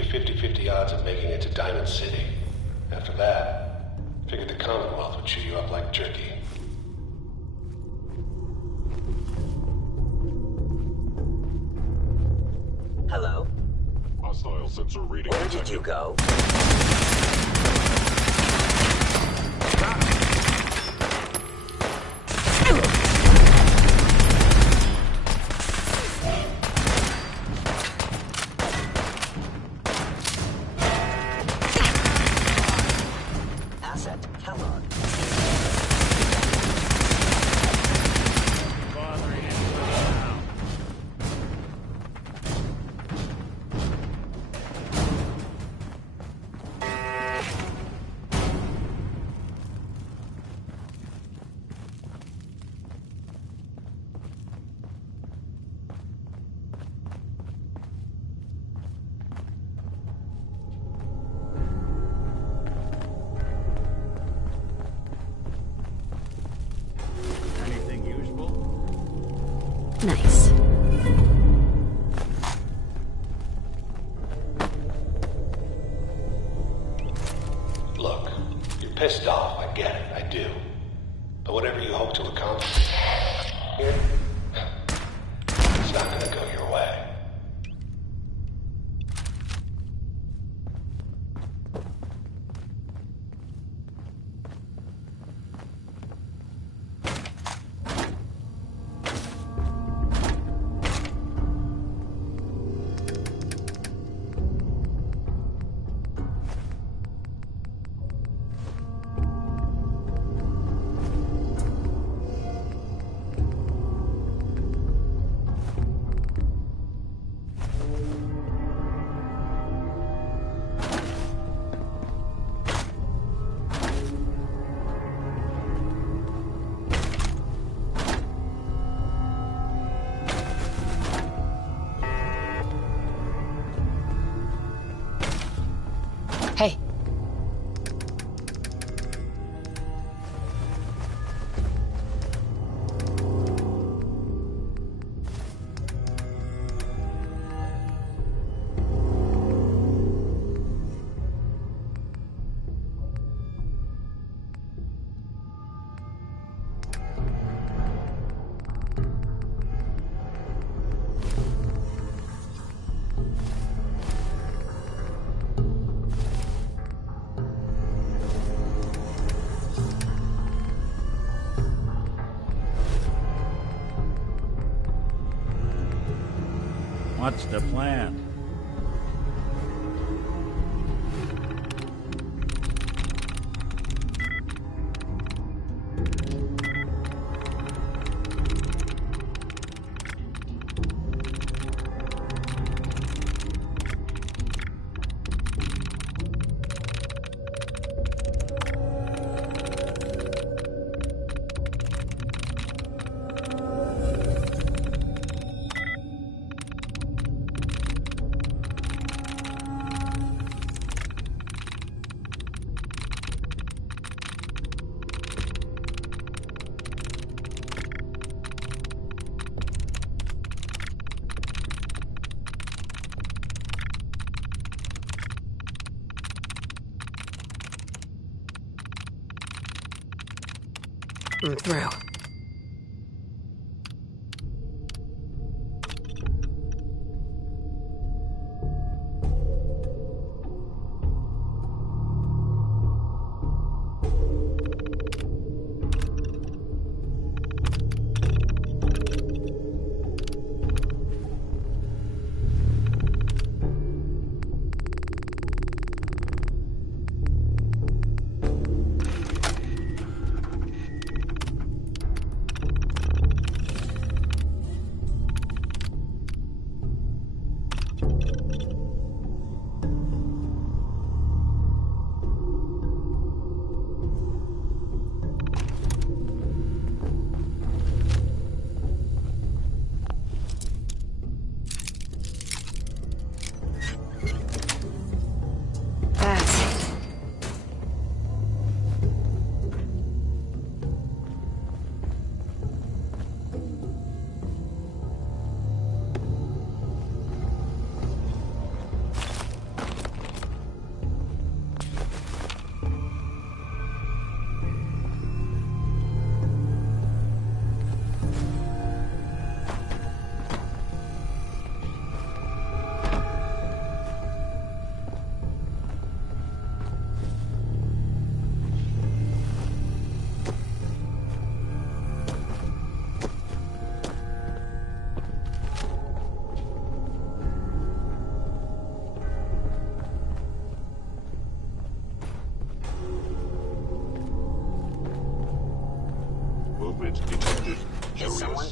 you 50-50 odds of making it to Diamond City. After that, figured the Commonwealth would chew you up like jerky. Hello? Hostile sensor reading. Where did you go? Asset catalog. Bothering anyone now. Anything useful? Nice. Look, you're pissed off, I get it, I do. But whatever you hope to accomplish here, it's not gonna go your way. Hey. What's the plan? I'm through.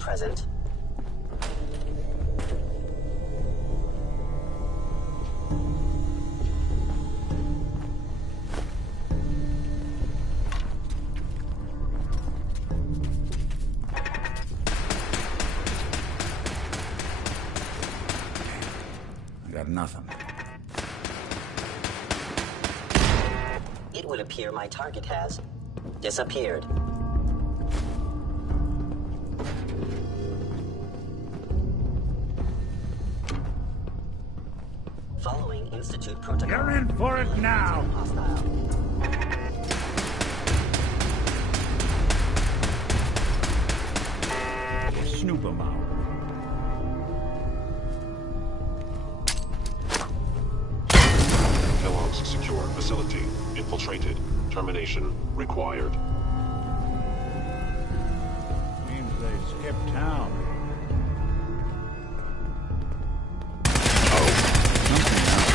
present. I got nothing. It would appear my target has disappeared. Following Institute protocol. You're in for it now! Hostile. Snoop 'em out. Kellogg's secure facility. Infiltrated. Termination required. Seems they skipped town. Something else.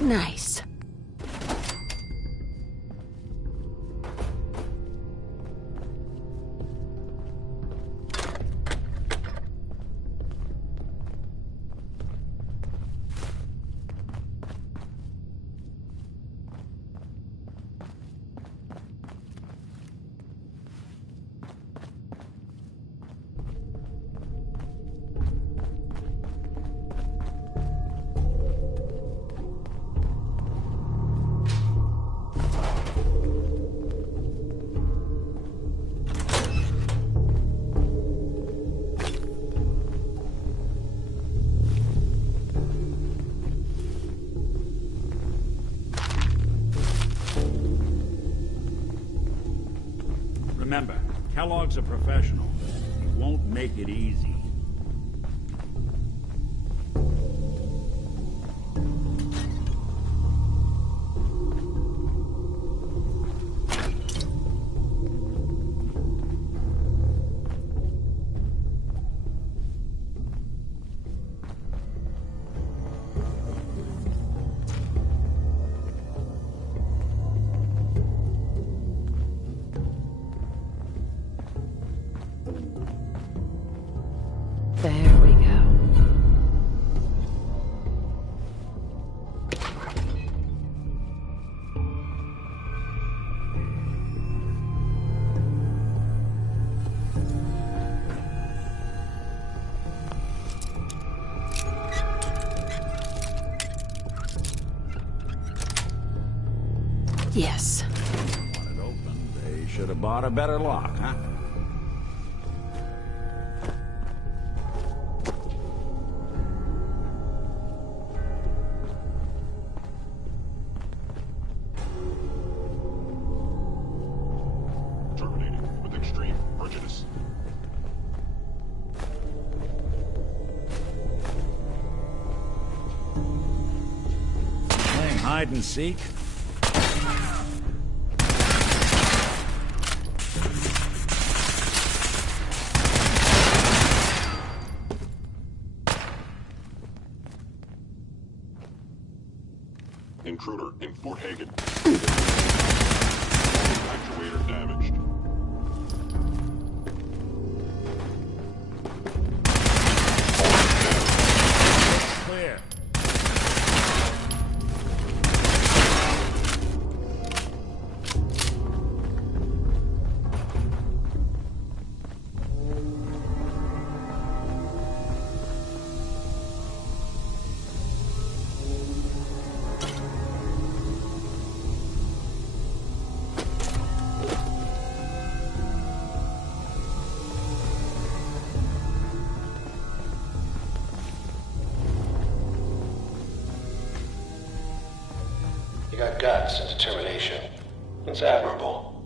Nice. Remember, Kellogg's a professional. He won't make it easy. There we go. Yes. Want it open? They should have bought a better lock, huh? Terminating with extreme prejudice. Playing hide and seek? Intruder in Fort Hagen. Actuator damaged. have guts and determination. It's admirable.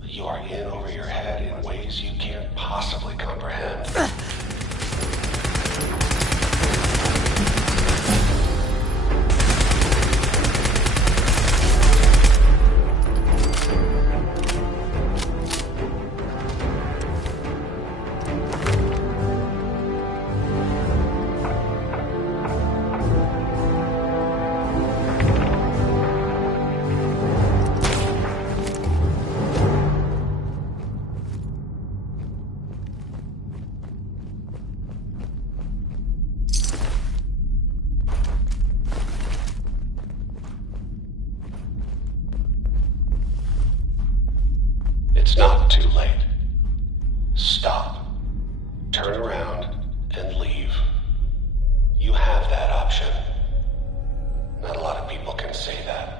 But you are in over your head in ways you can't possibly comprehend. It's not too late. Stop. Turn around and leave. You have that option. Not a lot of people can say that.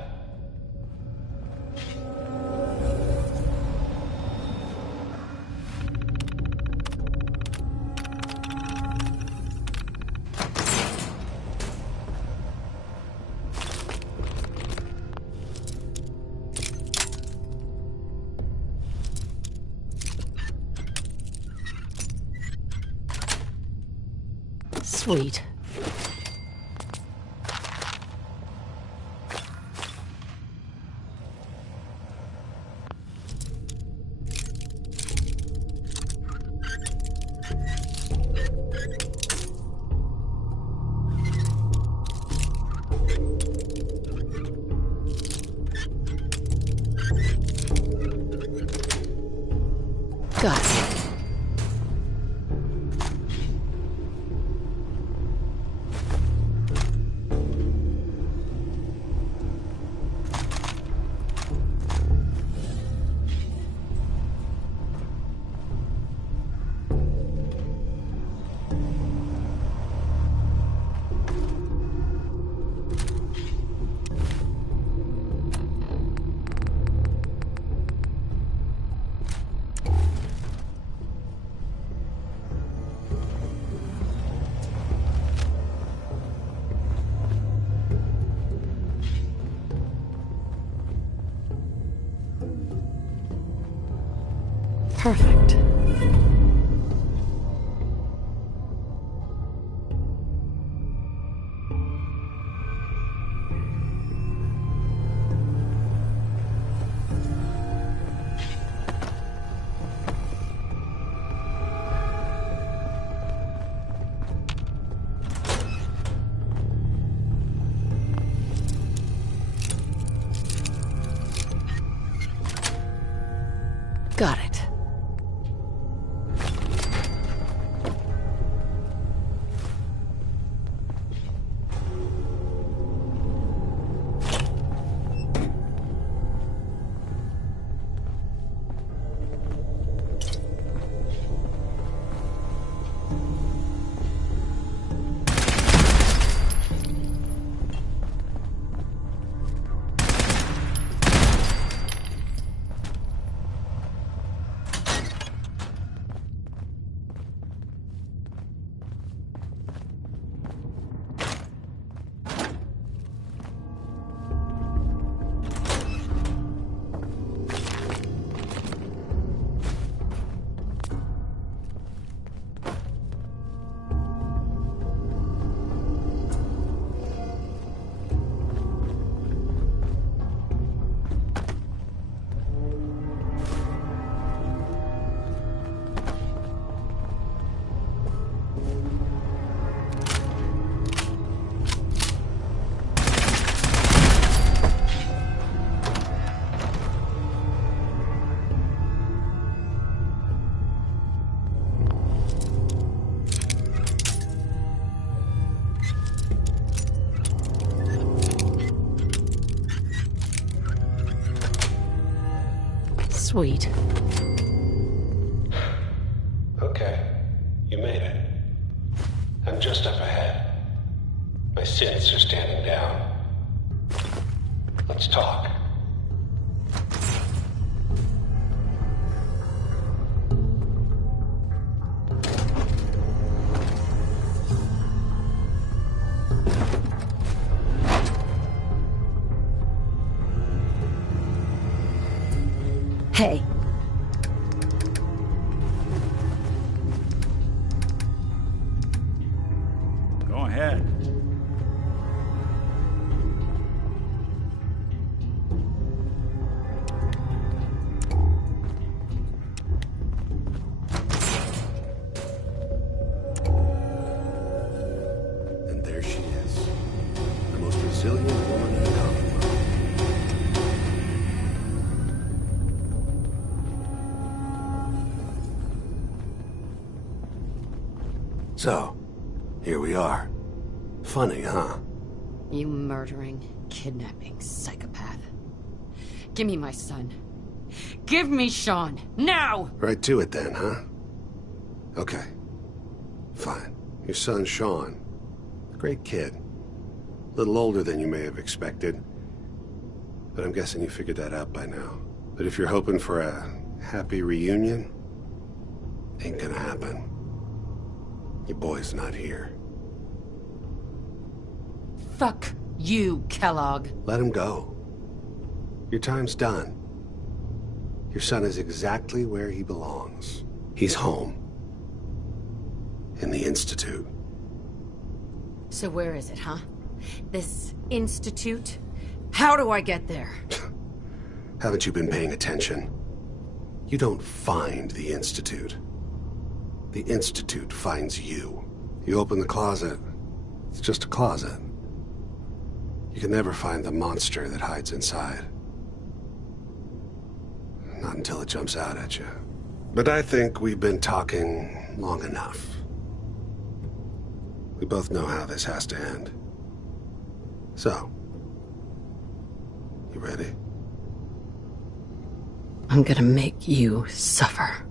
Sweet. Got it. Perfect. Got it. Sweet. Okay, you made it. I'm just up ahead. My synths are standing down. Let's talk. Hey. Go ahead. And there she is. The most resilient woman in the Commonwealth. So, here we are. Funny, huh? You murdering, kidnapping psychopath. Give me my son. Give me Sean, now! Right to it then, huh? Okay. Fine. Your son, Sean. Great kid. Little older than you may have expected. But I'm guessing you figured that out by now. But if you're hoping for a happy reunion, ain't gonna happen. Your boy's not here. Fuck you, Kellogg. Let him go. Your time's done. Your son is exactly where he belongs. He's home. In the Institute. So where is it, huh? This institute? How do I get there? Haven't you been paying attention? You don't find the Institute. The Institute finds you. You open the closet, it's just a closet. You can never find the monster that hides inside. Not until it jumps out at you. But I think we've been talking long enough. We both know how this has to end. So, you ready? I'm gonna make you suffer.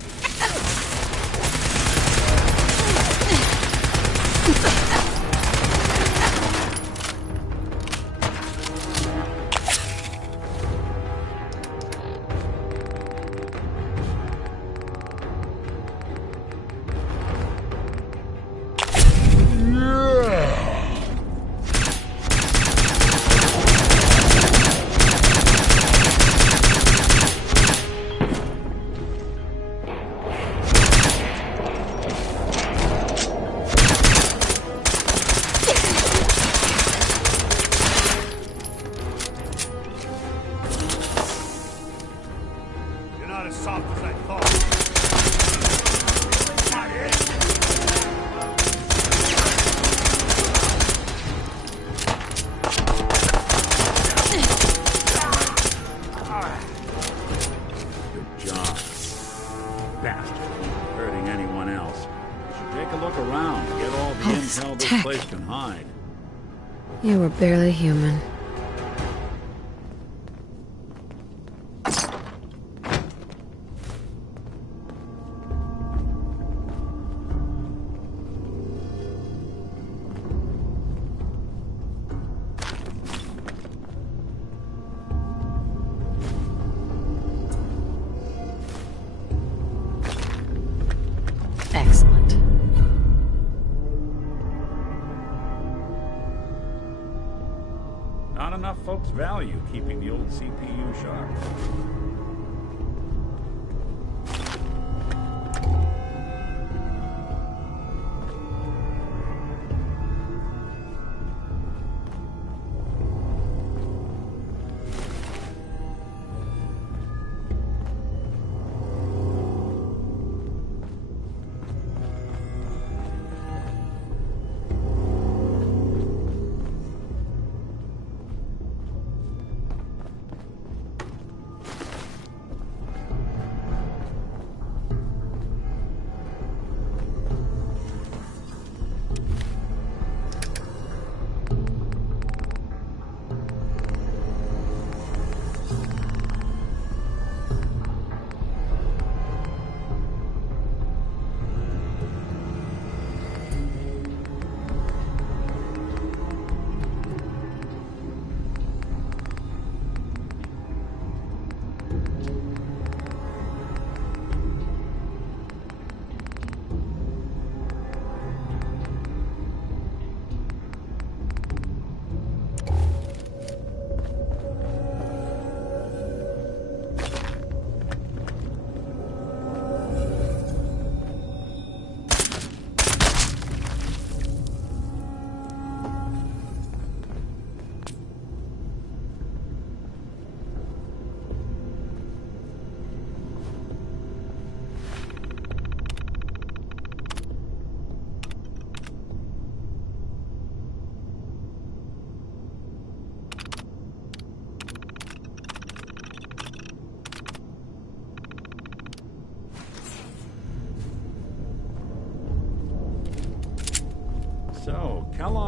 You're not as soft as I thought. Good job. Bastard. Hurting anyone else. You should take a look around. Get all the This intel this tech. place can hide. You were barely human. Excellent. Not enough folks value keeping the old CPU sharp.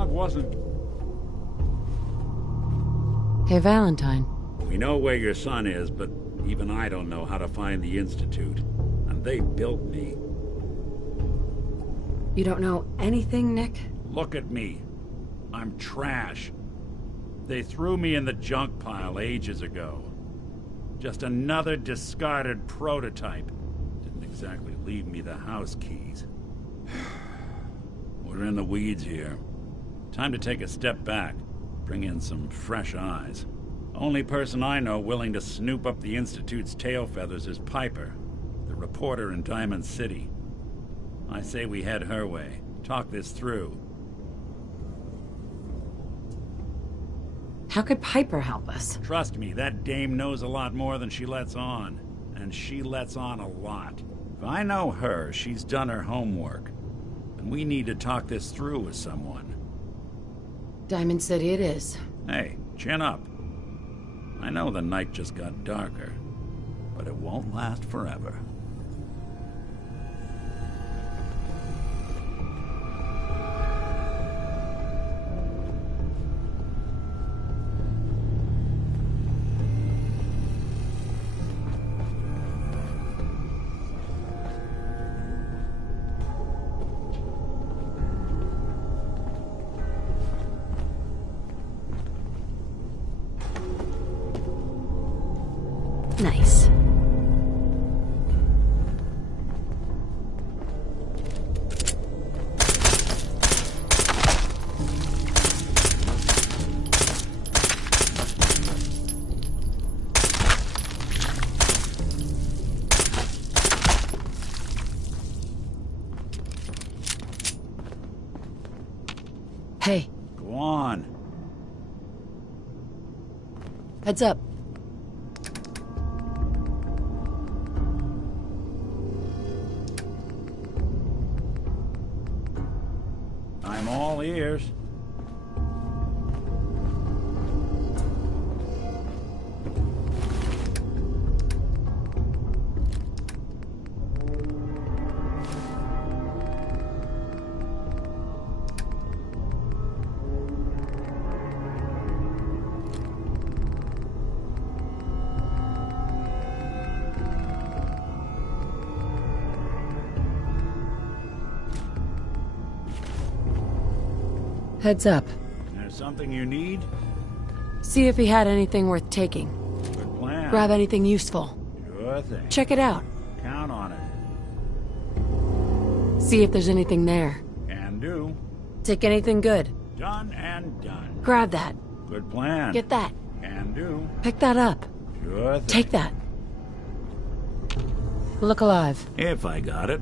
dog wasn't... Hey, Valentine. We know where your son is, but even I don't know how to find the Institute. And they built me. You don't know anything, Nick? Look at me. I'm trash. They threw me in the junk pile ages ago. Just another discarded prototype. Didn't exactly leave me the house keys. We're in the weeds here. Time to take a step back. Bring in some fresh eyes. Only person I know willing to snoop up the Institute's tail feathers is Piper, the reporter in Diamond City. I say we head her way. Talk this through. How could Piper help us? Trust me, that dame knows a lot more than she lets on. And she lets on a lot. If I know her, she's done her homework. And we need to talk this through with someone. Diamond City it is. Hey, chin up. I know the night just got darker, but it won't last forever. Nice. Hey, Go on. heads up. I'm all ears. Heads up. There's something you need? See if he had anything worth taking. Good plan. Grab anything useful. Sure thing. Check it out. Count on it. See if there's anything there. Can do. Take anything good. Done and done. Grab that. Good plan. Get that. Can do. Pick that up. Sure thing. Take that. Look alive. If I got it.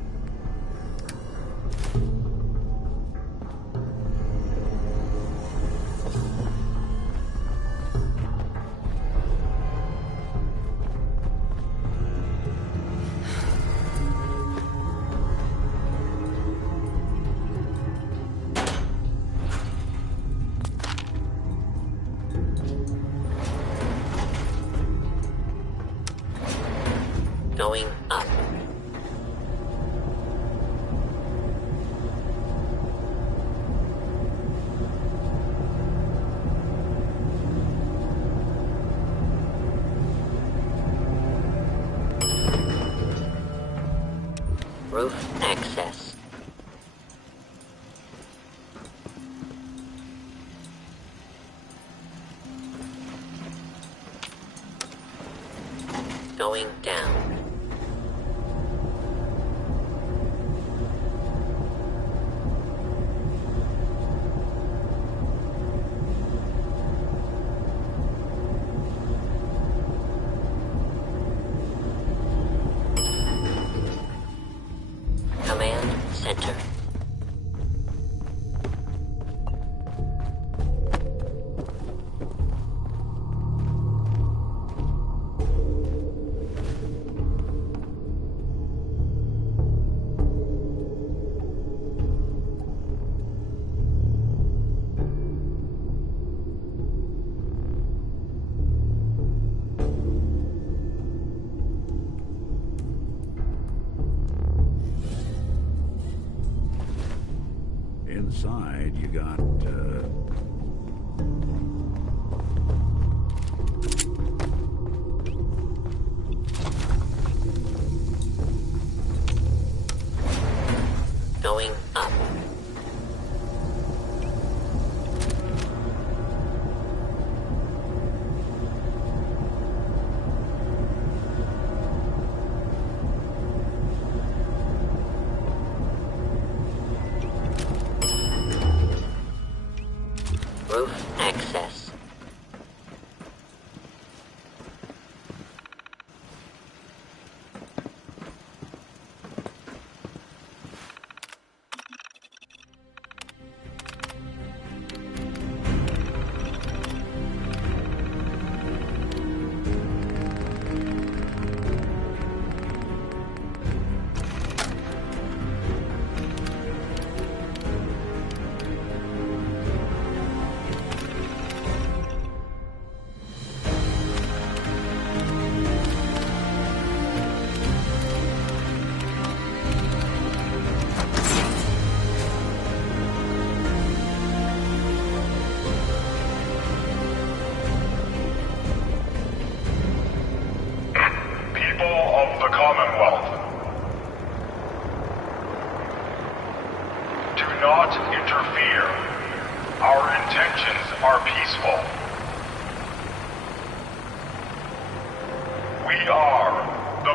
Going up. Roof access. Going down. Command center. Inside, you got,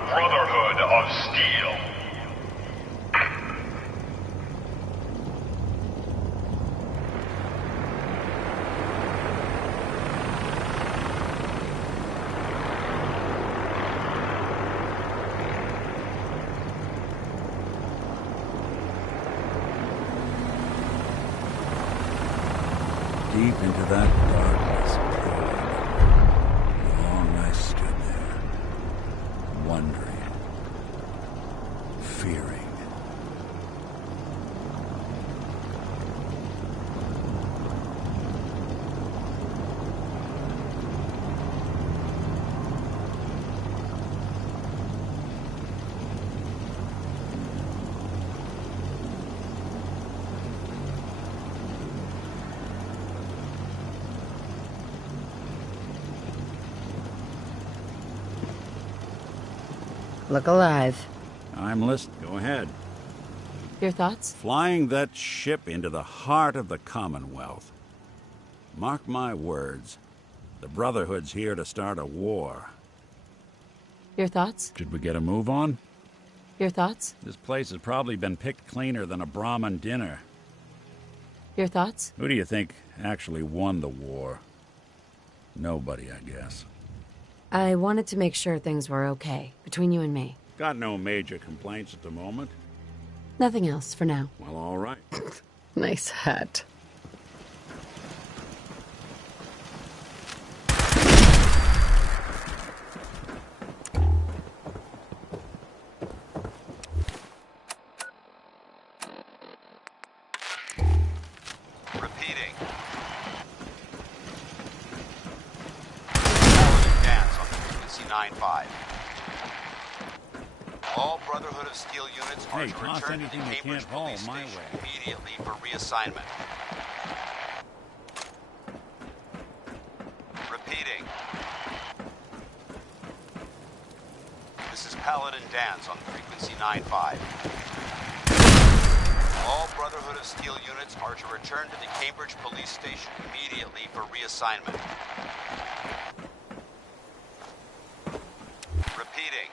Brotherhood of Steel. Deep into that darkness poured. Long I stood there, wondering, fearing. Look alive. I'm listening. Go ahead. Your thoughts? Flying that ship into the heart of the Commonwealth. Mark my words. The Brotherhood's here to start a war. Your thoughts? Should we get a move on? Your thoughts? This place has probably been picked cleaner than a Brahmin dinner. Your thoughts? Who do you think actually won the war? Nobody, I guess. I wanted to make sure things were okay, between you and me. Got no major complaints at the moment. Nothing else for now. Well, all right. Nice hat. Repeating. Dance on frequency 9-5. All Brotherhood of Steel units are Hey, to toss return to the anything you Cambridge can't haul Police my Station way. immediately for reassignment. Repeating. This is Paladin Dance on frequency 9-5. All Brotherhood of Steel units are to return to the Cambridge Police Station immediately for reassignment. Repeating.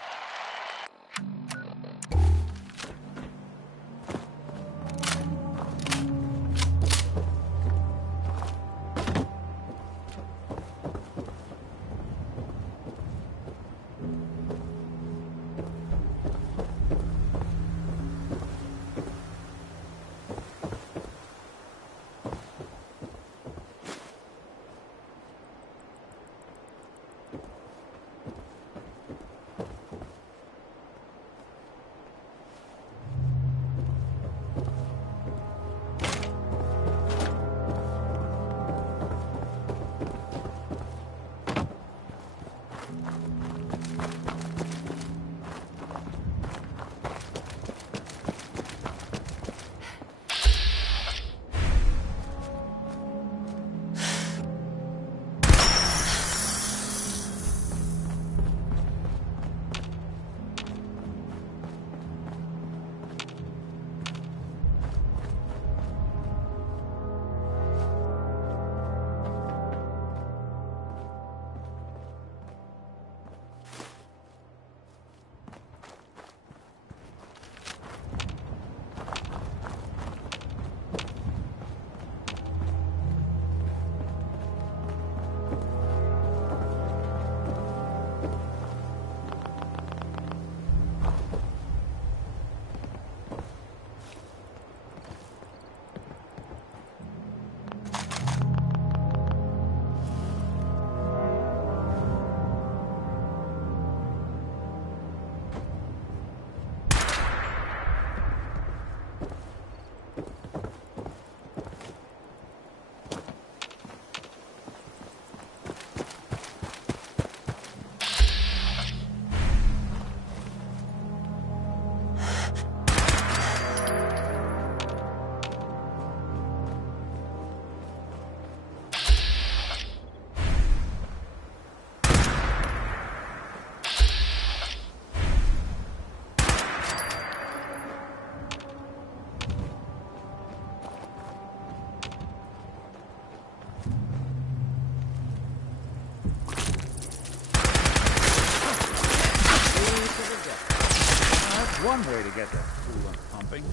one way to get that coolant pumping.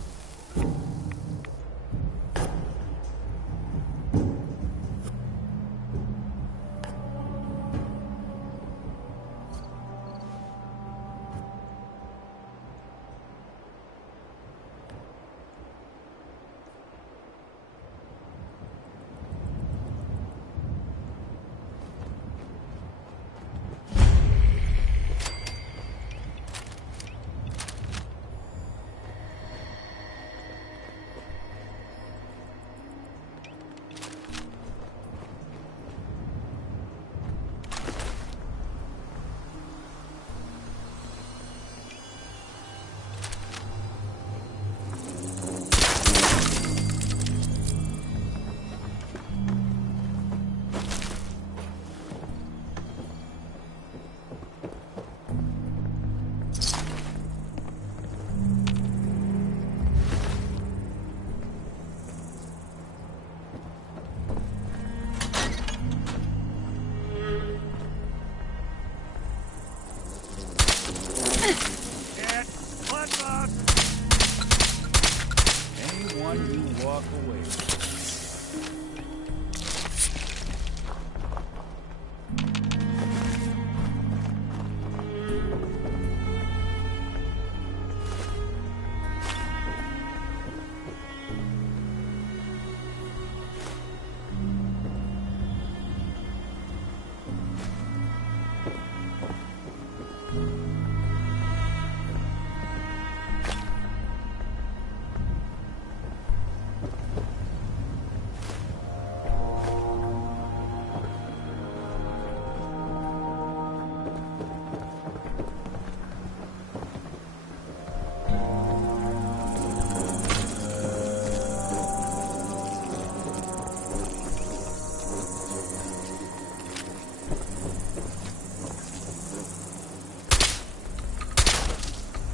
Walk away.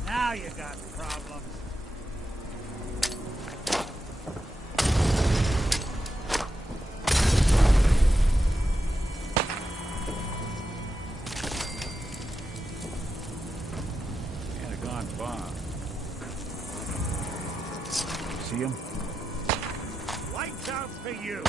Now you got problems. Can't have gone far. See him? Lights out for you.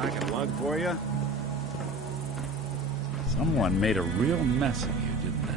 I can lug for you? Someone made a real mess of you, didn't they?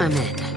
I'm in.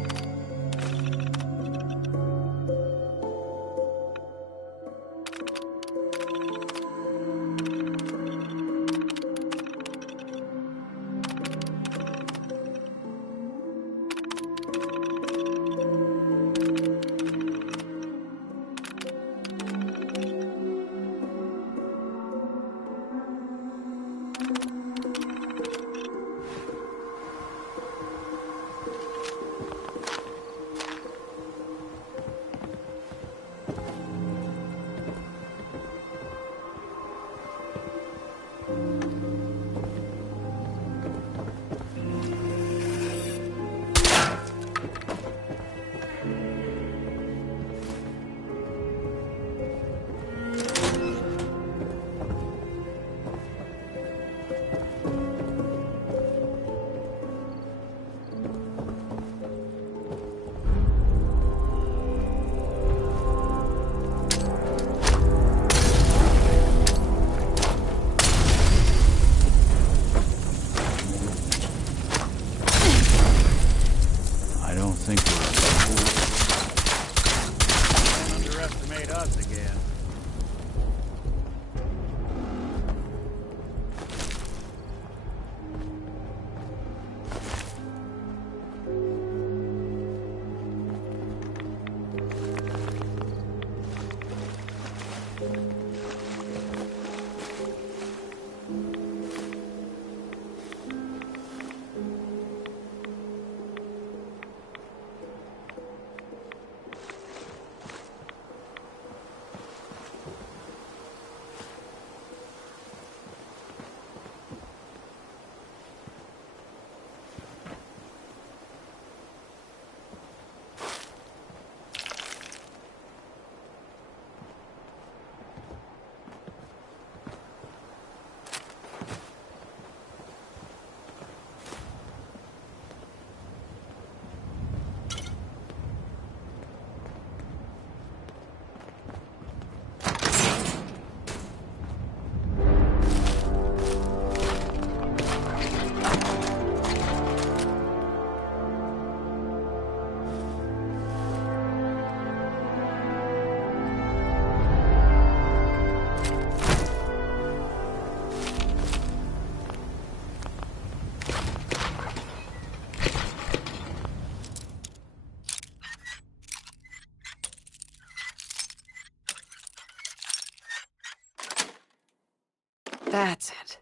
That's it.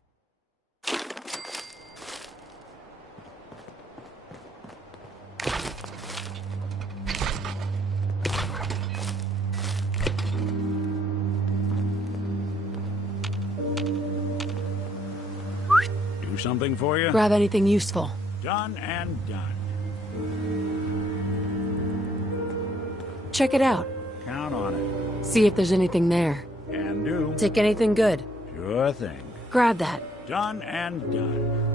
Do something for you? Grab anything useful. Done and done. Check it out. Count on it. See if there's anything there. Can do. Take anything good. Sure thing. Grab that. Done and done.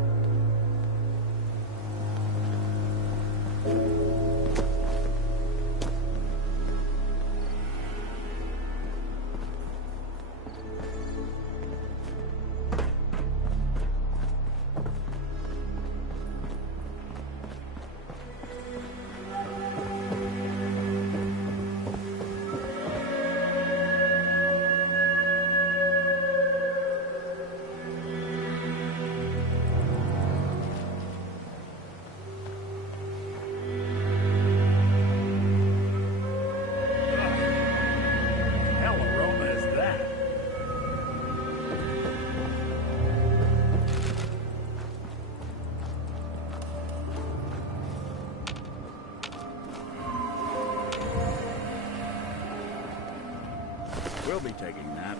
We'll be taking that.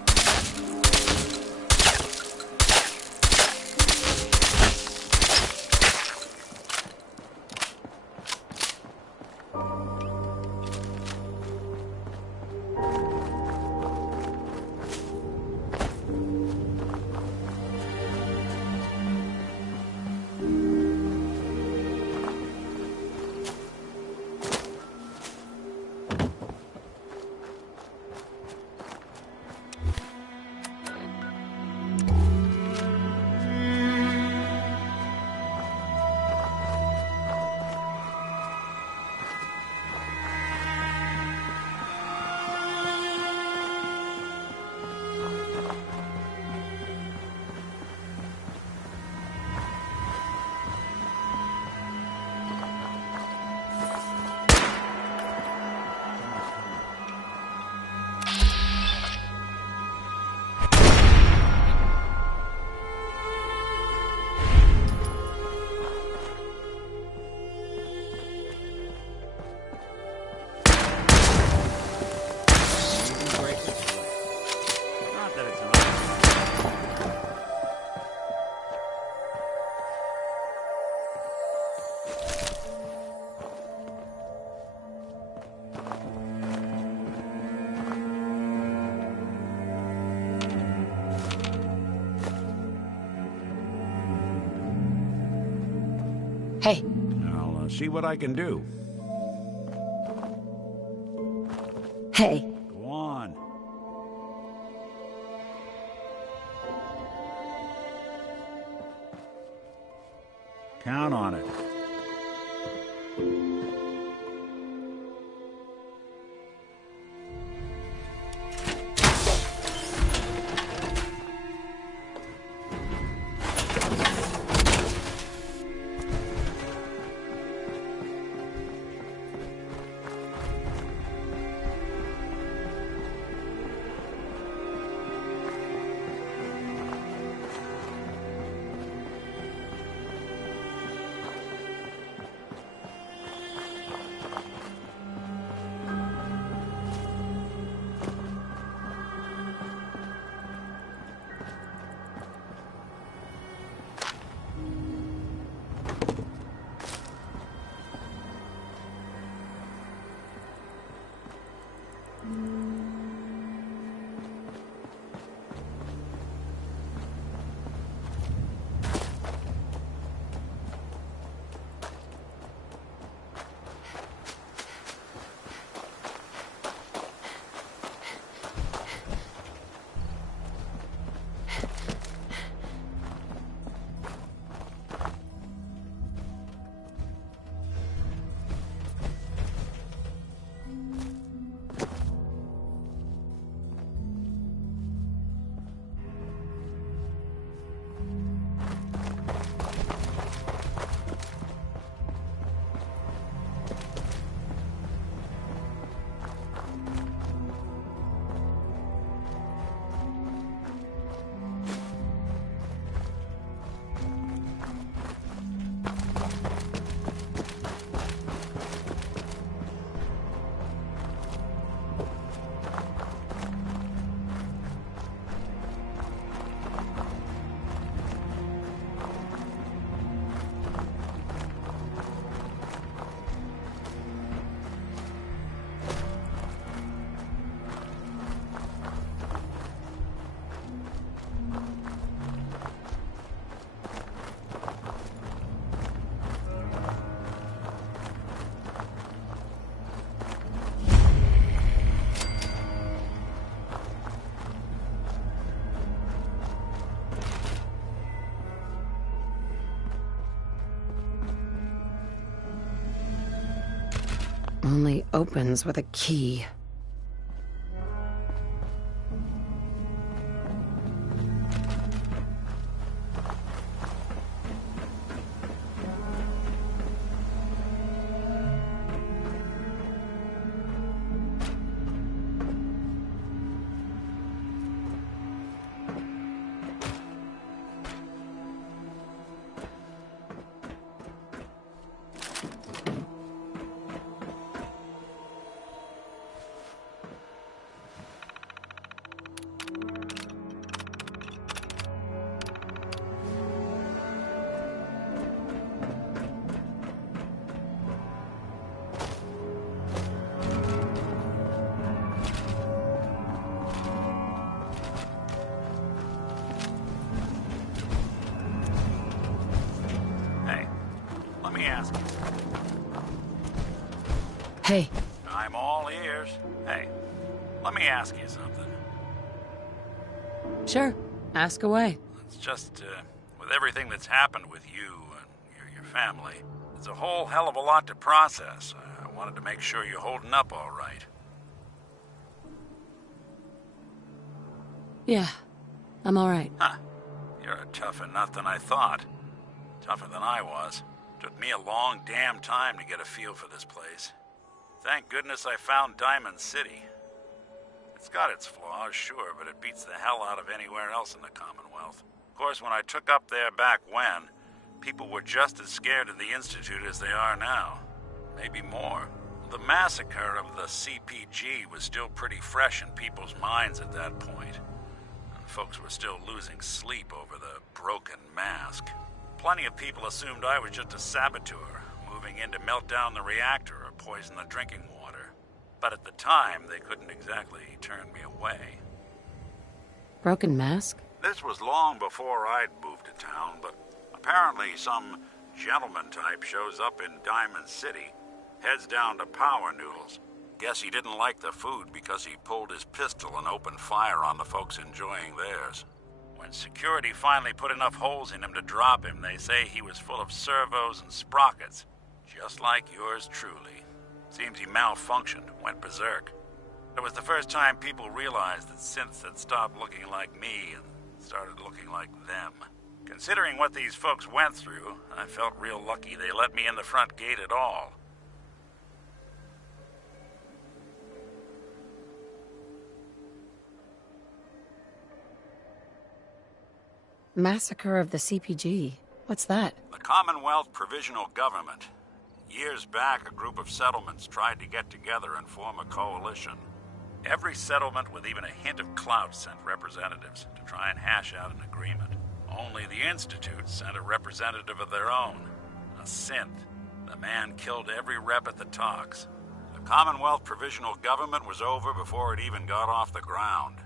Hey. I'll see what I can do. Hey. Go on. Count on it. Only opens with a key. Hey. I'm all ears. Hey, let me ask you something. Sure. Ask away. It's just, with everything that's happened with you and your family, it's a whole hell of a lot to process. I wanted to make sure you're holding up all right. Yeah, I'm all right. Huh. You're a tougher nut than I thought. Tougher than I was. Took me a long damn time to get a feel for this place. Thank goodness I found Diamond City. It's got its flaws, sure, but it beats the hell out of anywhere else in the Commonwealth. Of course, when I took up there back when, people were just as scared of the Institute as they are now. Maybe more. The massacre of the CPG was still pretty fresh in people's minds at that point. And folks were still losing sleep over the broken mask. Plenty of people assumed I was just a saboteur, moving in to melt down the reactor or poison the drinking water. But at the time, they couldn't exactly turn me away. Broken mask? This was long before I'd moved to town, but apparently some gentleman type shows up in Diamond City, heads down to Power Noodles. Guess he didn't like the food because he pulled his pistol and opened fire on the folks enjoying theirs. When security finally put enough holes in him to drop him, they say he was full of servos and sprockets, just like yours truly. Seems he malfunctioned, went berserk. It was the first time people realized that synths had stopped looking like me and started looking like them. Considering what these folks went through, I felt real lucky they let me in the front gate at all. Massacre of the CPG. What's that? The Commonwealth Provisional Government. Years back, a group of settlements tried to get together and form a coalition. Every settlement with even a hint of clout sent representatives to try and hash out an agreement. Only the Institute sent a representative of their own, a synth. The man killed every rep at the talks. The Commonwealth Provisional Government was over before it even got off the ground.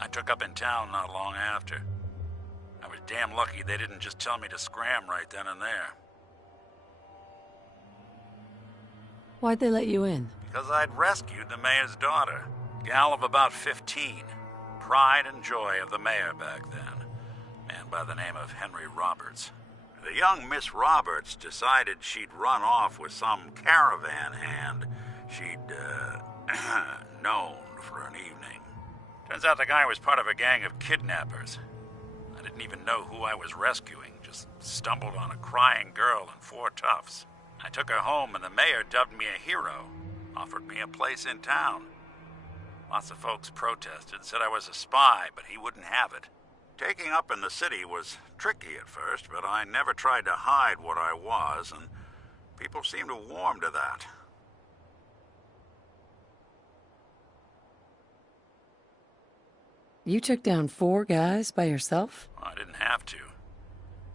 I took up in town not long after. I was damn lucky they didn't just tell me to scram right then and there. Why'd they let you in? Because I'd rescued the mayor's daughter. Gal of about 15. Pride and joy of the mayor back then. Man by the name of Henry Roberts. The young Miss Roberts decided she'd run off with some caravan hand she'd, known for an evening. Turns out the guy was part of a gang of kidnappers. I didn't even know who I was rescuing, just stumbled on a crying girl and 4 toughs. I took her home and the mayor dubbed me a hero, offered me a place in town. Lots of folks protested, said I was a spy, but he wouldn't have it. Taking up in the city was tricky at first, but I never tried to hide what I was, and people seemed to warm to that. You took down 4 guys by yourself? I didn't have to.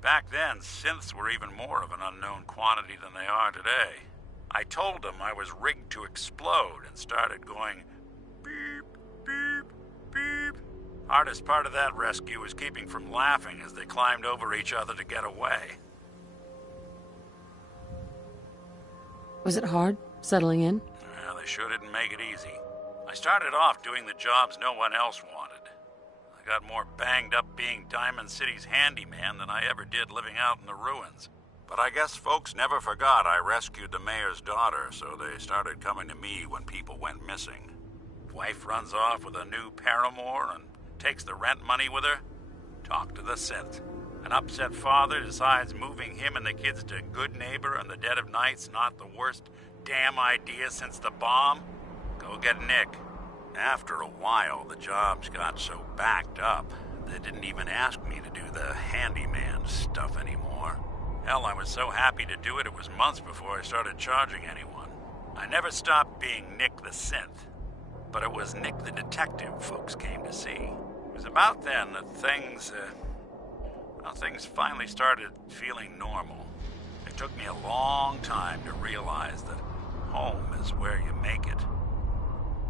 Back then, synths were even more of an unknown quantity than they are today. I told them I was rigged to explode and started going beep, beep, beep. Hardest part of that rescue was keeping from laughing as they climbed over each other to get away. Was it hard, settling in? Well, they sure didn't make it easy. I started off doing the jobs no one else wanted. I got more banged up being Diamond City's handyman than I ever did living out in the ruins. But I guess folks never forgot I rescued the mayor's daughter, so they started coming to me when people went missing. Wife runs off with a new paramour and takes the rent money with her. Talk to the synth. An upset father decides moving him and the kids to Good Neighbor in the dead of night's not the worst damn idea since the bomb. Go get Nick. After a while, the jobs got so backed up, they didn't even ask me to do the handyman stuff anymore. Hell, I was so happy to do it, it was months before I started charging anyone. I never stopped being Nick the synth, but it was Nick the detective folks came to see. It was about then that things finally started feeling normal. It took me a long time to realize that home is where you make it.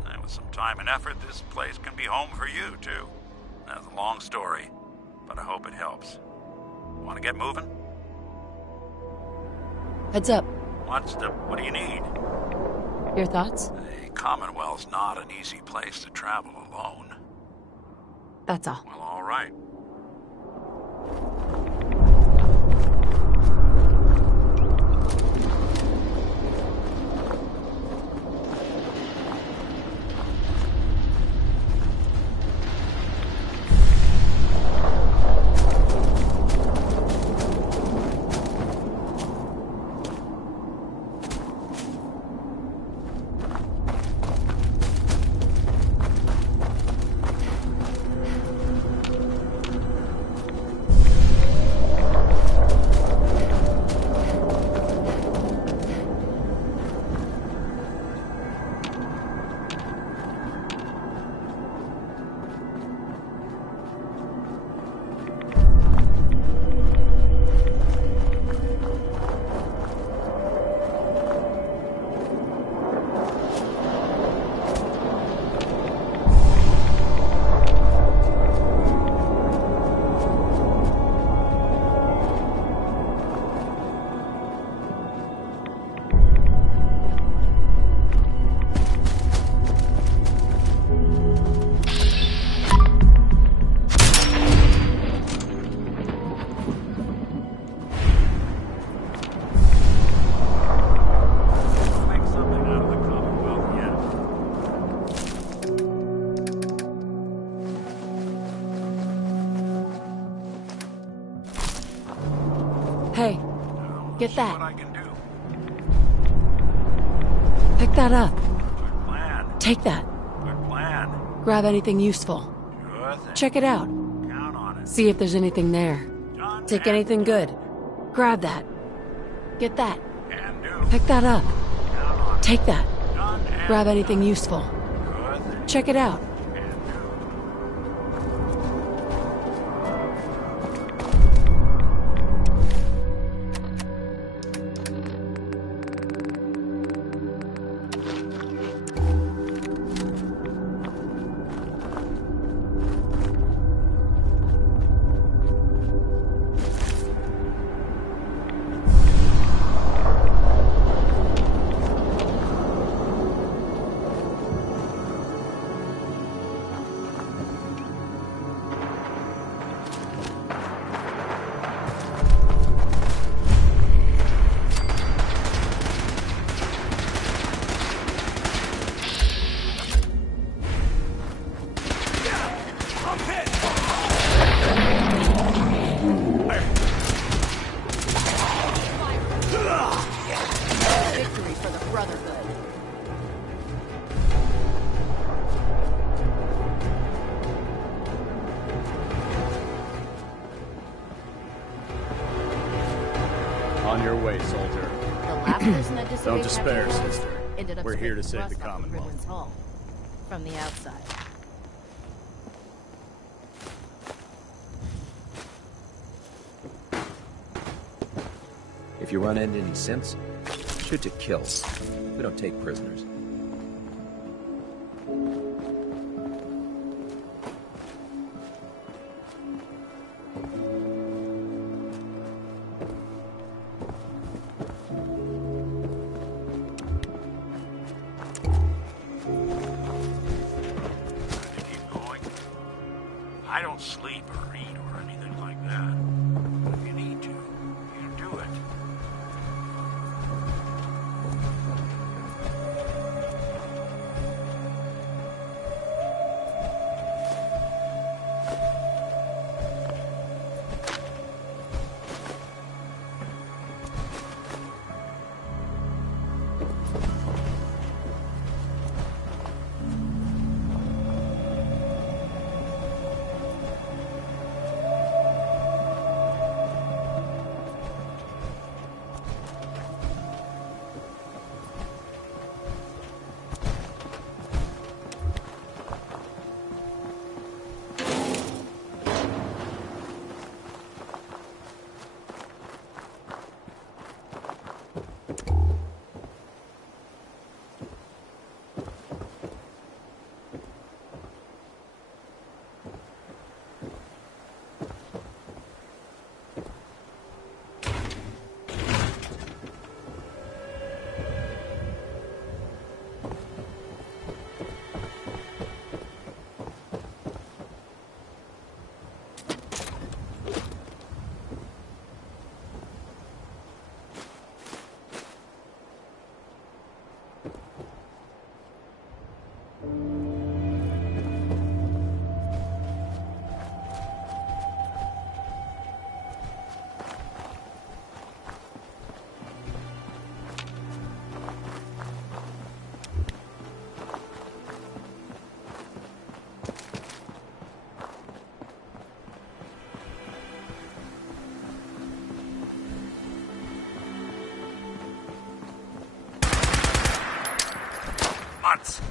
And with some time and effort, this place can be home for you, too. That's a long story, but I hope it helps. Want to get moving? Heads up. What do you need? Your thoughts? The Commonwealth's not an easy place to travel alone. That's all. Well, all right. Hey, get See that. what I can do. Pick that up. Good plan. Take that. Good plan. Grab anything useful. Sure thing. Check it out. Count on it. See if there's anything there. Done Take and anything good. Grab that. Get that. can do. Pick that up. Count on it. Take that. Done and Grab anything useful. Sure thing. Check it out. Can do. Victory for the Brotherhood. On your way, soldier. The last person that disobeyed Don't despair, Captain sister. ended up We're here to scraping save the rust off of Commonwealth. Ridland's hull. From the outside. If you run into any sense, shoot to kill. We don't take prisoners. To keep going. I don't sleep or eat or anything like that. But if you need to, you do it. Months.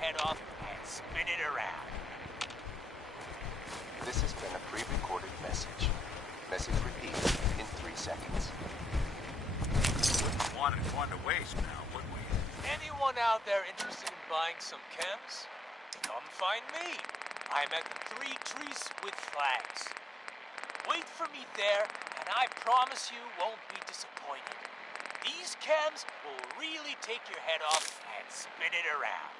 head off and spin it around. This has been a pre-recorded message. Message repeated in 3 seconds. Wouldn't want it one to waste now, would we? Anyone out there interested in buying some chems? Come find me. I'm at the 3 Trees with Flags. Wait for me there, and I promise you won't be disappointed. These chems will really take your head off and spin it around.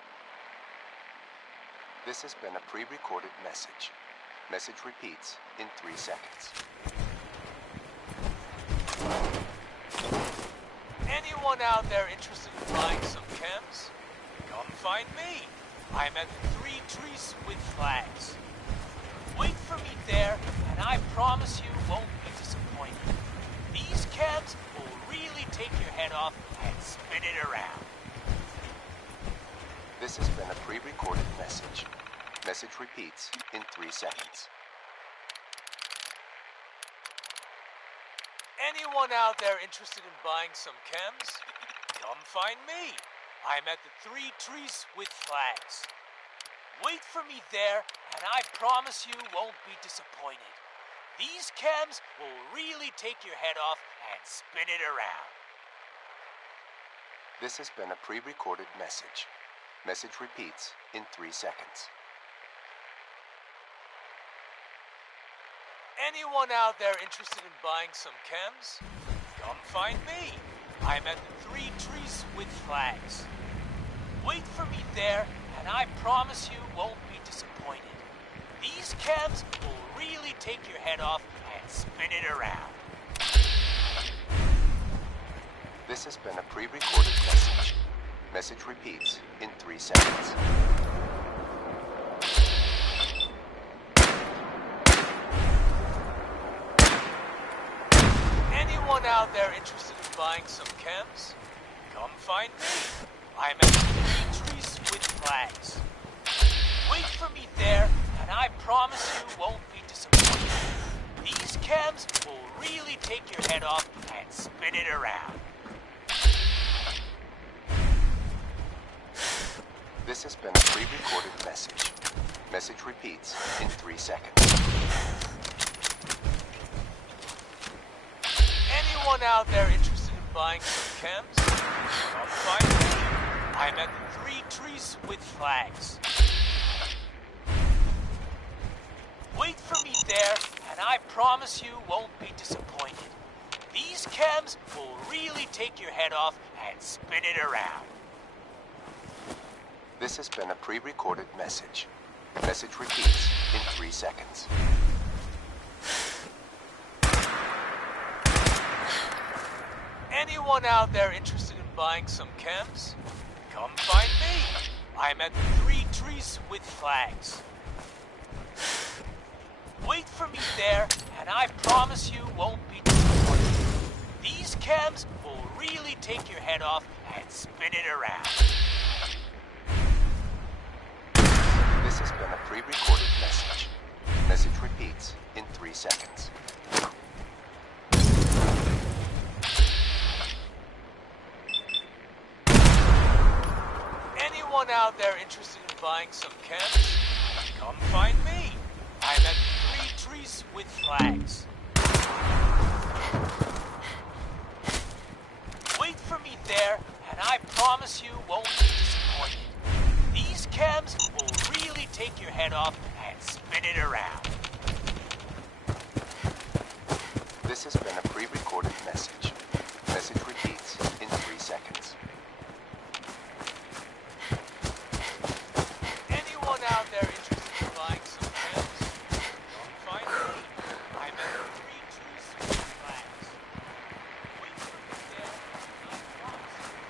This has been a pre-recorded message. Message repeats in 3 seconds. Anyone out there interested in buying some chems? Come find me. I'm at the 3 Trees with Flags. Wait for me there, and I promise you won't be disappointed. These chems will really take your head off and spin it around. This has been a pre-recorded message. Message repeats in 3 seconds. Anyone out there interested in buying some chems? Come find me. I'm at the 3 Trees with Flags. Wait for me there, and I promise you won't be disappointed. These chems will really take your head off and spin it around. This has been a pre-recorded message. Message repeats in 3 seconds. Anyone out there interested in buying some chems? Come find me. I'm at the 3 Trees with Flags. Wait for me there, and I promise you won't be disappointed. These chems will really take your head off and spin it around. This has been a pre-recorded message. Message repeats in 3 seconds. Anyone out there interested in buying some chems? Come find me. I'm at the 3 Trees with Flags. Wait for me there, and I promise you won't be disappointed. These chems will really take your head off and spin it around. This has been a pre-recorded message. Message repeats in 3 seconds. Anyone out there interested in buying some chems? Come find me. I'm at the 3 Trees with Flags. Wait for me there, and I promise you won't be disappointed. These chems will really take your head off and spin it around. This has been a pre-recorded message. Message repeats in 3 seconds. Anyone out there interested in buying some chems? Come find me. I'm at the 3 Trees with Flags. Wait for me there, and I promise you won't be disappointed. These chems will really take your head off and spin it around. This has been a pre-recorded message. Message repeats in 3 seconds. Anyone out there interested in buying some chems? Come find me. I'm at the 3 Trees with Flags. Wait for me there, and I promise you won't be disappointed. These chems will really take your head off and spin it around. This has been a pre-recorded message. Message repeats in 3 seconds. Anyone out there interested in buying some chems? Come find me. I'm at the 3 Trees with Flags. Wait for me there, and I promise you.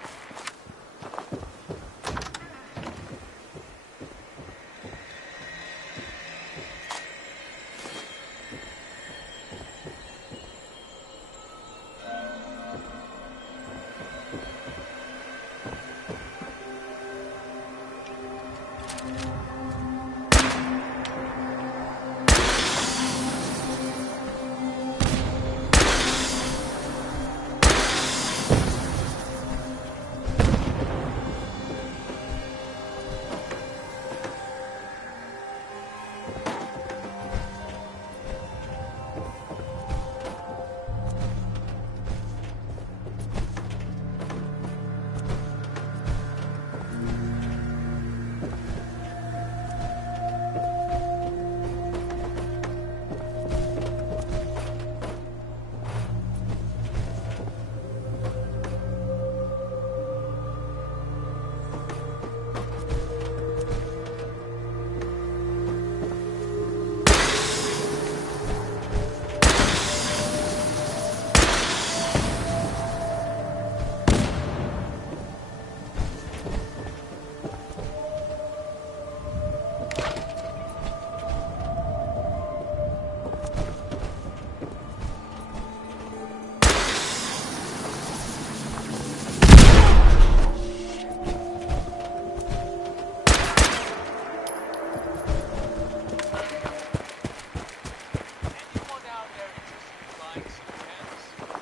buying some chems? Come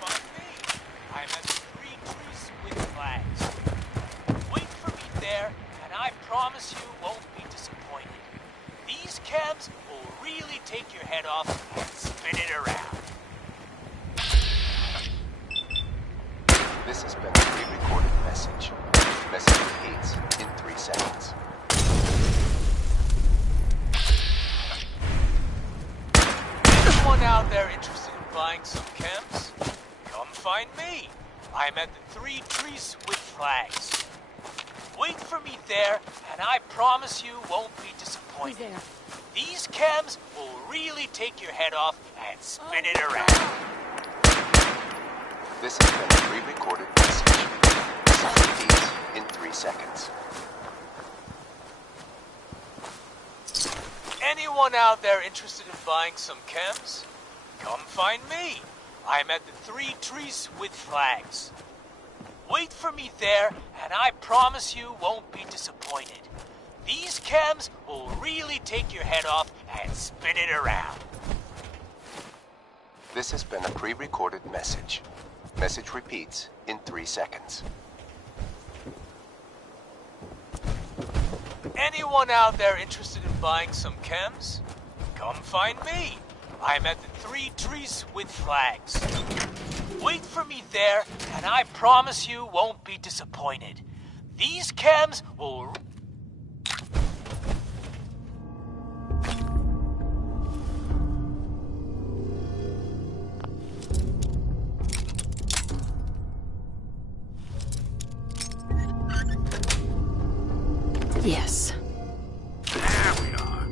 find me. I'm at the 3 Trees with Flags. Wait for me there, and I promise you won't be disappointed. These chems will really take your head off and spin it around. This has been a pre-recorded message. Message repeats in 3 seconds. Anyone out there interested in buying some chems? Come find me. I'm at the 3 Trees with Flags. Wait for me there, and I promise you won't be disappointed. Who's there? These chems will really take your head off and spin it around. This has been a pre-recorded message. Message repeats in 3 seconds. Anyone out there interested in buying some chems? Come find me. I'm at the 3 Trees with Flags. Wait for me there, and I promise you won't be disappointed. These chems will really take your head off and spin it around. This has been a pre-recorded message. Message repeats in 3 seconds. Anyone out there interested in buying some chems? Come find me. I'm at the 3 Trees with Flags. Wait for me there, and I promise you won't be disappointed. These chems will... Yes. There we are.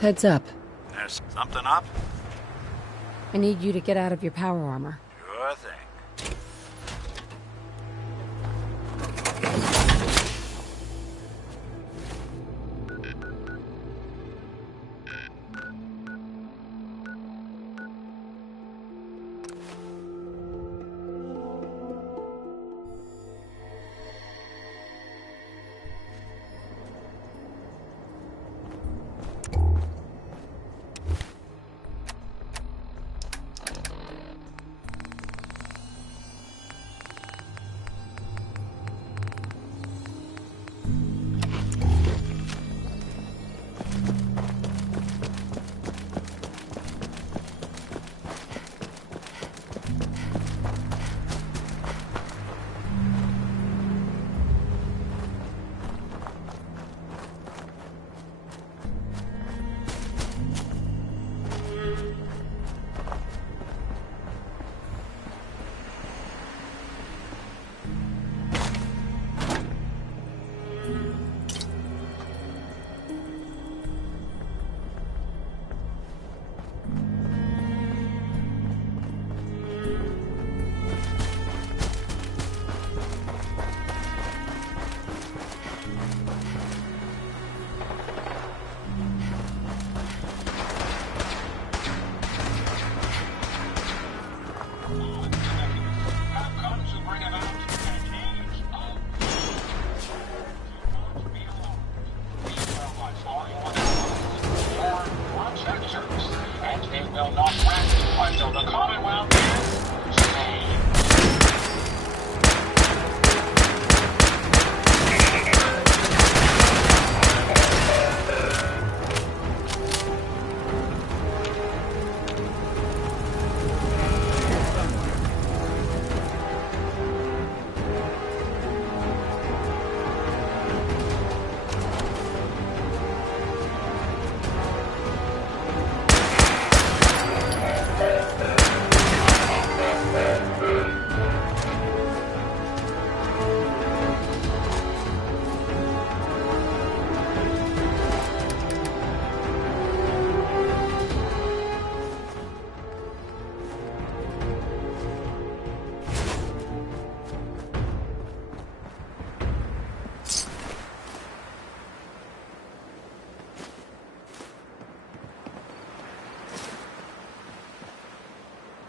Heads up. There's something up? I need you to get out of your power armor. Sure thing.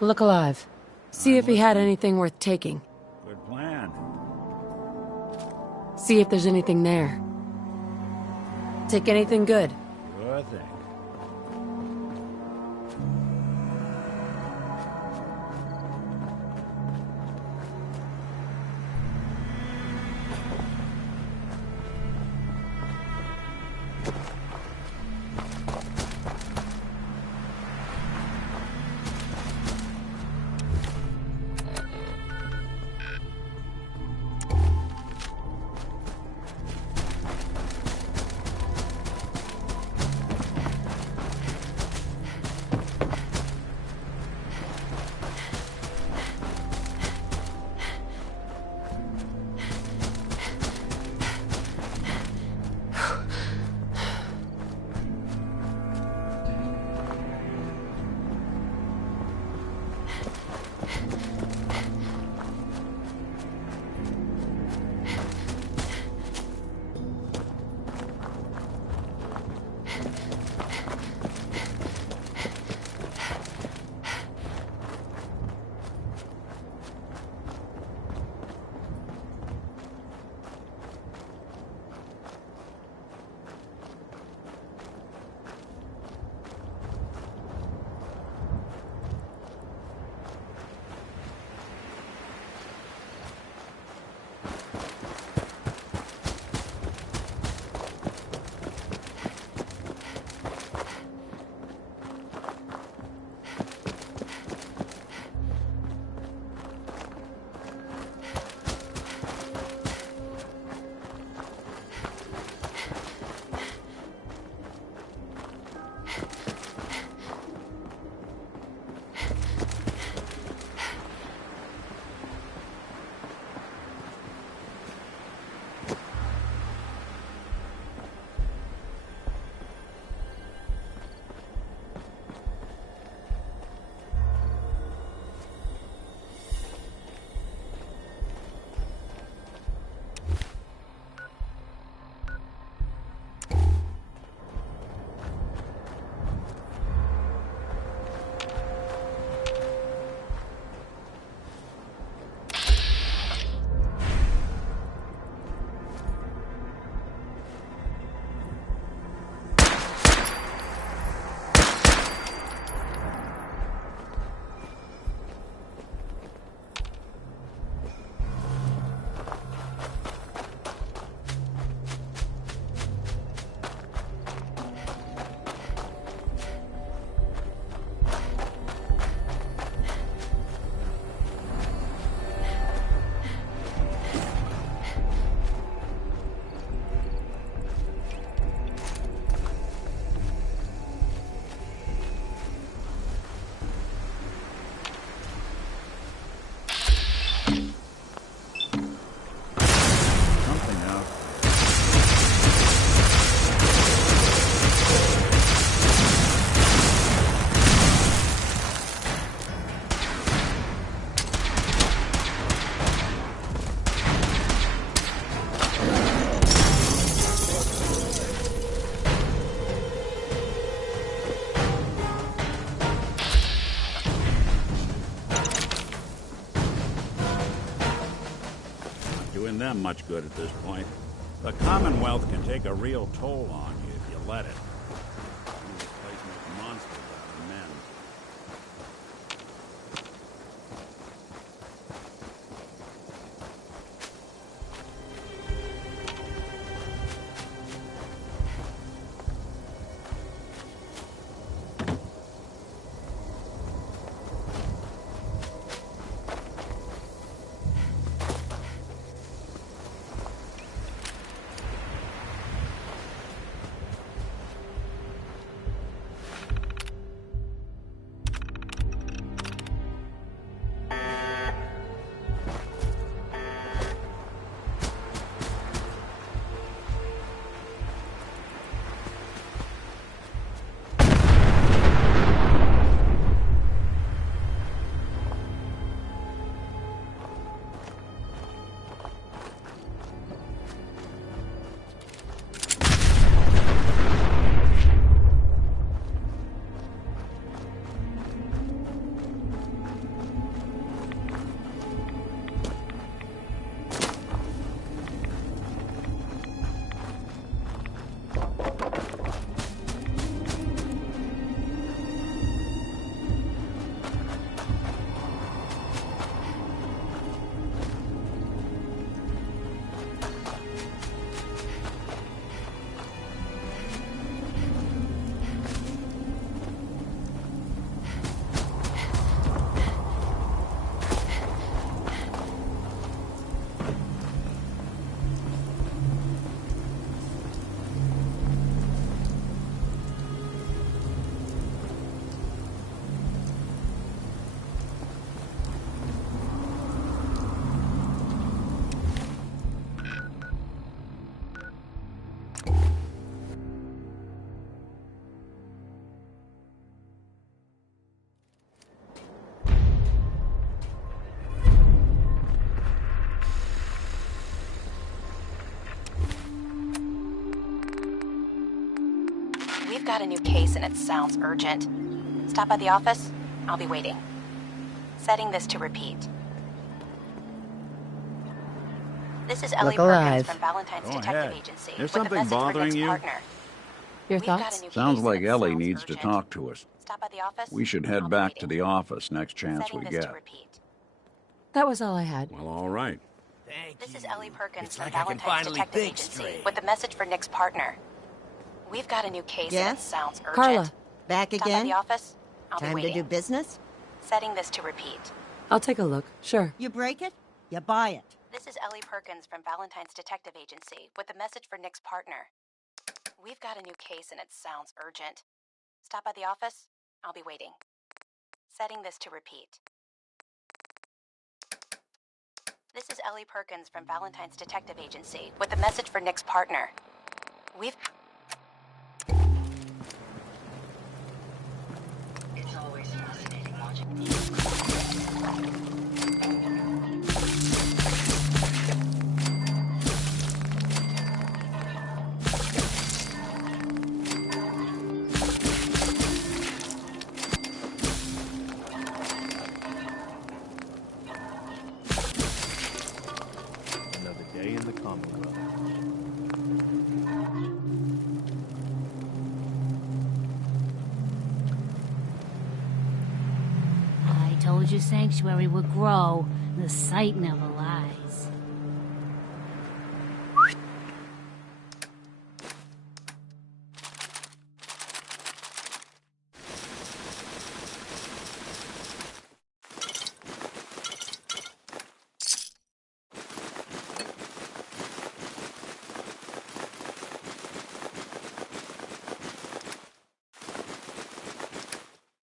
Look alive. See if he had anything worth taking. Good plan. See if there's anything there. Take anything good. Sure thing. Them much good at this point. The Commonwealth can take a real toll on you if you let it. This place makes monsters out of men. got a new case and it sounds urgent. Stop by the office. I'll be waiting. Setting this to repeat. This is Ellie Look alive. Perkins from Valentine's Go Detective ahead. Agency. There's with a something message for bothering Nick's you? partner. Your We've got thoughts? a new Sounds case like and it Ellie sounds needs to urgent. talk to us. Stop by the office. We should I'll head be back to waiting. the office next chance Setting we this get. to repeat. That was all I had. Well, all right. Thank This you. is Ellie Perkins It's from like I can Valentine's finally Detective think Agency straight. with a message for Nick's partner. We've got a new case and it Yes? sounds urgent. Carla. Back Stop by again? the office. I'll be Time to waiting. do business? Setting this to repeat. I'll take a look. Sure. You break it, you buy it. This is Ellie Perkins from Valentine's Detective Agency with a message for Nick's partner. We've got a new case and it sounds urgent. Stop by the office. I'll be waiting. Setting this to repeat. This is Ellie Perkins from Valentine's Detective Agency with a message for Nick's partner. We've... It's always fascinating watching these. Another day in the Commonwealth. I told you Sanctuary would grow. The site never lies.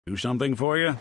Do something for you?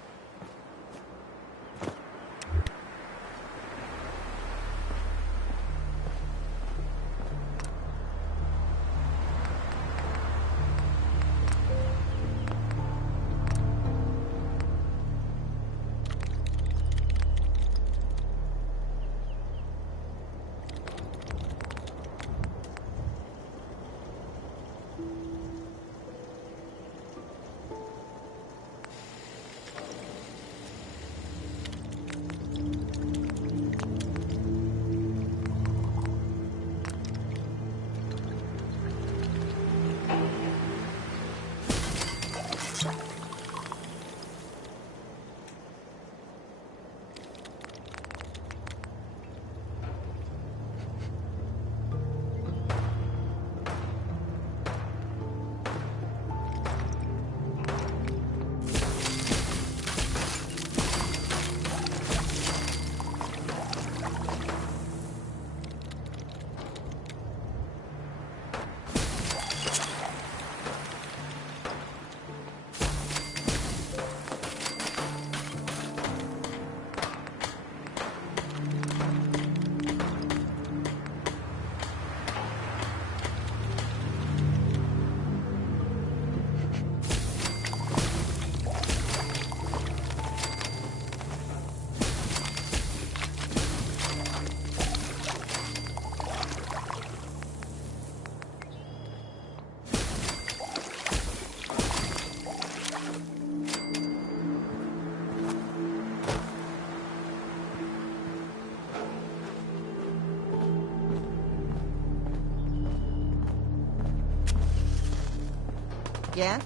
Yes?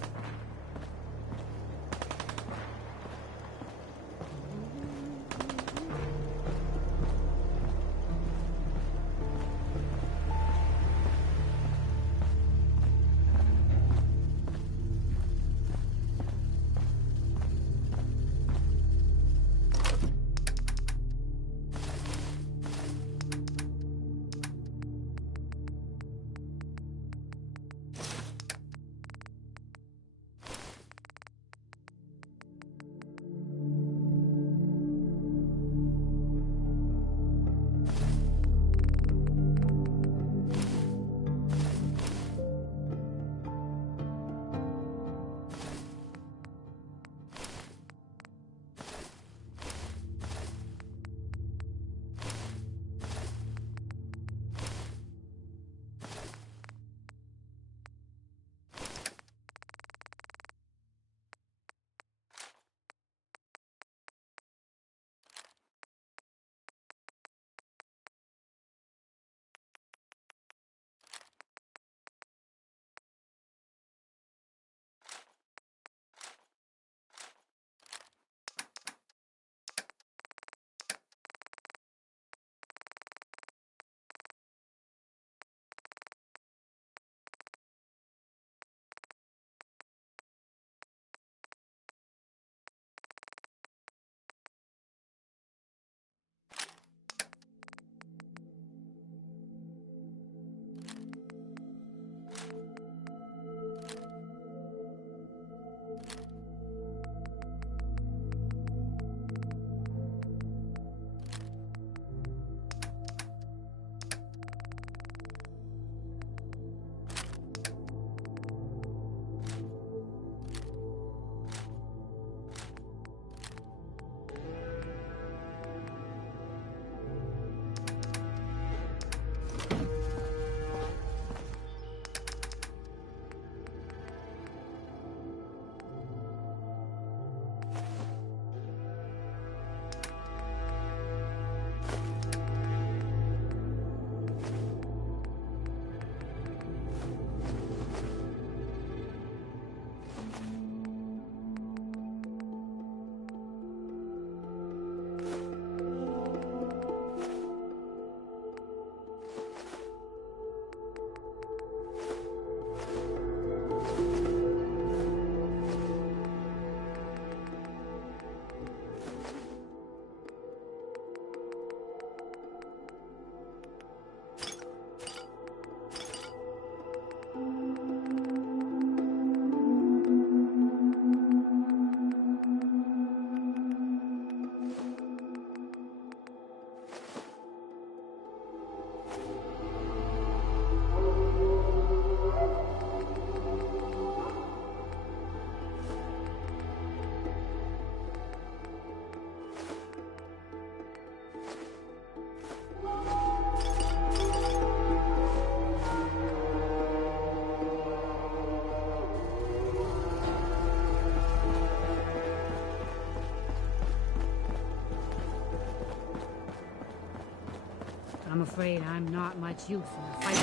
I'm afraid I'm not much use in a fight.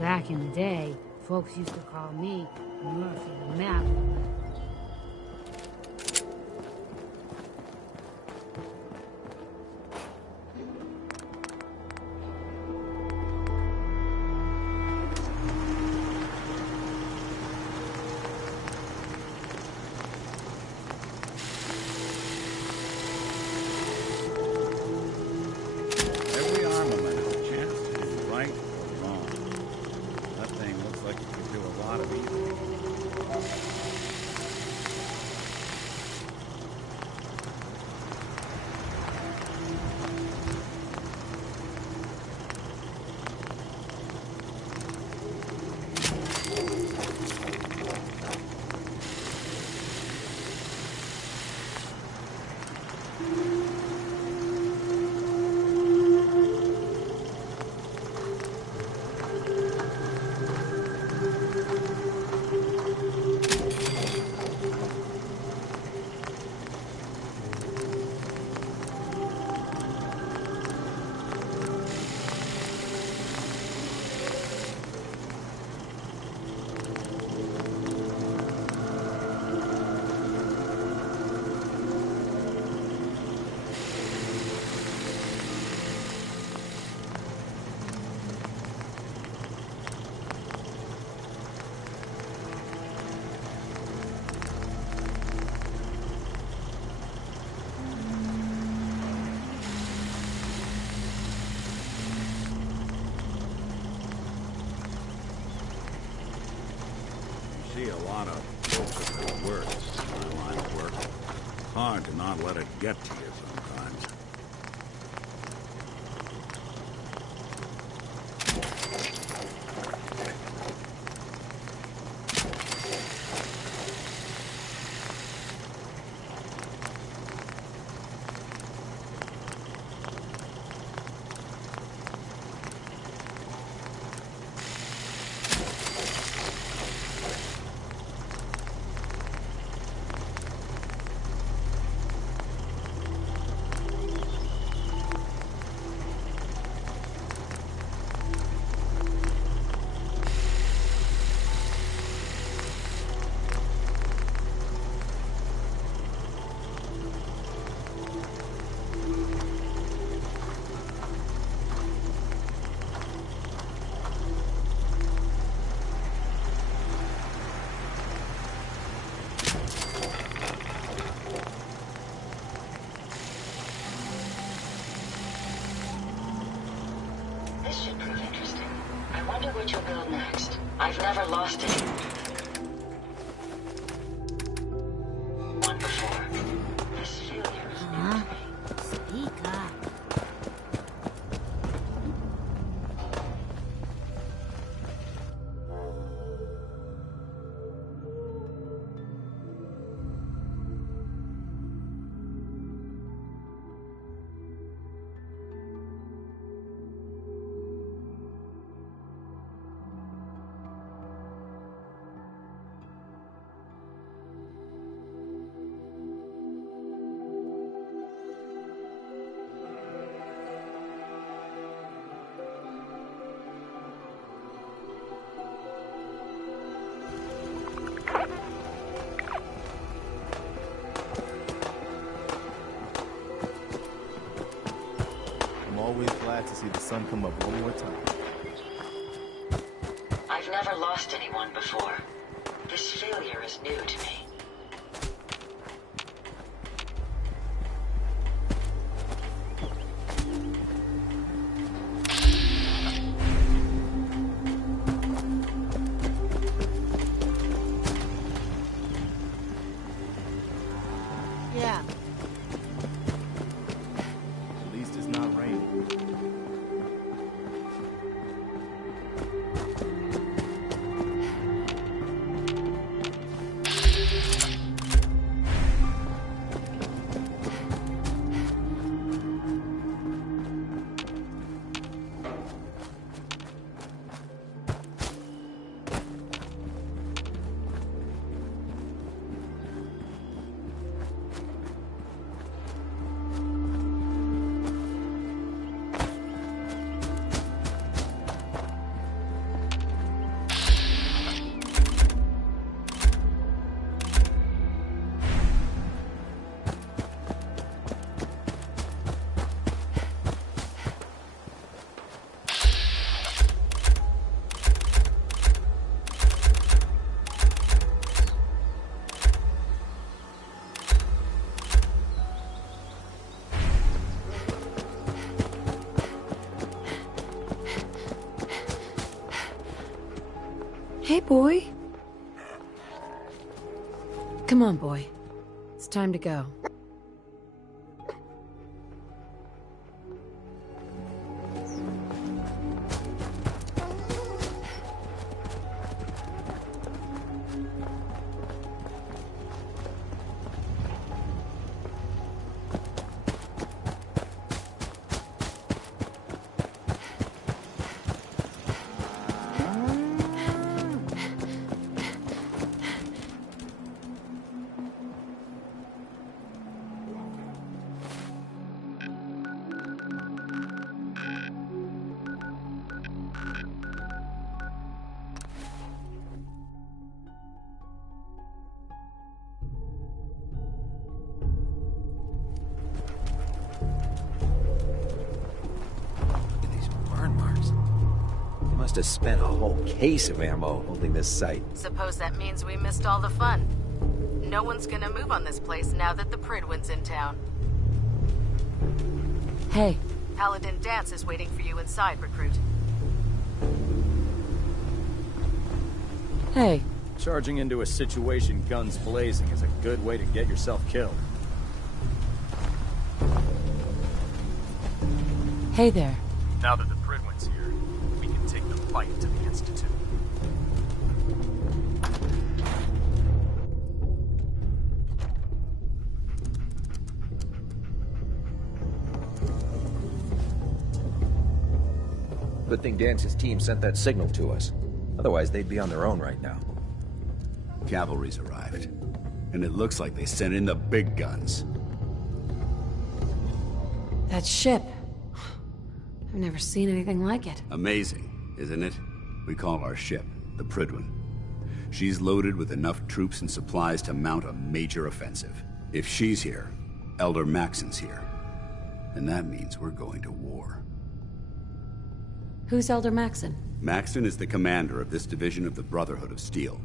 Back in the day, folks used to call me Murphy MacLean. Every armament has a chance to do right or wrong. That thing looks like it could do a lot of evil. See a lot of folks at their worst in my line of work. Hard to not let it get to you sometimes. This should prove interesting. I wonder what you'll build next. I've never lost it. One before. This failure is new to me. Speak up. I'm always glad to see the sun come up one more time. I've never lost anyone before. This failure is new to me. Yeah. At least it's not raining. boy? Come on, boy. It's time to go. Must have spent a whole case of ammo holding this site. Suppose that means we missed all the fun. No one's gonna move on this place now that the Pridwin's in town. Hey. Paladin Dance is waiting for you inside, recruit. Hey. Charging into a situation guns blazing is a good way to get yourself killed. Hey there. Now that the Pridwin's here, we can take the fight to the Institute. Good thing Dance's team sent that signal to us. Otherwise, they'd be on their own right now. Cavalry's arrived. And it looks like they sent in the big guns. That ship. I've never seen anything like it. Amazing, isn't it? We call our ship the Pridwin. She's loaded with enough troops and supplies to mount a major offensive. If she's here, Elder Maxon's here. And that means we're going to war. Who's Elder Maxon? Maxon is the commander of this division of the Brotherhood of Steel.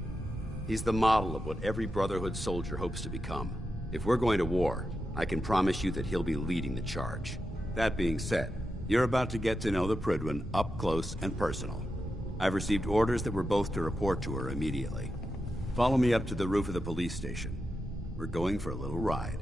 He's the model of what every Brotherhood soldier hopes to become. If we're going to war, I can promise you that he'll be leading the charge. That being said, you're about to get to know the Pridwin up close and personal. I've received orders that we're both to report to her immediately. Follow me up to the roof of the police station. We're going for a little ride.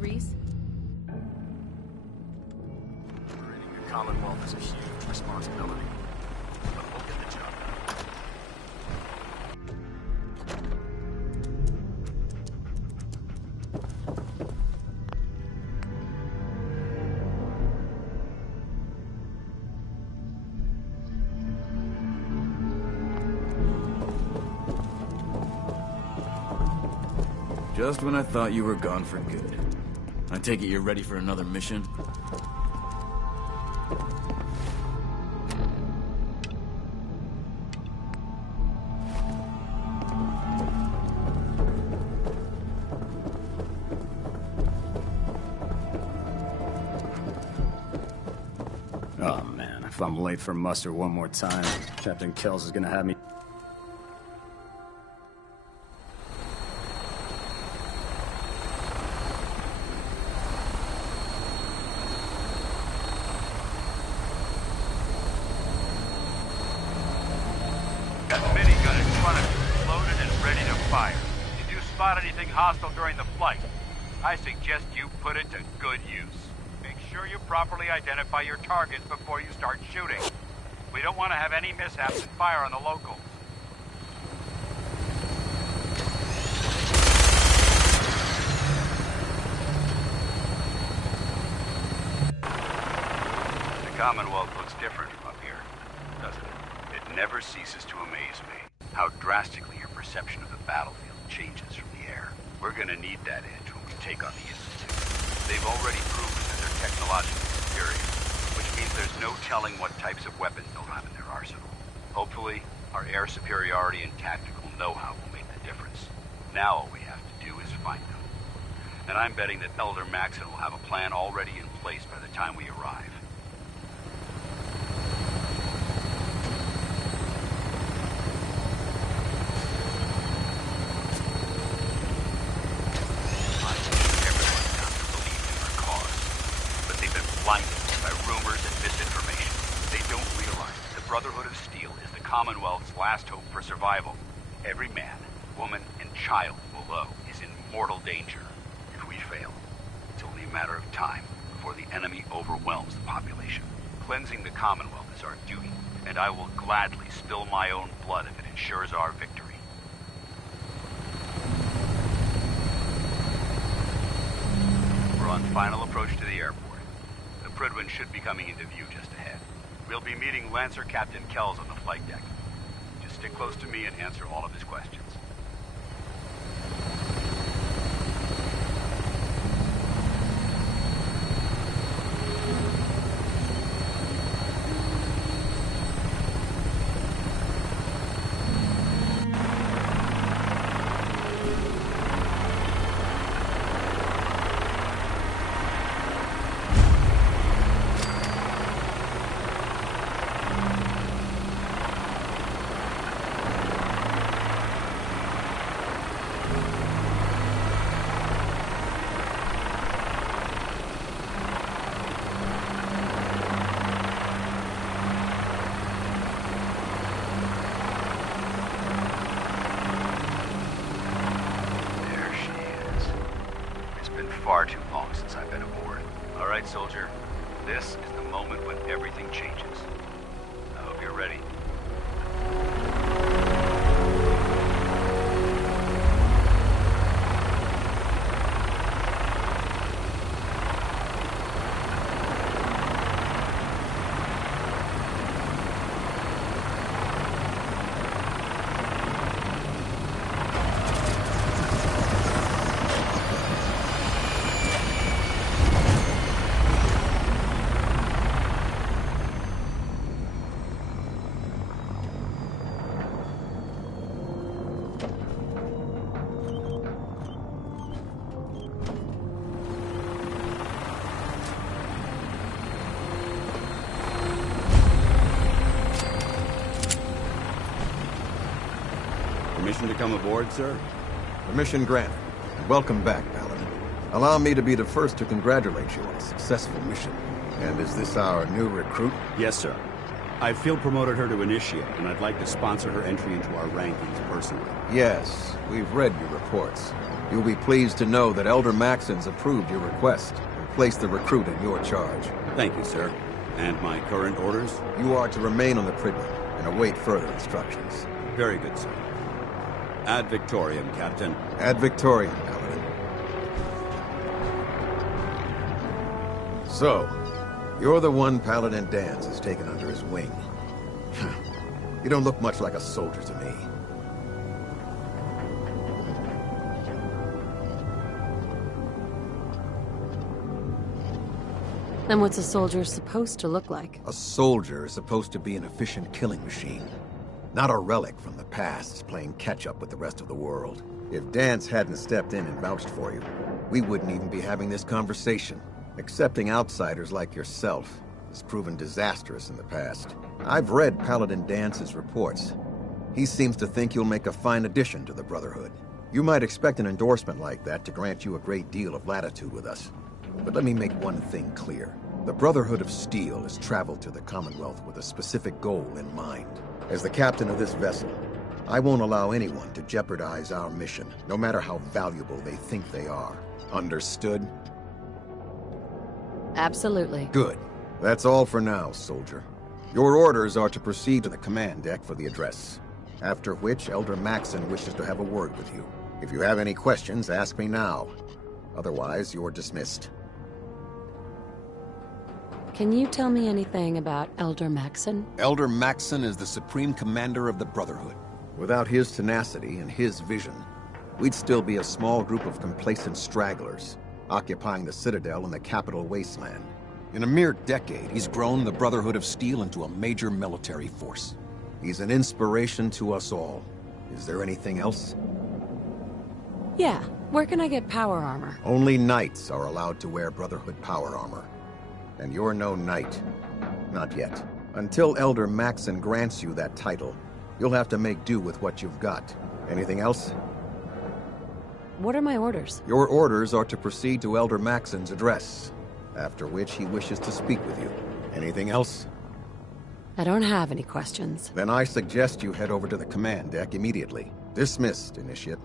Reese? Creating a Commonwealth is a huge responsibility, but we'll get the job done. Just when I thought you were gone for good. I take it you're ready for another mission? Oh man, if I'm late for muster one more time, Captain Kells is gonna have me. anything hostile during the flight. I suggest you put it to good use. Make sure you properly identify your targets before you start shooting. We don't want to have any mishaps and fire on the locals. The Commonwealth looks different from up here, doesn't it? It never ceases to amaze me how drastically your perception of the battlefield changes from the air. We're gonna need that edge when we take on the Institute. They've already proven that they're technologically superior, which means there's no telling what types of weapons they'll have in their arsenal. Hopefully, our air superiority and tactical know-how will make the difference. Now all we have to do is find them. And I'm betting that Elder Maxon will have a plan already in place by the time we arrive. Blinded by rumors and misinformation. They don't realize that the Brotherhood of Steel is the Commonwealth's last hope for survival. Every man, woman, and child below is in mortal danger. If we fail, it's only a matter of time before the enemy overwhelms the population. Cleansing the Commonwealth is our duty, and I will gladly spill my own blood if it ensures our victory. We're on final approach to the airport. Prydwen should be coming into view just ahead. We'll be meeting Lancer Captain Kells on the flight deck. Just stick close to me and answer all of his questions. Far too long since I've been aboard. All right, soldier. This is the moment when everything changes. I hope you're ready. Permission to come aboard, sir? Permission granted. Welcome back, Paladin. Allow me to be the first to congratulate you on a successful mission. And is this our new recruit? Yes, sir. I've field promoted her to initiate, and I'd like to sponsor her entry into our rankings personally. Yes, we've read your reports. You'll be pleased to know that Elder Maxon's approved your request and placed the recruit in your charge. Thank you, sir. And my current orders? You are to remain on the Prydwen and await further instructions. Very good, sir. Ad Victoriam, Captain. Ad Victoriam, Paladin. So, you're the one Paladin Danse has taken under his wing. You don't look much like a soldier to me. Then what's a soldier supposed to look like? A soldier is supposed to be an efficient killing machine. Not a relic from the past, playing catch-up with the rest of the world. If Danse hadn't stepped in and vouched for you, we wouldn't even be having this conversation. Accepting outsiders like yourself has proven disastrous in the past. I've read Paladin Dance's reports. He seems to think you'll make a fine addition to the Brotherhood. You might expect an endorsement like that to grant you a great deal of latitude with us. But let me make one thing clear. The Brotherhood of Steel has traveled to the Commonwealth with a specific goal in mind. As the captain of this vessel, I won't allow anyone to jeopardize our mission, no matter how valuable they think they are. Understood? Absolutely. Good. That's all for now, soldier. Your orders are to proceed to the command deck for the address. After which, Elder Maxon wishes to have a word with you. If you have any questions, ask me now. Otherwise, you're dismissed. Can you tell me anything about Elder Maxon? Elder Maxon is the Supreme Commander of the Brotherhood. Without his tenacity and his vision, we'd still be a small group of complacent stragglers, occupying the Citadel in the capital wasteland. In a mere decade, he's grown the Brotherhood of Steel into a major military force. He's an inspiration to us all. Is there anything else? Yeah. Where can I get power armor? Only knights are allowed to wear Brotherhood power armor. And you're no knight. Not yet. Until Elder Maxon grants you that title, you'll have to make do with what you've got. Anything else? What are my orders? Your orders are to proceed to Elder Maxon's address, after which he wishes to speak with you. Anything else? I don't have any questions. Then I suggest you head over to the command deck immediately. Dismissed, Initiate.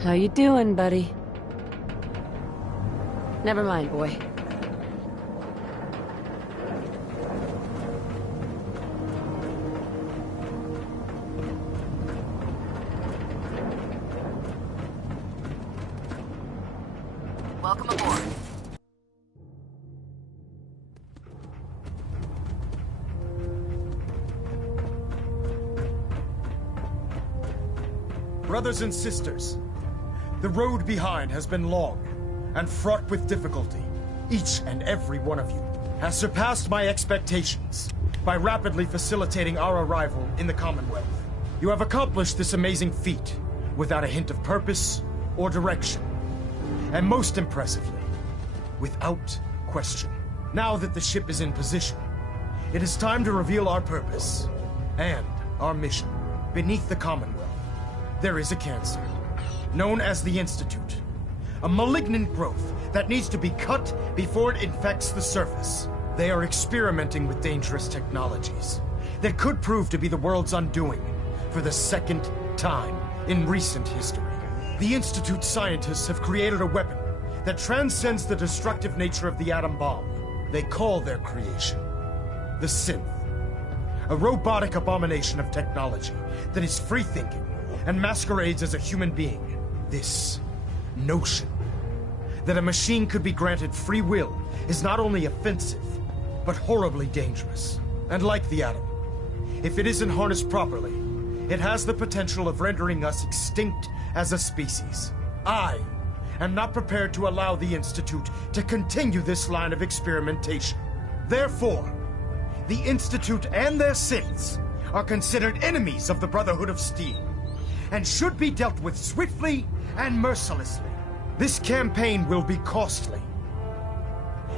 How you doing, buddy? Never mind, boy. Welcome aboard. Brothers and sisters, the road behind has been long and fraught with difficulty. Each and every one of you has surpassed my expectations by rapidly facilitating our arrival in the Commonwealth. You have accomplished this amazing feat without a hint of purpose or direction. And most impressively, without question. Now that the ship is in position, it is time to reveal our purpose and our mission. Beneath the Commonwealth, there is a cancer, known as the Institute. A malignant growth that needs to be cut before it infects the surface. They are experimenting with dangerous technologies that could prove to be the world's undoing for the second time in recent history. The Institute scientists have created a weapon that transcends the destructive nature of the atom bomb. They call their creation the Synth. A robotic abomination of technology that is free-thinking and masquerades as a human being. This notion that a machine could be granted free will is not only offensive, but horribly dangerous. And like the atom, if it isn't harnessed properly, it has the potential of rendering us extinct as a species. I am not prepared to allow the Institute to continue this line of experimentation. Therefore, the Institute and their synths are considered enemies of the Brotherhood of Steel, and should be dealt with swiftly and mercilessly. This campaign will be costly,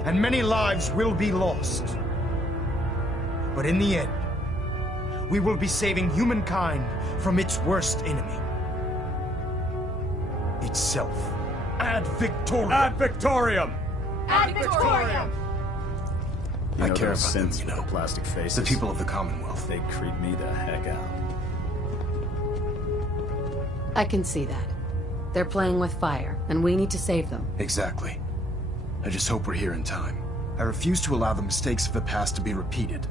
and many lives will be lost. But in the end, we will be saving humankind from its worst enemy. Itself. Ad Victoriam! Ad Victoriam! Ad Victoriam! I care about them, you know. Plastic faces. The people of the Commonwealth. They creep me the heck out. I can see that. They're playing with fire, and we need to save them. Exactly. I just hope we're here in time. I refuse to allow the mistakes of the past to be repeated.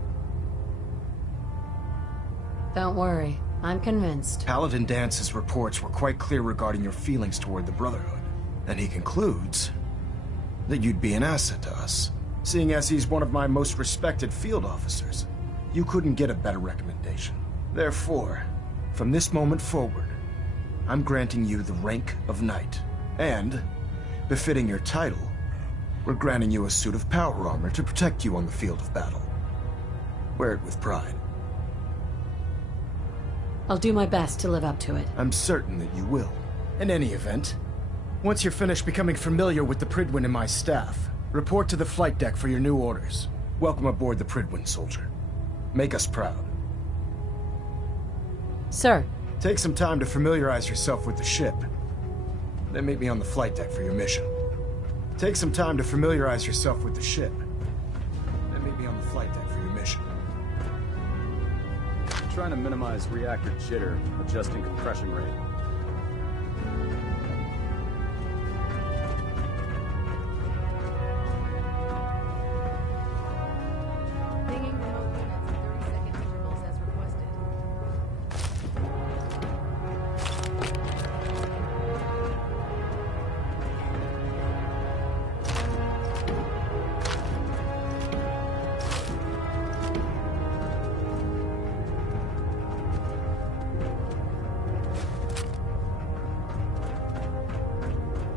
Don't worry. I'm convinced. Paladin Dance's reports were quite clear regarding your feelings toward the Brotherhood. And he concludes that you'd be an asset to us. Seeing as he's one of my most respected field officers, you couldn't get a better recommendation. Therefore, from this moment forward, I'm granting you the rank of knight. And, befitting your title, we're granting you a suit of power armor to protect you on the field of battle. Wear it with pride. I'll do my best to live up to it. I'm certain that you will. In any event, once you're finished becoming familiar with the Pridwin and my staff, report to the flight deck for your new orders. Welcome aboard the Pridwin, soldier. Make us proud. Sir. Take some time to familiarize yourself with the ship. Then meet me on the flight deck for your mission. Take some time to familiarize yourself with the ship. Then meet me on the flight deck for your mission. Trying to minimize reactor jitter, adjusting compression rate. Pinging remote units at 30-second intervals as requested.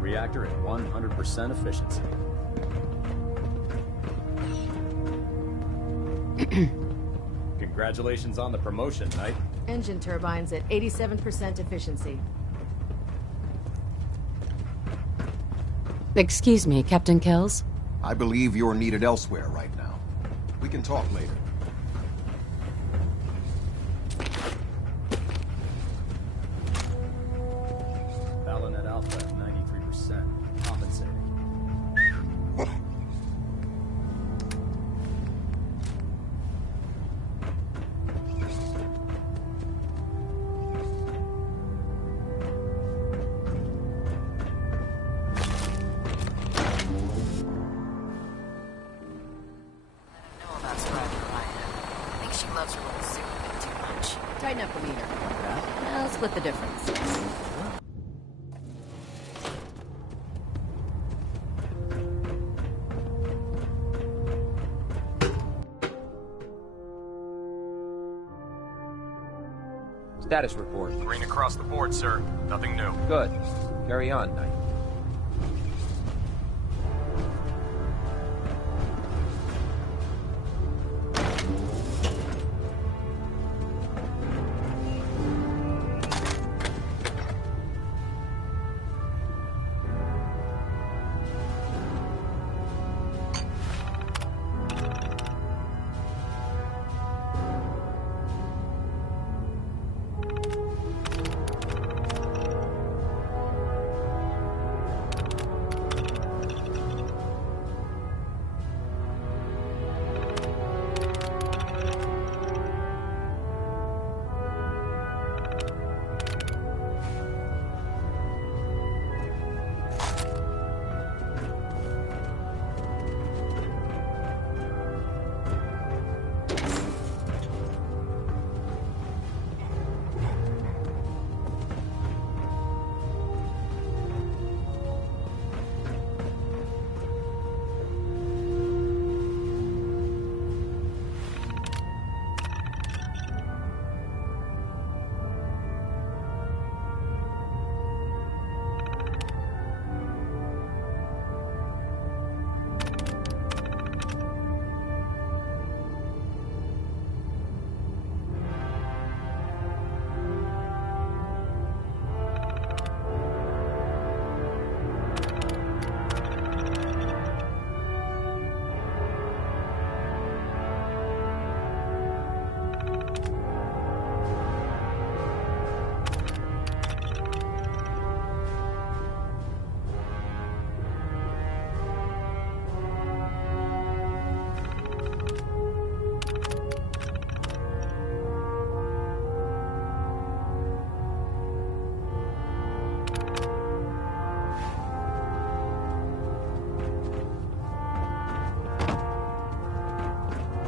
Reactor at 100% efficiency. Congratulations on the promotion, Knight. Engine turbines at 87% efficiency. Excuse me, Captain Kells? I believe you're needed elsewhere right now. We can talk later. Balonet Alpha at 93%. Compensating. Tighten up the meter. I'll split the difference. Status report. Green across the board, sir. Nothing new. Good. Carry on, Knight.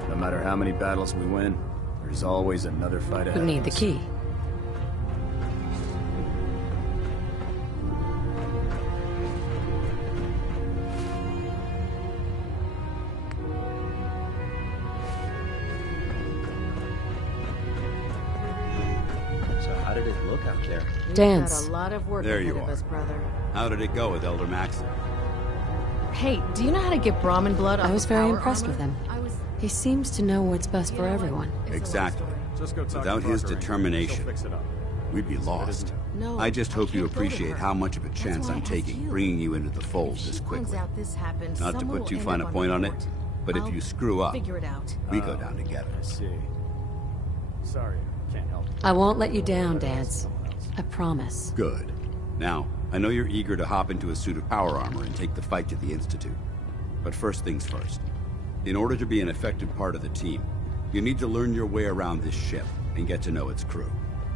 No matter how many battles we win, there's always another fight ahead. You need the key. his look out there. Dance. We've got a lot of work There ahead you of are. us, brother. How did it go with Elder Maxon? Hey, do you know how to get Brahmin blood off I was of very power impressed armor? with him. He seems to know what's best for everyone. Exactly. Just go talk Without to his Parker and determination, she'll fix it up. we'd be lost. No, I just hope you can't go to appreciate her. how much of a chance why I I'm asked taking you. bringing you into the fold If she this finds quickly. out this happened, Not to someone put too will fine end a up point on it, court. but if I'll you screw up, figure it out. we go down together. I see. Sorry, can't help it. I won't let you down, Dance. I promise. Good. Now, I know you're eager to hop into a suit of power armor and take the fight to the Institute. But first things first. In order to be an effective part of the team, you need to learn your way around this ship and get to know its crew.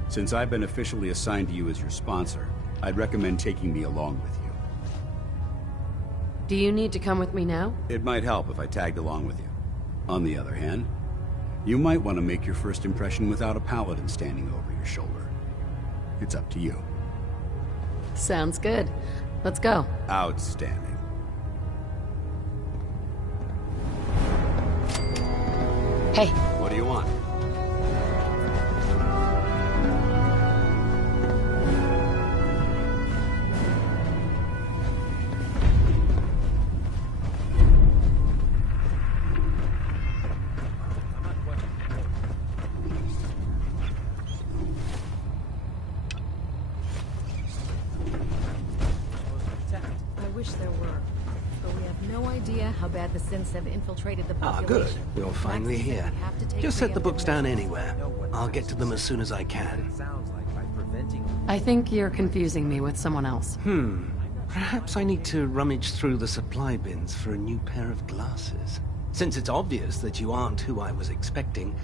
Since I've been officially assigned to you as your sponsor, I'd recommend taking me along with you. Do you need to come with me now? It might help if I tagged along with you. On the other hand, you might want to make your first impression without a paladin standing over your shoulder. It's up to you. Sounds good. Let's go. Outstanding. Hey. What do you want? I wish there were. But we have no idea how bad the synths have infiltrated the Ah, population. good. You're finally Maxie said here. we have to take Just set the books down preemptive anywhere. I'll get to them as soon as I can. I think you're confusing me with someone else. Perhaps I need to rummage through the supply bins for a new pair of glasses. Since it's obvious that you aren't who I was expecting,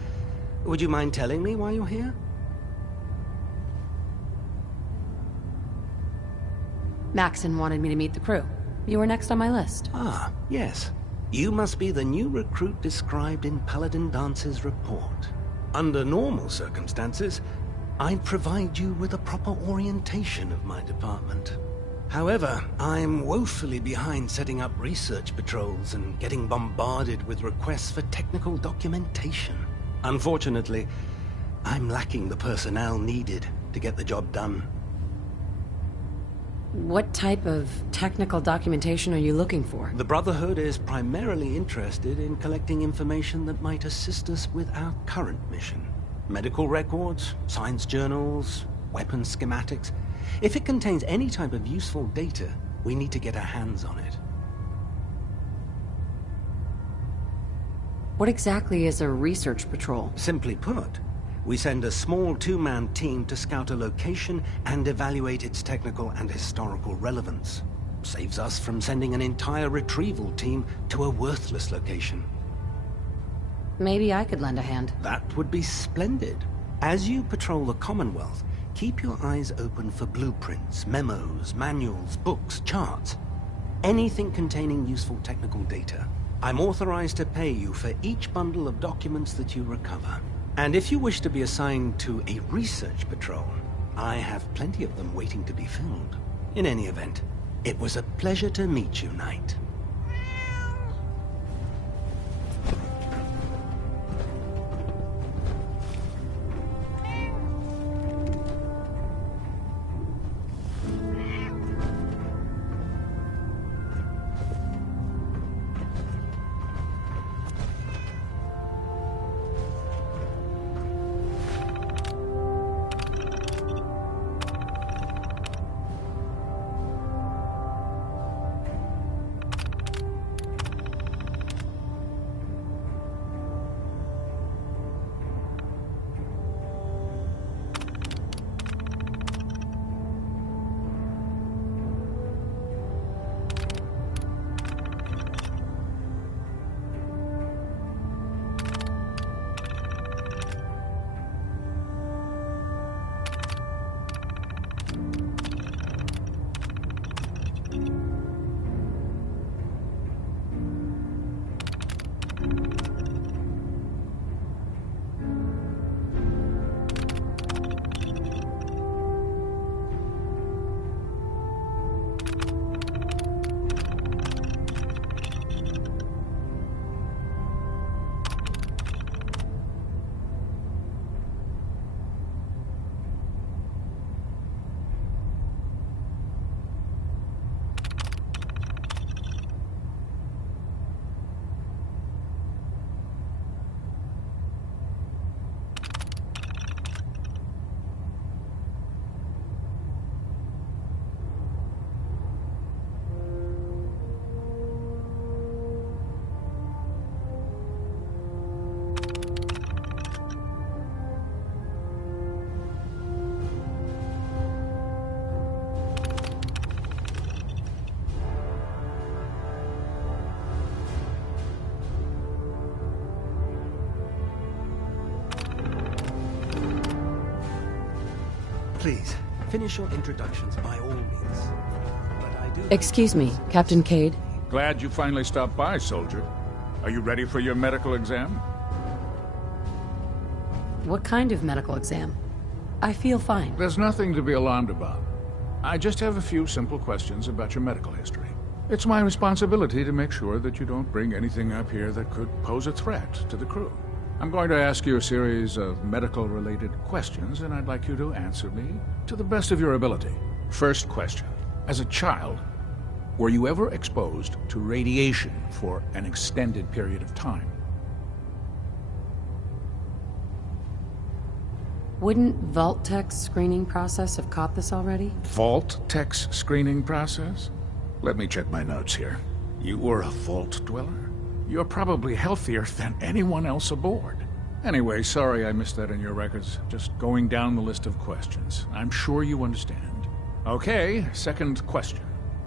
would you mind telling me why you're here? Maxon wanted me to meet the crew. You were next on my list. Ah, yes. You must be the new recruit described in Paladin Dance's report. Under normal circumstances, I'd provide you with a proper orientation of my department. However, I'm woefully behind setting up research patrols and getting bombarded with requests for technical documentation. Unfortunately, I'm lacking the personnel needed to get the job done. What type of technical documentation are you looking for? The Brotherhood is primarily interested in collecting information that might assist us with our current mission. Medical records, science journals, weapon schematics. If it contains any type of useful data, we need to get our hands on it. What exactly is a research patrol? Simply put, we send a small two-man team to scout a location and evaluate its technical and historical relevance. Saves us from sending an entire retrieval team to a worthless location. Maybe I could lend a hand. That would be splendid. As you patrol the Commonwealth, keep your eyes open for blueprints, memos, manuals, books, charts. Anything containing useful technical data. I'm authorized to pay you for each bundle of documents that you recover. And if you wish to be assigned to a research patrol, I have plenty of them waiting to be filled. In any event, it was a pleasure to meet you, Knight. Please, finish your introductions by all means. But I do... Excuse me, Captain Cade. Glad you finally stopped by, soldier. Are you ready for your medical exam? What kind of medical exam? I feel fine. There's nothing to be alarmed about. I just have a few simple questions about your medical history. It's my responsibility to make sure that you don't bring anything up here that could pose a threat to the crew. I'm going to ask you a series of medical-related questions, and I'd like you to answer me to the best of your ability. First question. As a child, were you ever exposed to radiation for an extended period of time? Wouldn't Vault-Tech's screening process have caught this already? Vault-Tech's screening process? Let me check my notes here. You were a Vault Dweller? You're probably healthier than anyone else aboard. Anyway, sorry I missed that in your records. Just going down the list of questions. I'm sure you understand. Okay, second question.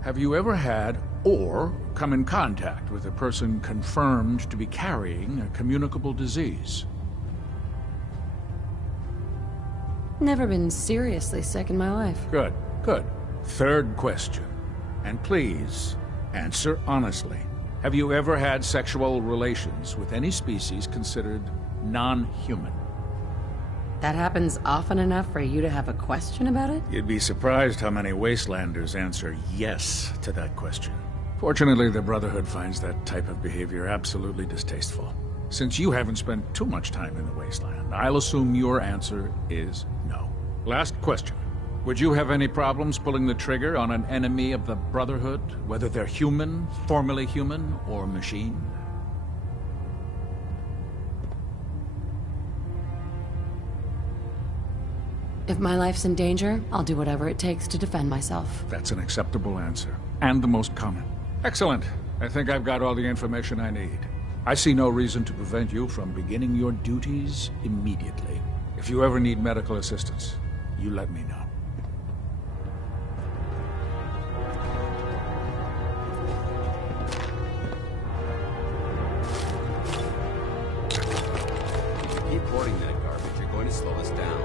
Have you ever had or come in contact with a person confirmed to be carrying a communicable disease? Never been seriously sick in my life. Good, good. Third question. And please, answer honestly. Have you ever had sexual relations with any species considered non-human? That happens often enough for you to have a question about it? You'd be surprised how many Wastelanders answer yes to that question. Fortunately, the Brotherhood finds that type of behavior absolutely distasteful. Since you haven't spent too much time in the Wasteland, I'll assume your answer is no. Last question. Would you have any problems pulling the trigger on an enemy of the Brotherhood, whether they're human, formerly human, or machine? If my life's in danger, I'll do whatever it takes to defend myself. That's an acceptable answer, and the most common. Excellent. I think I've got all the information I need. I see no reason to prevent you from beginning your duties immediately. If you ever need medical assistance, you let me know. Keep hoarding that garbage. You're going to slow us down.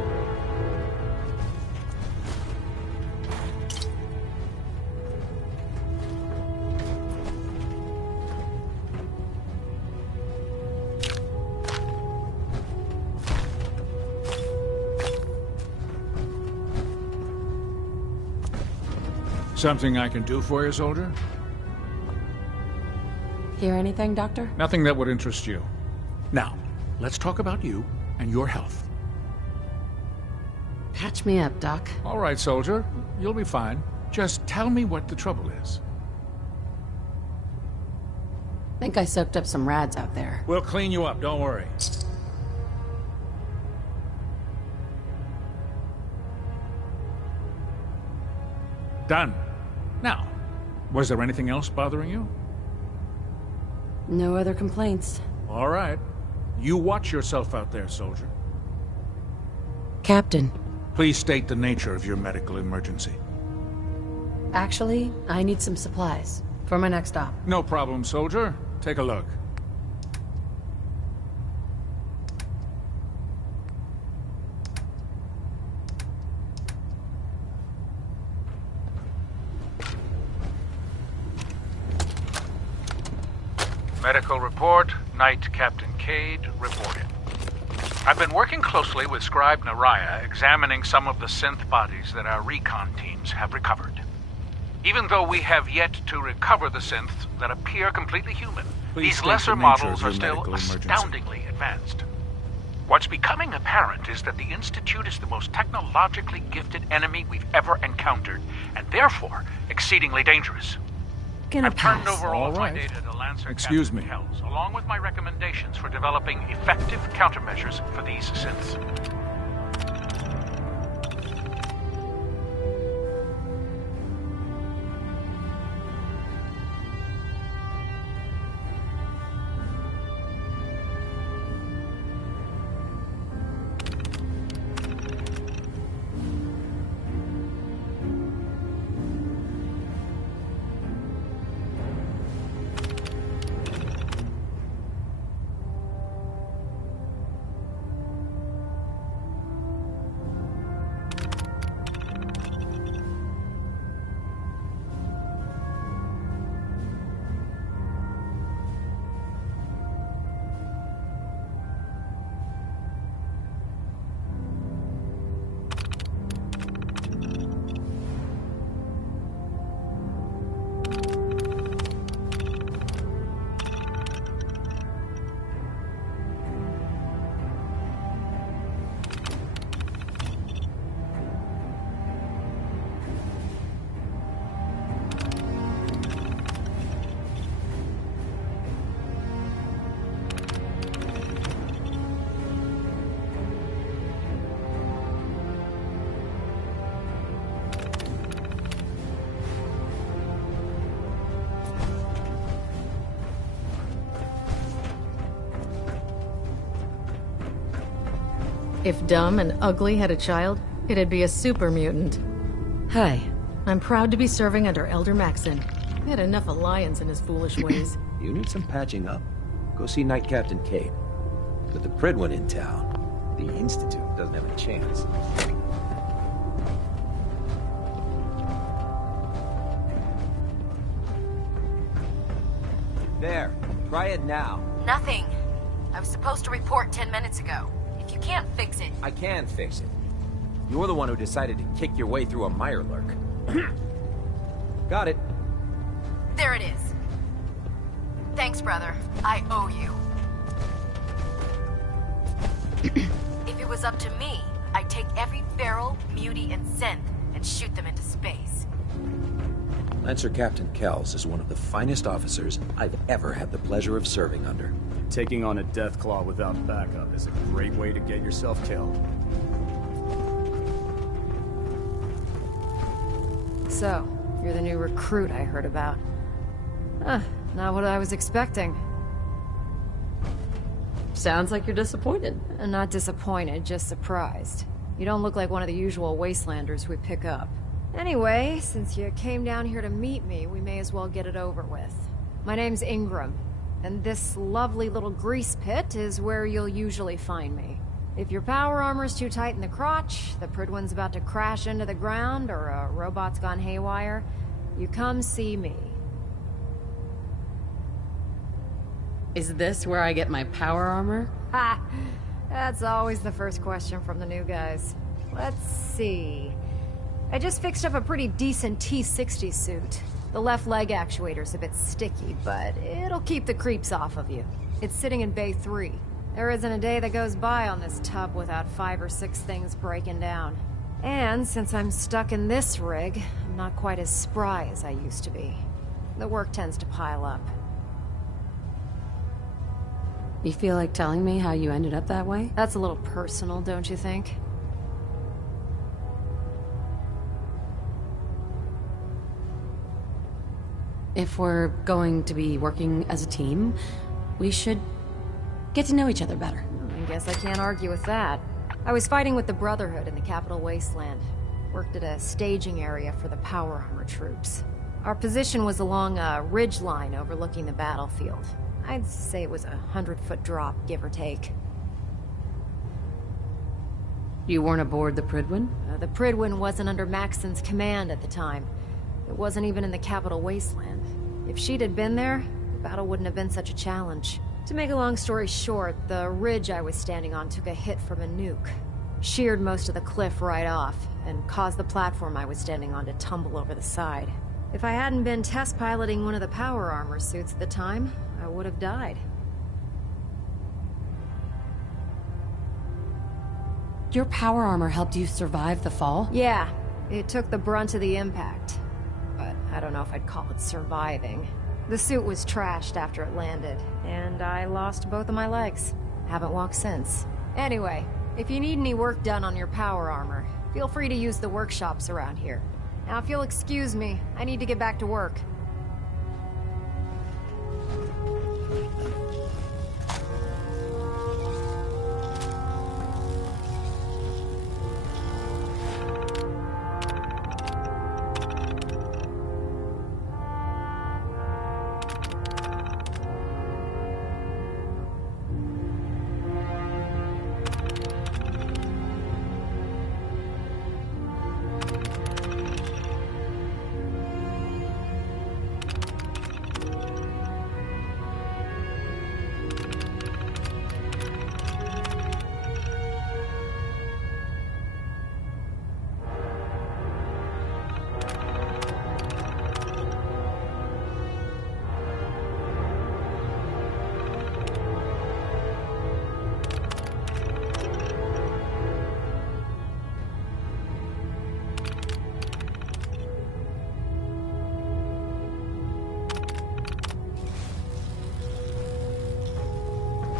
Something I can do for you, soldier? Hear anything, Doctor? Nothing that would interest you. Now, let's talk about you and your health. Patch me up, Doc. All right, soldier. You'll be fine. Just tell me what the trouble is. Think I soaked up some rads out there. We'll clean you up, don't worry. Done. Now, was there anything else bothering you? No other complaints. All right. You watch yourself out there, soldier. Captain. Please state the nature of your medical emergency. Actually, I need some supplies for my next op. No problem, soldier. Take a look. Medical report, Night Captain Cade reported. I've been working closely with Scribe Naraya, examining some of the synth bodies that our recon teams have recovered. Even though we have yet to recover the synths that appear completely human, these lesser models are still astoundingly advanced. What's becoming apparent is that the Institute is the most technologically gifted enemy we've ever encountered, and therefore exceedingly dangerous. I've turned over all of my data to Lancer Captain Kells, along with my recommendations for developing effective countermeasures for these synths. If dumb and ugly had a child, it'd be a super mutant. Hi, I'm proud to be serving under Elder Maxon. He had enough alliance in his foolish ways. You need some patching up? Go see Knight Captain Cade. With the Pridwin in town, the Institute doesn't have a chance. There. Try it now. Nothing. I was supposed to report 10 minutes ago. If you can't fix it... I can fix it. You're the one who decided to kick your way through a Mirelurk. Got it. There it is. Thanks, brother. I owe you. If it was up to me, I'd take every feral, mutie, and synth and shoot them into space. Lancer Captain Kells is one of the finest officers I've ever had the pleasure of serving under. Taking on a Deathclaw without backup is a great way to get yourself killed. So, you're the new recruit I heard about. Huh, not what I was expecting. Sounds like you're disappointed. Not disappointed, just surprised. You don't look like one of the usual wastelanders we pick up. Anyway, since you came down here to meet me, we may as well get it over with. My name's Ingram, and this lovely little grease pit is where you'll usually find me. If your power armor's too tight in the crotch, the Pridwin's about to crash into the ground, or a robot's gone haywire, you come see me. Is this where I get my power armor? Ha! That's always the first question from the new guys. Let's see. I just fixed up a pretty decent T-60 suit. The left leg actuator's a bit sticky, but it'll keep the creeps off of you. It's sitting in Bay 3. There isn't a day that goes by on this tub without 5 or 6 things breaking down. And since I'm stuck in this rig, I'm not quite as spry as I used to be. The work tends to pile up. You feel like telling me how you ended up that way? That's a little personal, don't you think? If we're going to be working as a team, we should get to know each other better. I guess I can't argue with that. I was fighting with the Brotherhood in the Capital Wasteland. Worked at a staging area for the power armor troops. Our position was along a ridge line overlooking the battlefield. I'd say it was a 100-foot drop, give or take. You weren't aboard the Pridwin? The Pridwin wasn't under Maxon's command at the time. It wasn't even in the Capital Wasteland. If she'd had been there, the battle wouldn't have been such a challenge. To make a long story short, the ridge I was standing on took a hit from a nuke. Sheared most of the cliff right off, and caused the platform I was standing on to tumble over the side. If I hadn't been test piloting one of the power armor suits at the time, I would have died. Your power armor helped you survive the fall? Yeah, it took the brunt of the impact. But I don't know if I'd call it surviving. The suit was trashed after it landed, and I lost both of my legs. Haven't walked since. Anyway, if you need any work done on your power armor, feel free to use the workshops around here. Now if you'll excuse me, I need to get back to work.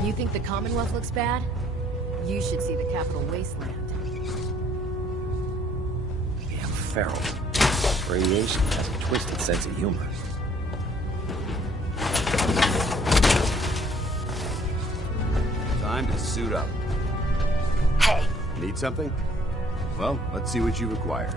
You think the Commonwealth looks bad? You should see the Capital Wasteland. Damn feral. Radiation has a twisted sense of humor. Time to suit up. Hey, Need something? Well, let's see what you require.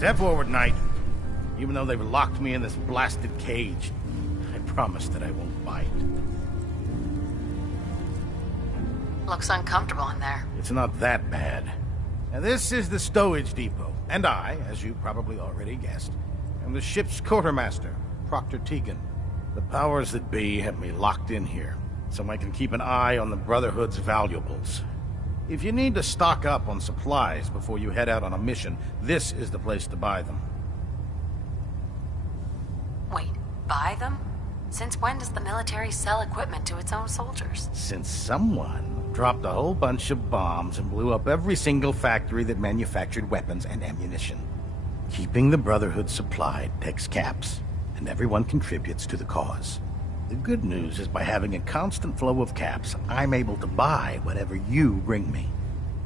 Step forward, Knight. Even though they've locked me in this blasted cage, I promise that I won't bite. Looks uncomfortable in there. It's not that bad. Now, this is the stowage depot, and I, as you probably already guessed, am the ship's quartermaster, Proctor Tegan. The powers that be have me locked in here, so I can keep an eye on the Brotherhood's valuables. If you need to stock up on supplies before you head out on a mission, this is the place to buy them. Wait, buy them? Since when does the military sell equipment to its own soldiers? Since someone dropped a whole bunch of bombs and blew up every single factory that manufactured weapons and ammunition. Keeping the Brotherhood supplied takes caps, and everyone contributes to the cause. The good news is by having a constant flow of caps, I'm able to buy whatever you bring me.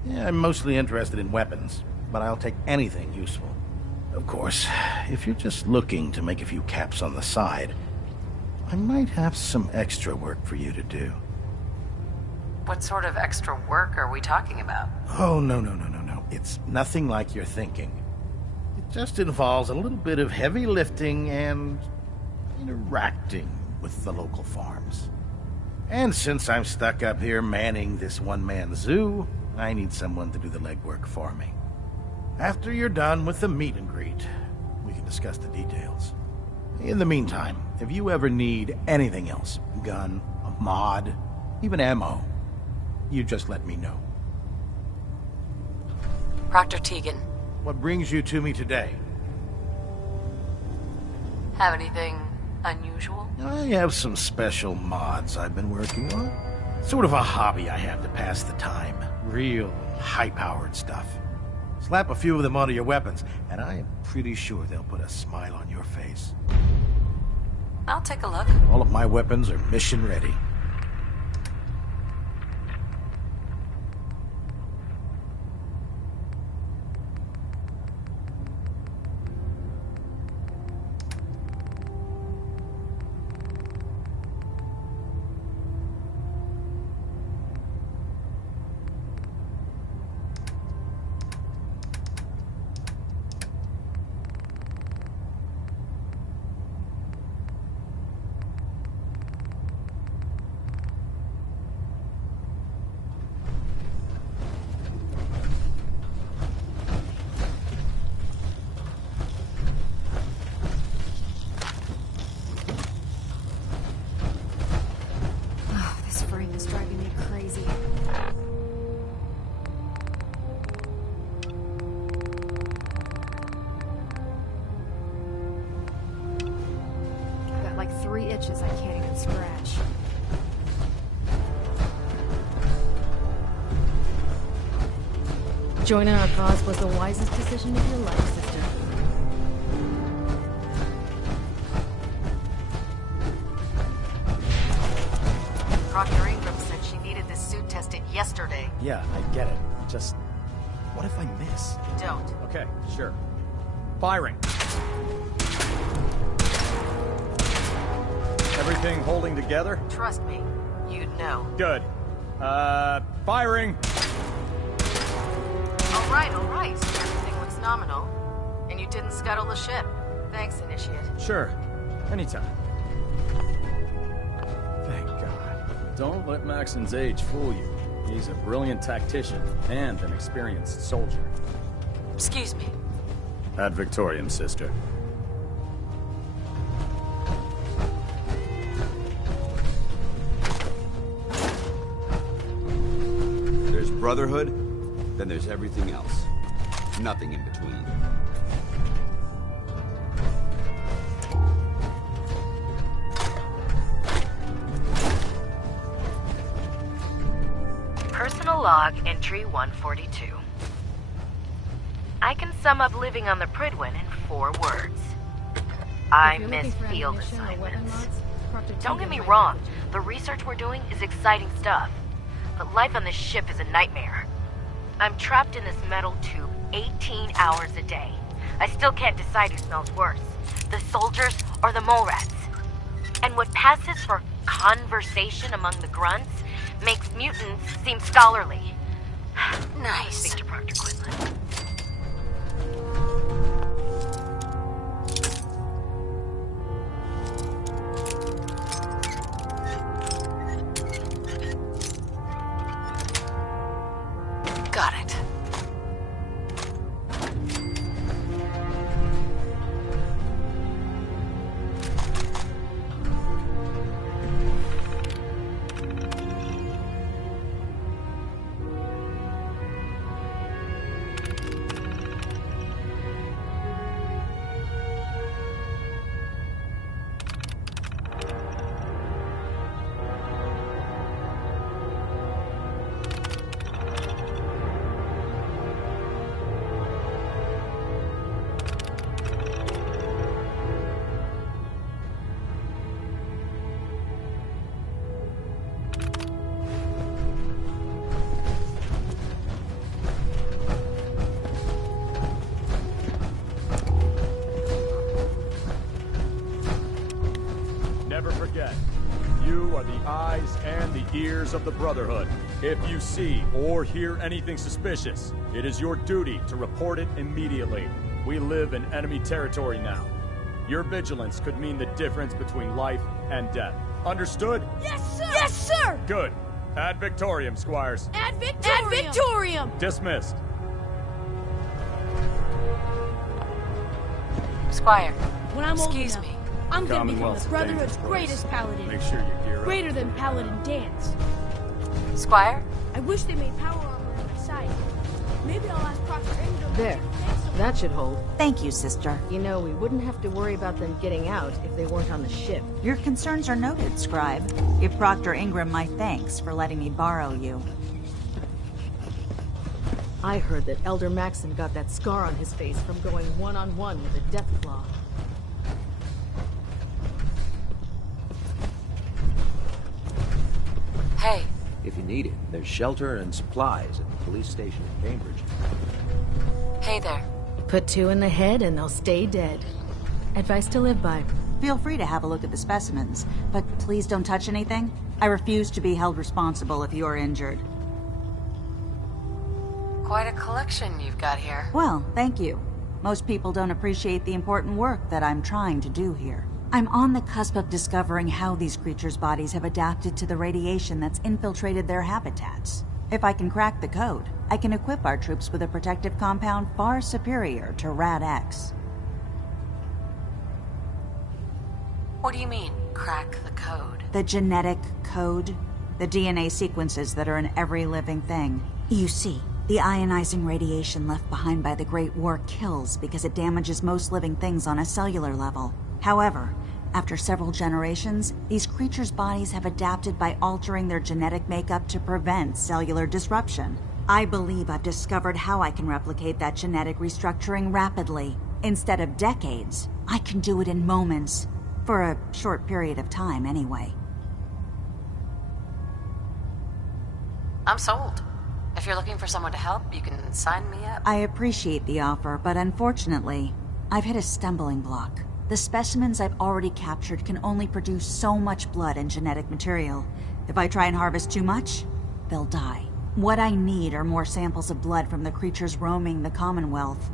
Yeah, I'm mostly interested in weapons, but I'll take anything useful. Of course, if you're just looking to make a few caps on the side, I might have some extra work for you to do. What sort of extra work are we talking about? Oh, no. It's nothing like you're thinking. It just involves a little bit of heavy lifting and interacting with the local farms. And since I'm stuck up here manning this one-man zoo, I need someone to do the legwork for me. After you're done with the meet and greet, we can discuss the details. In the meantime, if you ever need anything else, gun, a mod, even ammo, you just let me know. Proctor Tegan. What brings you to me today? Have anything unusual? I have some special mods I've been working on. Sort of a hobby I have to pass the time. Real high-powered stuff. Slap a few of them onto your weapons, and I am pretty sure they'll put a smile on your face. I'll take a look. All of my weapons are mission ready. Joining our cause was the wisest decision of your life, sister. Ingram said she needed this suit tested yesterday. Yeah, I get it. Just... what if I miss? Don't. Okay, sure. Firing. Everything holding together? Trust me, you'd know. Good. Firing! All right. Everything looks nominal. And you didn't scuttle the ship. Thanks, Initiate. Sure. Anytime. Thank God. Don't let Maxon's age fool you. He's a brilliant tactician and an experienced soldier. Excuse me. Ad Victoriam, sister. There's Brotherhood, then there's everything else. Nothing in between. Personal log entry 142. I can sum up living on the Prydwen in 4 words. I miss field assignments. Don't get me wrong, the research we're doing is exciting stuff. But life on this ship is a nightmare. I'm trapped in this metal tube 18 hours a day. I still can't decide who smells worse, the soldiers or the mole rats. And what passes for conversation among the grunts makes mutants seem scholarly. Nice. Speak to Proctor Quinlan. Got it. Never forget, you are the eyes and the ears of the Brotherhood. If you see or hear anything suspicious, it is your duty to report it immediately. We live in enemy territory now. Your vigilance could mean the difference between life and death. Understood? Yes, sir! Yes, sir! Good. Ad Victoriam, Squires. Ad Victoriam! Ad Victoriam! Dismissed. Squire, When I'm excuse old enough, me. I'm gonna become the Commonwealth's a Brotherhood's dangerous place. greatest paladin. Make sure you gear up. Greater than Paladin Dance. Squire? I wish they made power armor on my side. Maybe I'll ask Proctor Ingram. There. That should hold. Thank you, sister. You know, we wouldn't have to worry about them getting out if they weren't on the ship. Your concerns are noted, Scribe. Give Proctor Ingram my thanks for letting me borrow you. I heard that Elder Maxon got that scar on his face from going one-on-one with a Deathclaw. Hey. If you need it, there's shelter and supplies at the police station in Cambridge. Hey there. Put 2 in the head and they'll stay dead. Advice to live by. Feel free to have a look at the specimens, but please don't touch anything. I refuse to be held responsible if you're injured. Quite a collection you've got here. Well, thank you. Most people don't appreciate the important work that I'm trying to do here. I'm on the cusp of discovering how these creatures' bodies have adapted to the radiation that's infiltrated their habitats. If I can crack the code, I can equip our troops with a protective compound far superior to Rad-X. What do you mean, crack the code? The genetic code. The DNA sequences that are in every living thing. You see, the ionizing radiation left behind by the Great War kills because it damages most living things on a cellular level. However, after several generations, these creatures' bodies have adapted by altering their genetic makeup to prevent cellular disruption. I believe I've discovered how I can replicate that genetic restructuring rapidly. Instead of decades, I can do it in moments. For a short period of time, anyway. I'm sold. If you're looking for someone to help, you can sign me up. I appreciate the offer, but unfortunately, I've hit a stumbling block. The specimens I've already captured can only produce so much blood and genetic material. If I try and harvest too much, they'll die. What I need are more samples of blood from the creatures roaming the Commonwealth.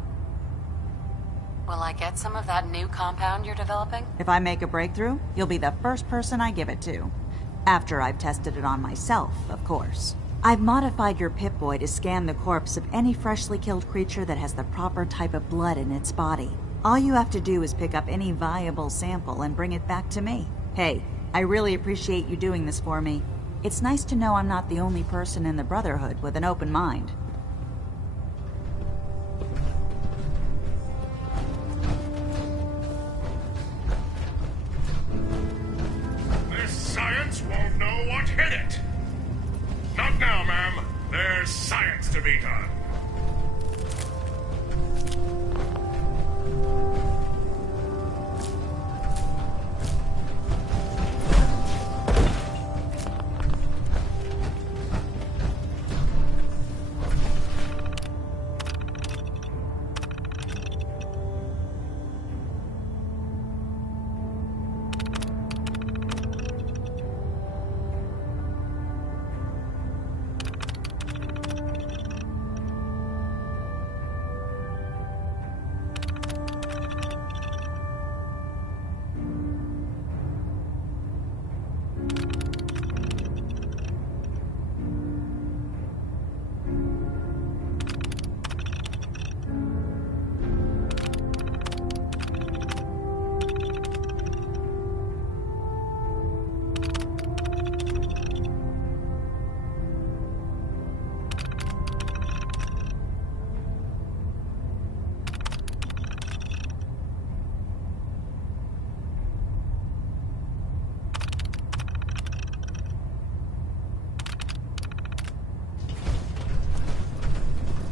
Will I get some of that new compound you're developing? If I make a breakthrough, you'll be the first person I give it to. After I've tested it on myself, of course. I've modified your Pip-Boy to scan the corpse of any freshly killed creature that has the proper type of blood in its body. All you have to do is pick up any viable sample and bring it back to me. Hey, I really appreciate you doing this for me. It's nice to know I'm not the only person in the Brotherhood with an open mind. This science won't know what hit it. Not now, ma'am. There's science to be done.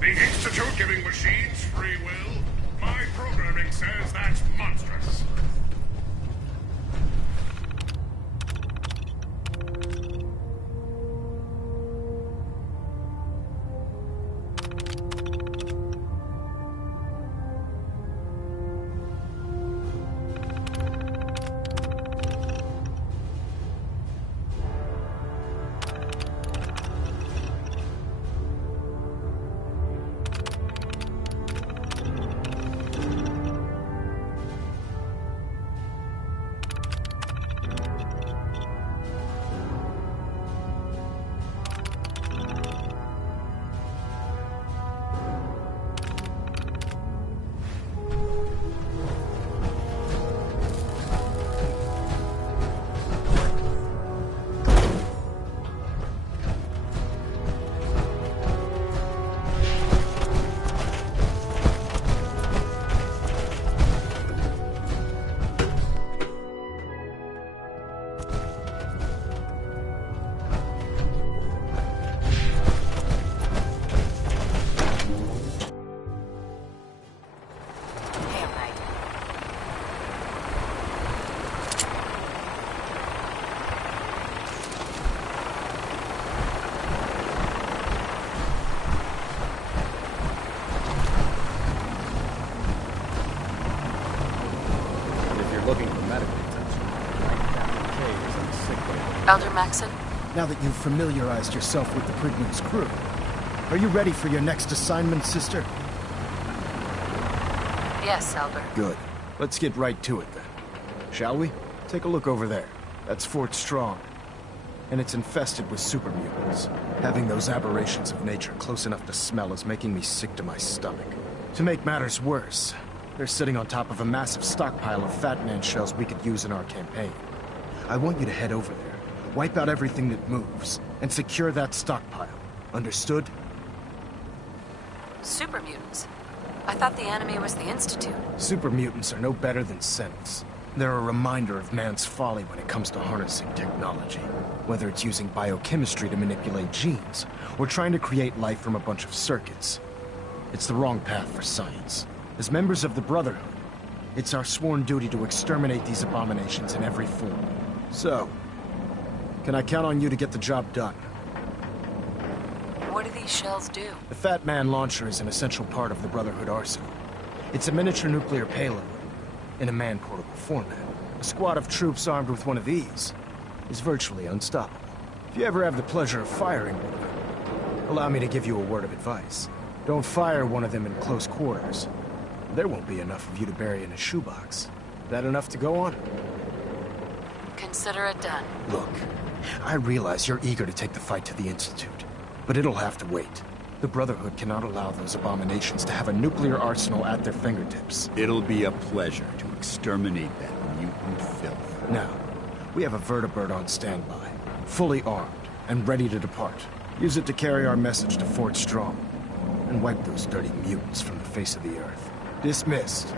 The Institute giving machines free will? My programming says that's monstrous. Elder Maxon? Now that you've familiarized yourself with the Prydwen's crew, are you ready for your next assignment, sister? Yes, Elder. Good. Let's get right to it then. Shall we? Take a look over there. That's Fort Strong. And it's infested with super mutants. Having those aberrations of nature close enough to smell is making me sick to my stomach. To make matters worse, they're sitting on top of a massive stockpile of Fat Man shells we could use in our campaign. I want you to head over there, wipe out everything that moves, and secure that stockpile. Understood? Super mutants? I thought the enemy was the Institute. Super mutants are no better than synths. They're a reminder of man's folly when it comes to harnessing technology. Whether it's using biochemistry to manipulate genes, or trying to create life from a bunch of circuits. It's the wrong path for science. As members of the Brotherhood, it's our sworn duty to exterminate these abominations in every form. So, can I count on you to get the job done? What do these shells do? The Fat Man launcher is an essential part of the Brotherhood arsenal. It's a miniature nuclear payload, in a man-portable format. A squad of troops armed with one of these is virtually unstoppable. If you ever have the pleasure of firing one of them, allow me to give you a word of advice. Don't fire one of them in close quarters. There won't be enough of you to bury in a shoebox. That enough to go on? Consider it done. Look, I realize you're eager to take the fight to the Institute, but it'll have to wait. The Brotherhood cannot allow those abominations to have a nuclear arsenal at their fingertips. It'll be a pleasure to exterminate that mutant filth. Now, we have a vertibird on standby, fully armed and ready to depart. Use it to carry our message to Fort Strong, and wipe those dirty mutants from the face of the earth. Dismissed.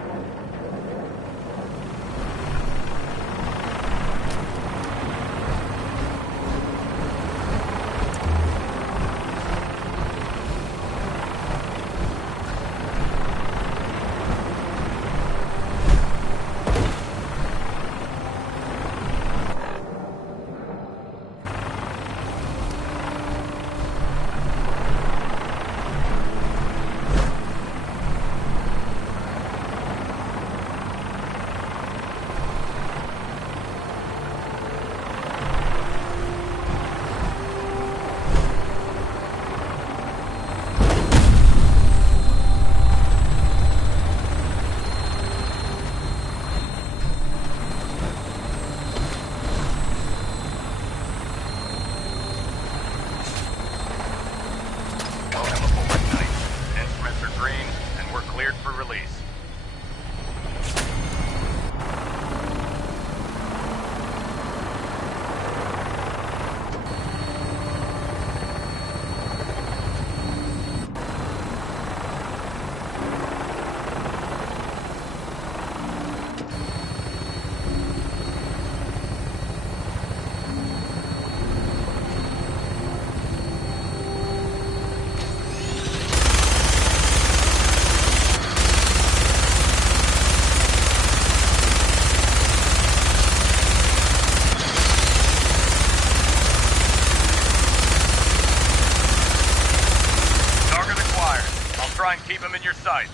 Keep him in your sights.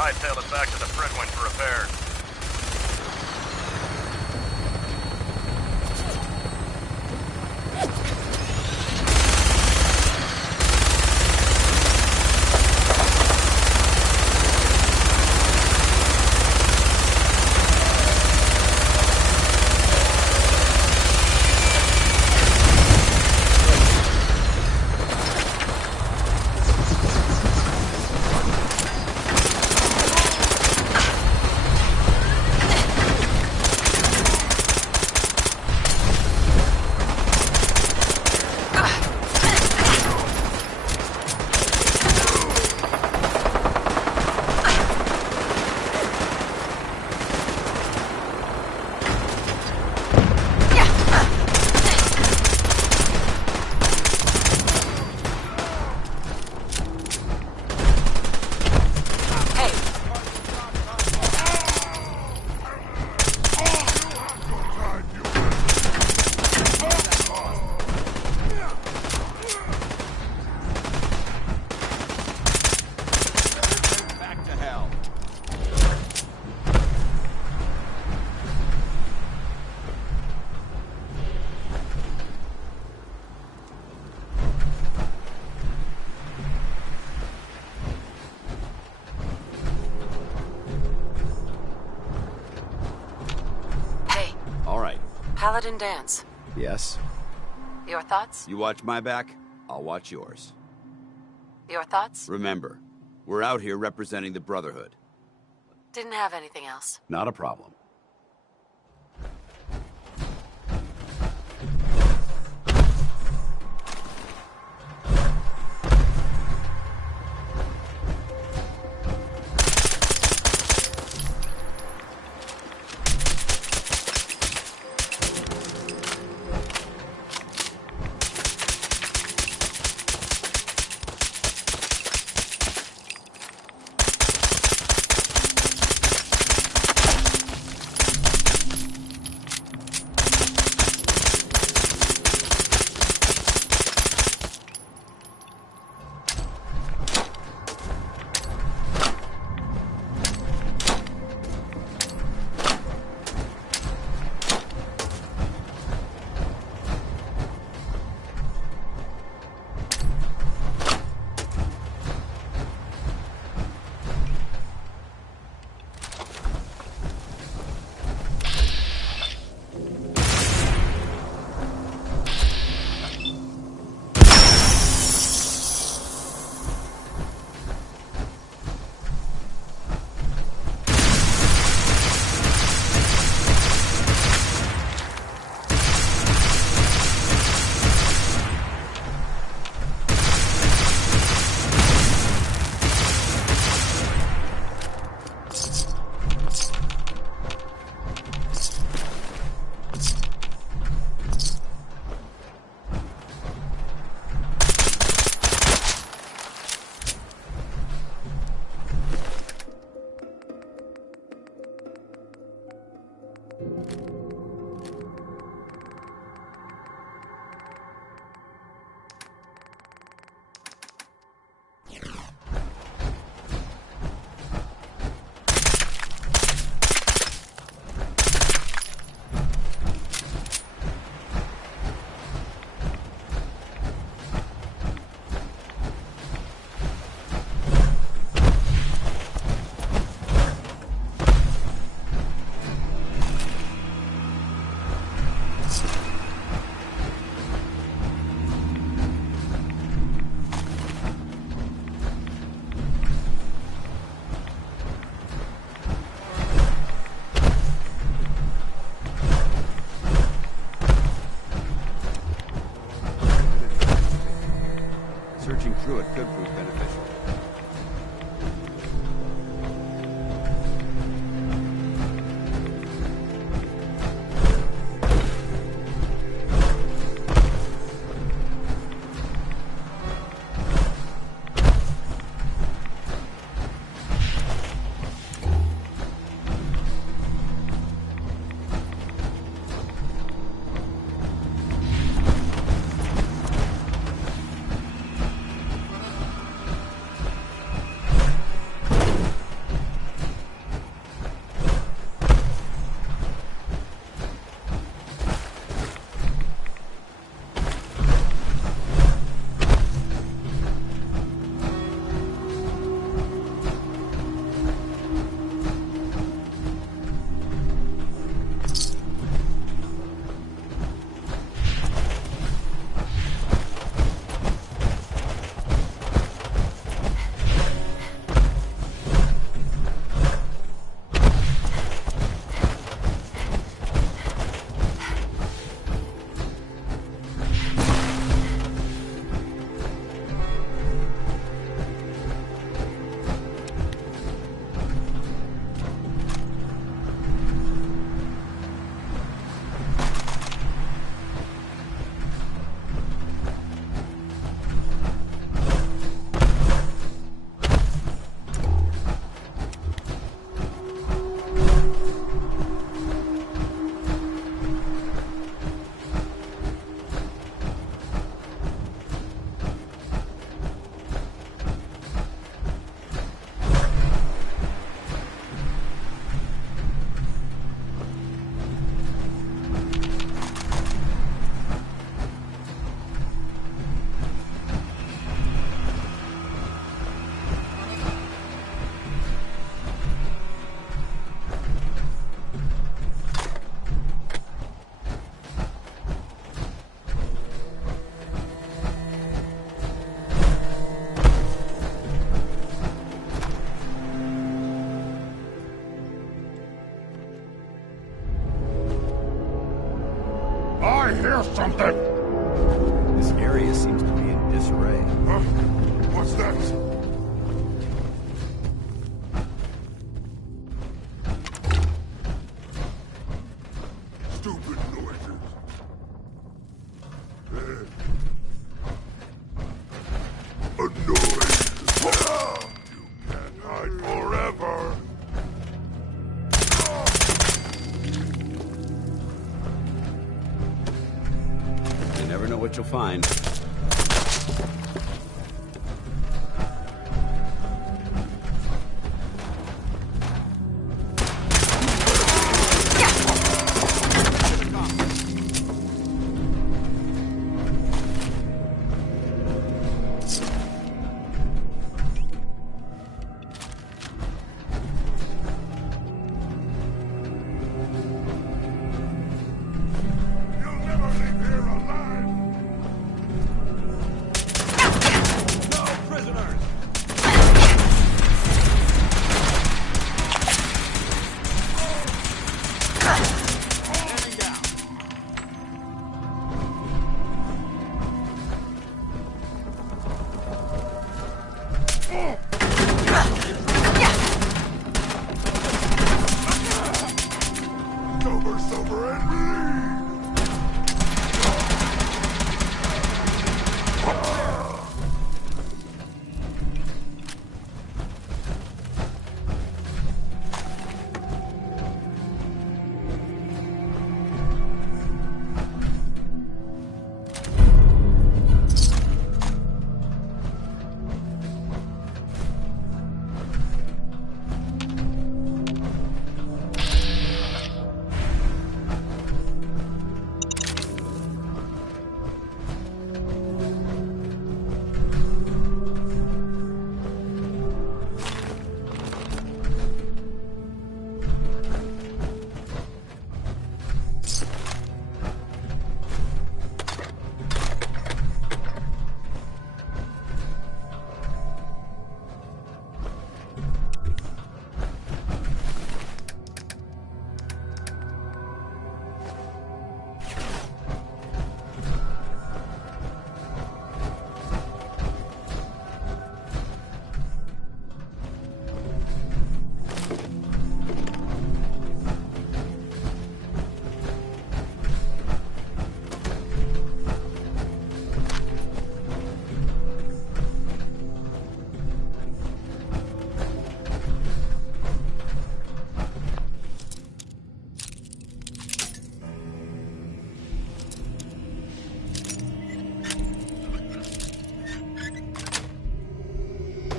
Hightail it back to the Fredwin for repairs. Paladin Dance. Yes? Your thoughts? You watch my back, I'll watch yours. Your thoughts? Remember, we're out here representing the Brotherhood. Didn't have anything else. Not a problem. Searching through it could prove beneficial. I hear something! This area seems to be in disarray. Huh? What's that? Stupid noises. A noise. You can't hide forever. You never know what you'll find. Sober, and bleed!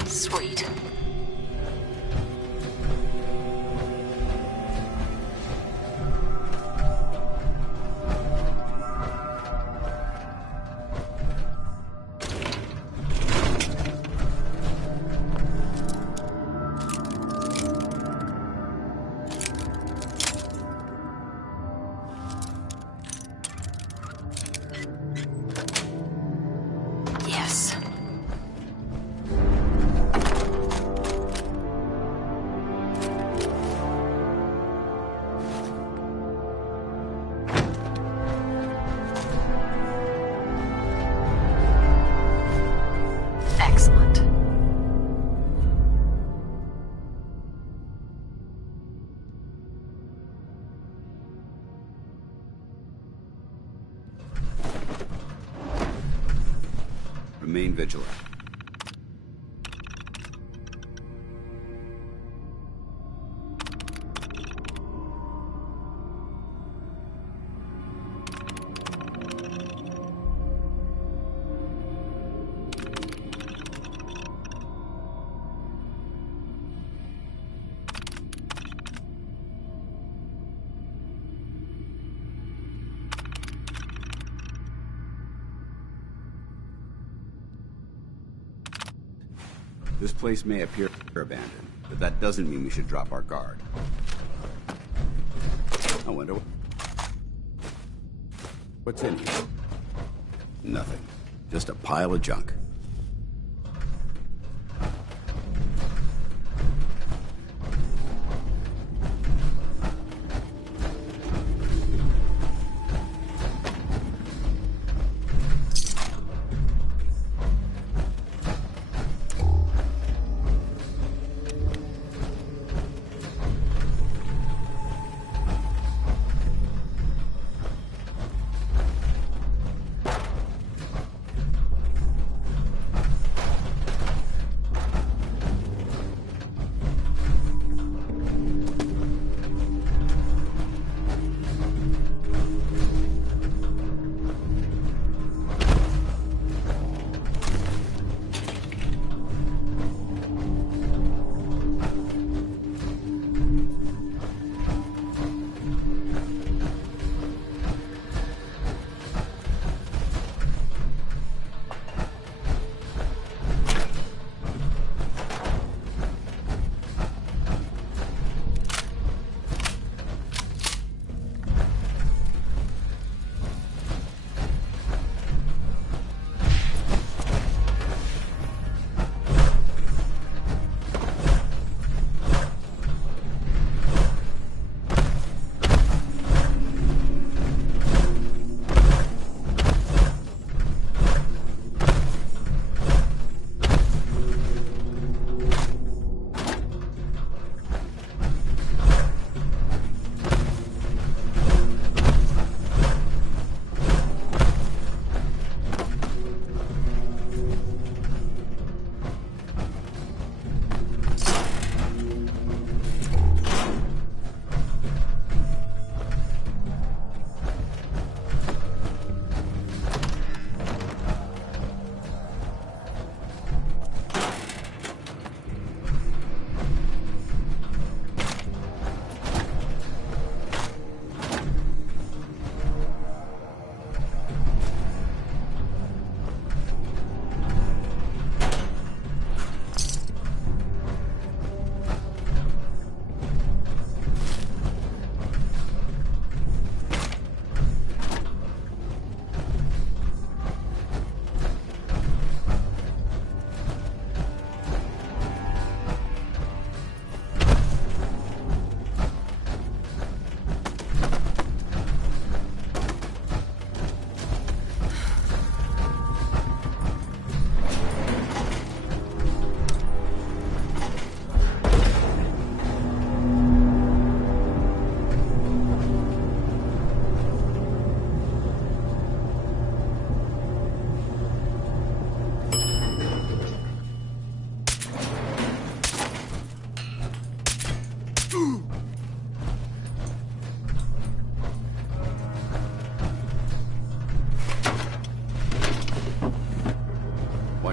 Sweet. Yes. Excellent. Remain vigilant. This place may appear abandoned, but that doesn't mean we should drop our guard. I wonder what's in here. Nothing. Just a pile of junk.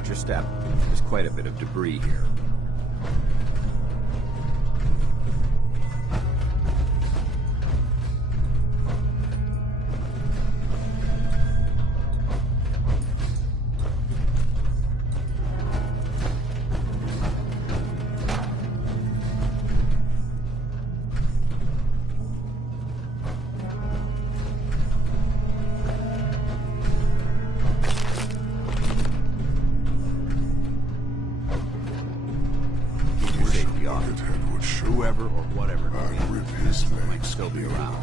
Watch your step. There's quite a bit of debris here. Whoever or whatever might still be around.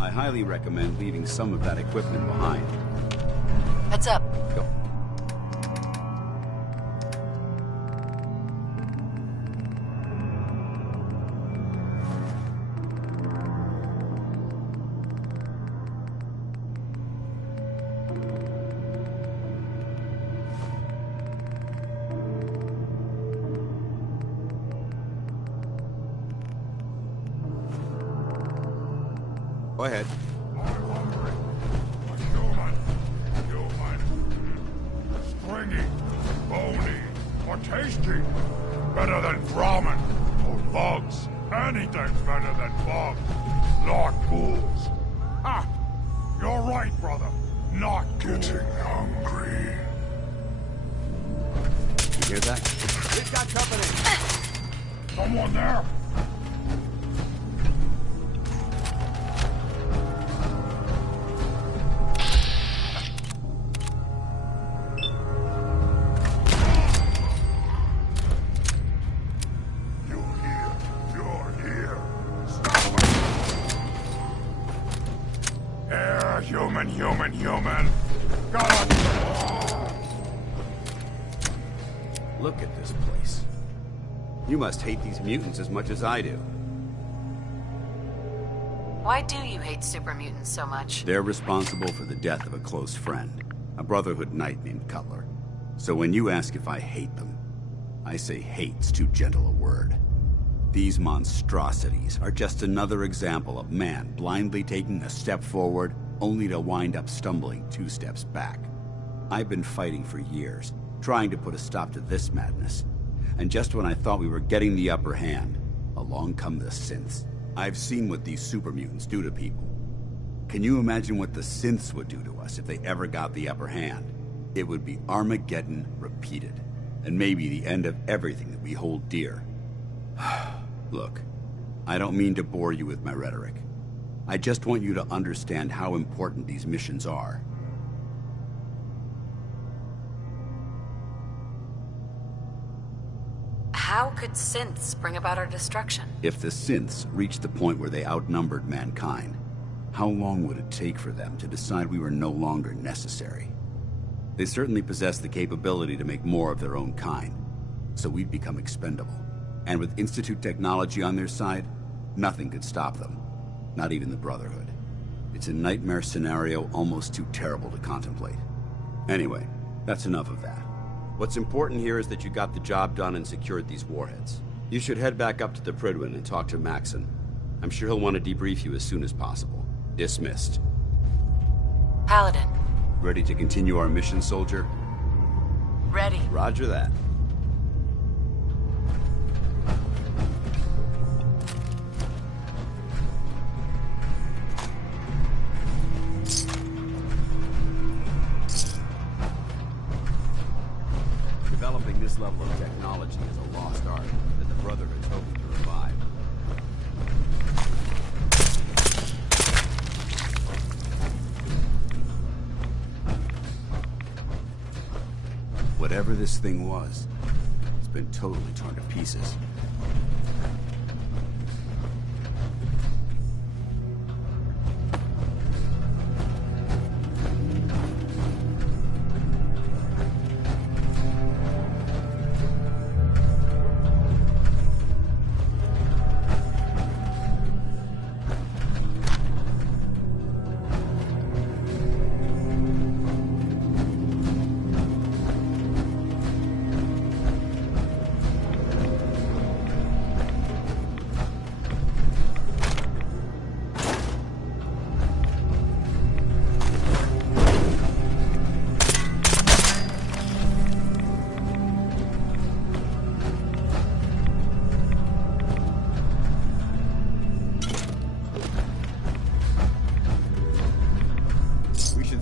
I highly recommend leaving some of that equipment behind. Heads up. Go. Go ahead. Stringy, bony, or tasty. Better than ramen or bugs. Anything's better than bugs. Not ghouls. Ah, you're right, brother. Not getting hungry. You hear that? We've got company. Someone there? Human. God. Look at this place. You must hate these mutants as much as I do. Why do you hate super mutants so much? They're responsible for the death of a close friend, a Brotherhood knight named Cutler. So when you ask if I hate them, I say hate's too gentle a word. These monstrosities are just another example of man blindly taking a step forward only to wind up stumbling 2 steps back. I've been fighting for years, trying to put a stop to this madness. And just when I thought we were getting the upper hand, along come the synths. I've seen what these super mutants do to people. Can you imagine what the synths would do to us if they ever got the upper hand? It would be Armageddon repeated, and maybe the end of everything that we hold dear. Look, I don't mean to bore you with my rhetoric. I just want you to understand how important these missions are. How could synths bring about our destruction? If the synths reached the point where they outnumbered mankind, how long would it take for them to decide we were no longer necessary? They certainly possess the capability to make more of their own kind, so we'd become expendable. And with Institute technology on their side, nothing could stop them. Not even the Brotherhood. It's a nightmare scenario almost too terrible to contemplate. Anyway, that's enough of that. What's important here is that you got the job done and secured these warheads. You should head back up to the Prydwen and talk to Maxon. I'm sure he'll want to debrief you as soon as possible. Dismissed. Paladin. Ready to continue our mission, soldier? Ready. Roger that. Developing this level of technology is a lost art that the Brotherhood's hoping to revive. Whatever this thing was, it's been totally torn to pieces.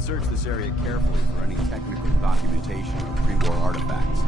search this area carefully for any technical documentation or pre-war artifacts.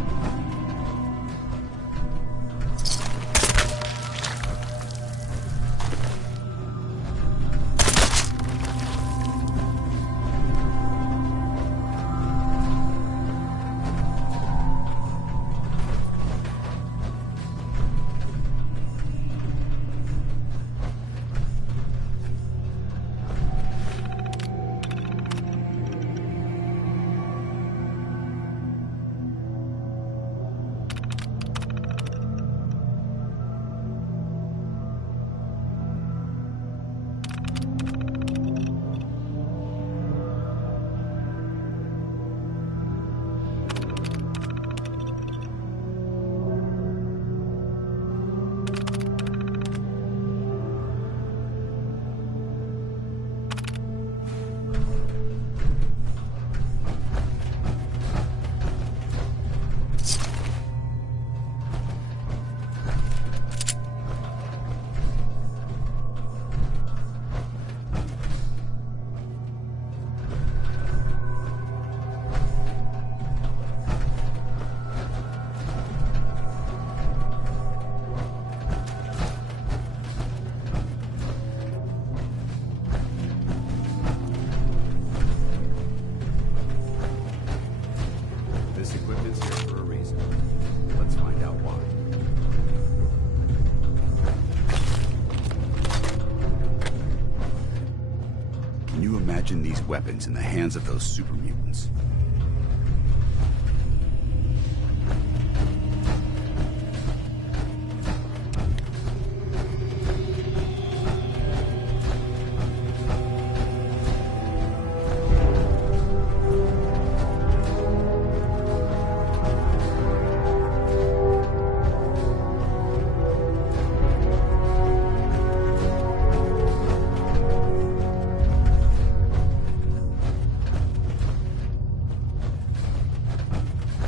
Imagine these weapons in the hands of those super mutants.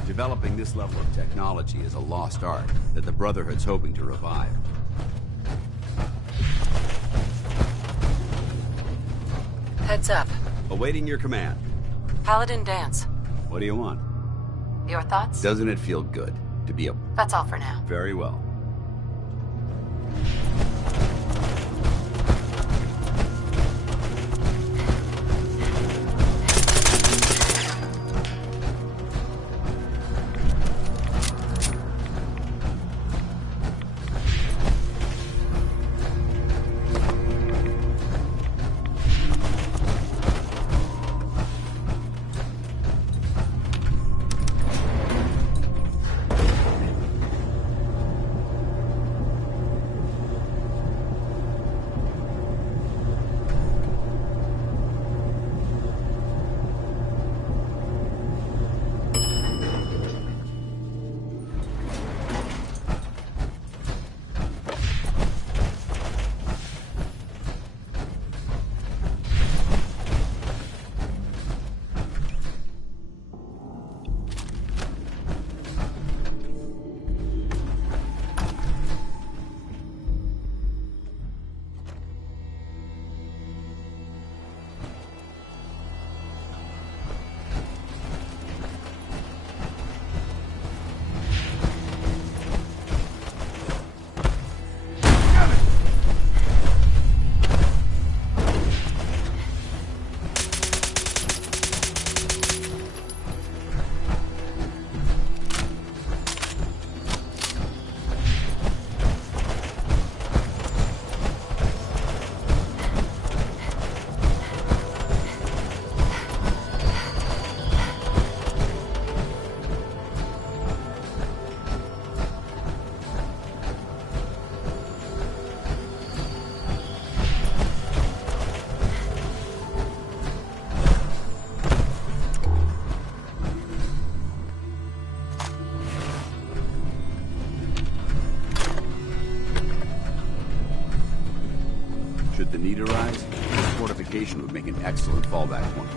Developing this level of technology is a lost art that the Brotherhood's hoping to revive. Heads up. Awaiting your command. Paladin dance. What do you want? Your thoughts? Doesn't it feel good to be a... That's all for now. Very well. Should the need arise, this fortification would make an excellent fallback point.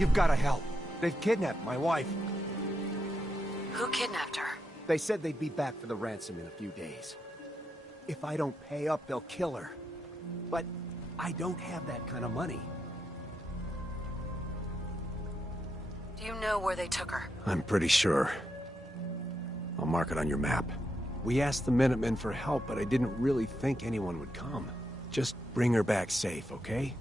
You've got to help. They've kidnapped my wife. Who kidnapped her? They said they'd be back for the ransom in a few days. If I don't pay up, they'll kill her. But I don't have that kind of money. Do you know where they took her? I'm pretty sure. I'll mark it on your map. We asked the Minutemen for help, but I didn't really think anyone would come. Just bring her back safe, okay?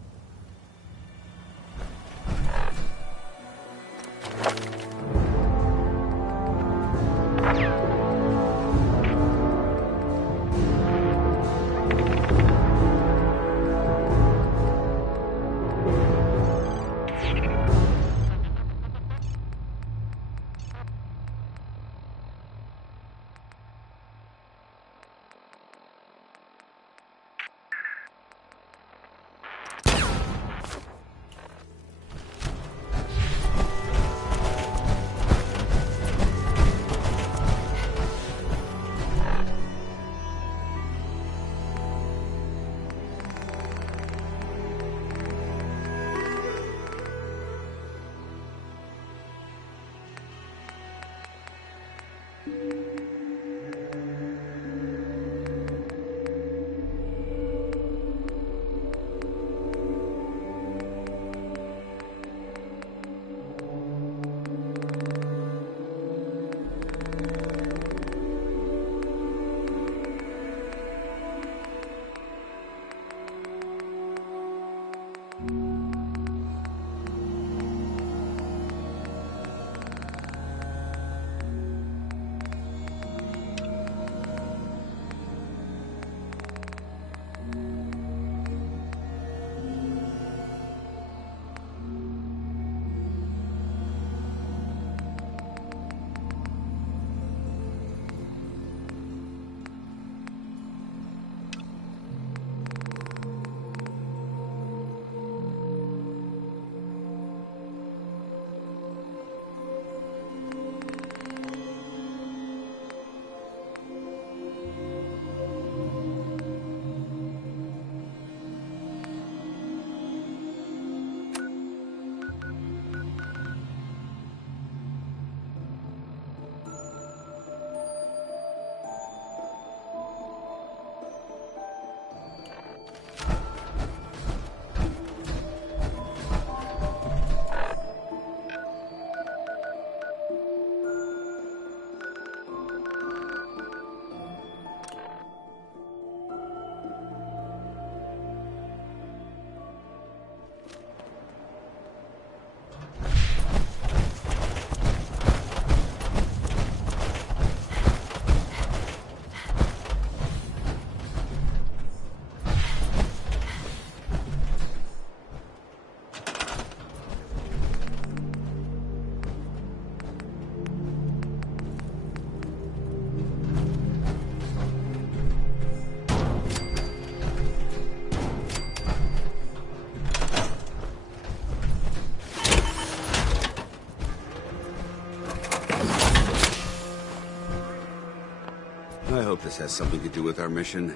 I hope this has something to do with our mission.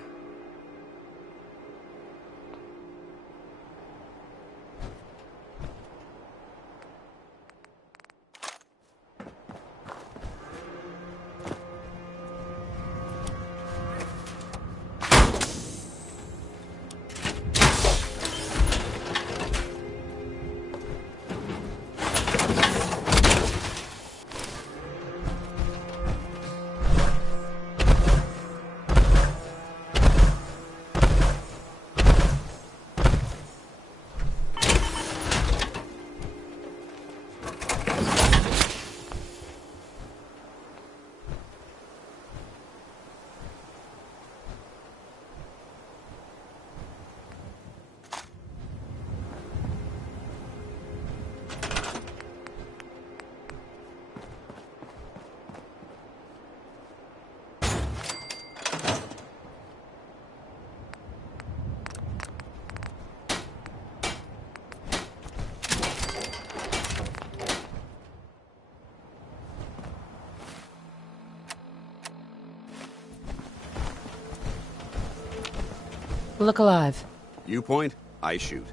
Look alive. You point, I shoot.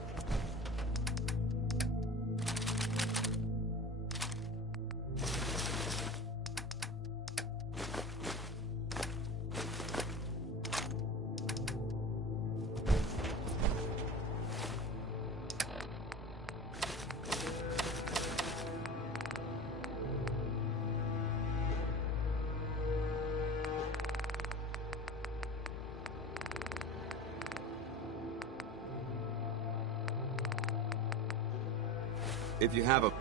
If you have a...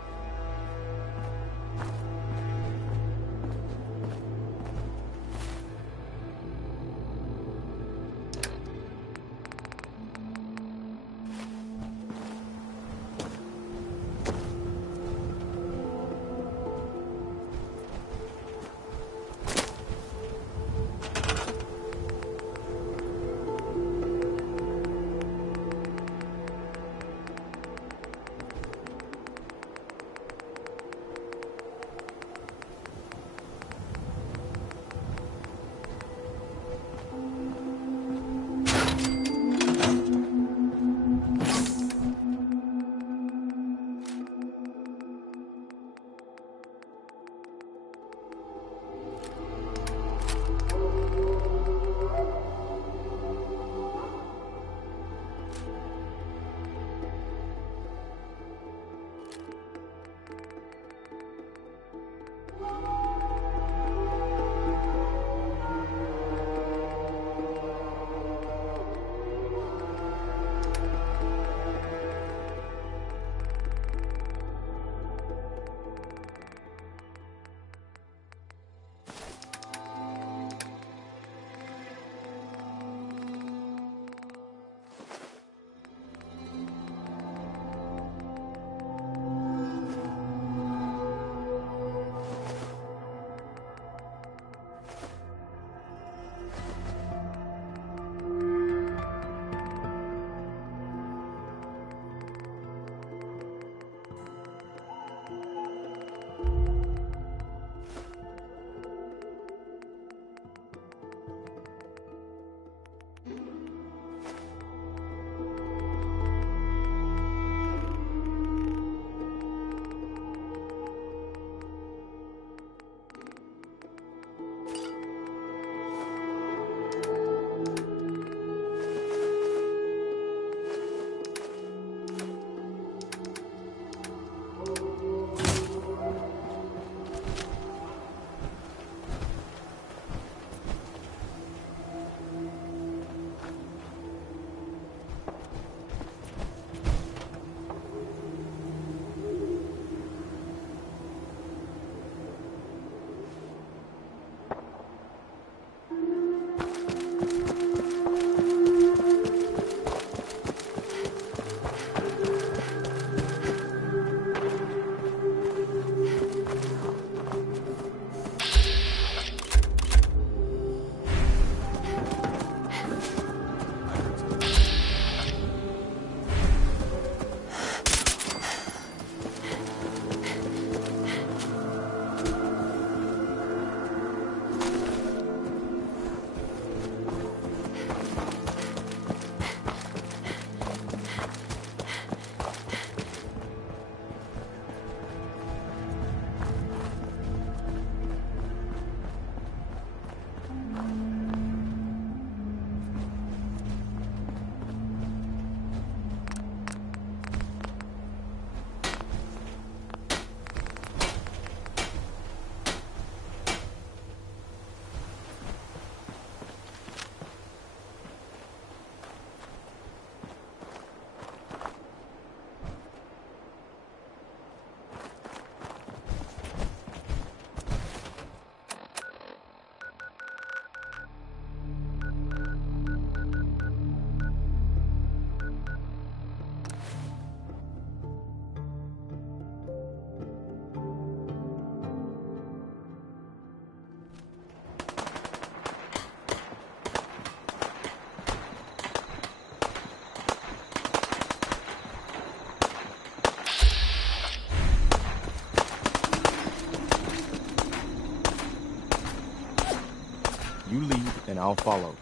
You lead, and I'll follow.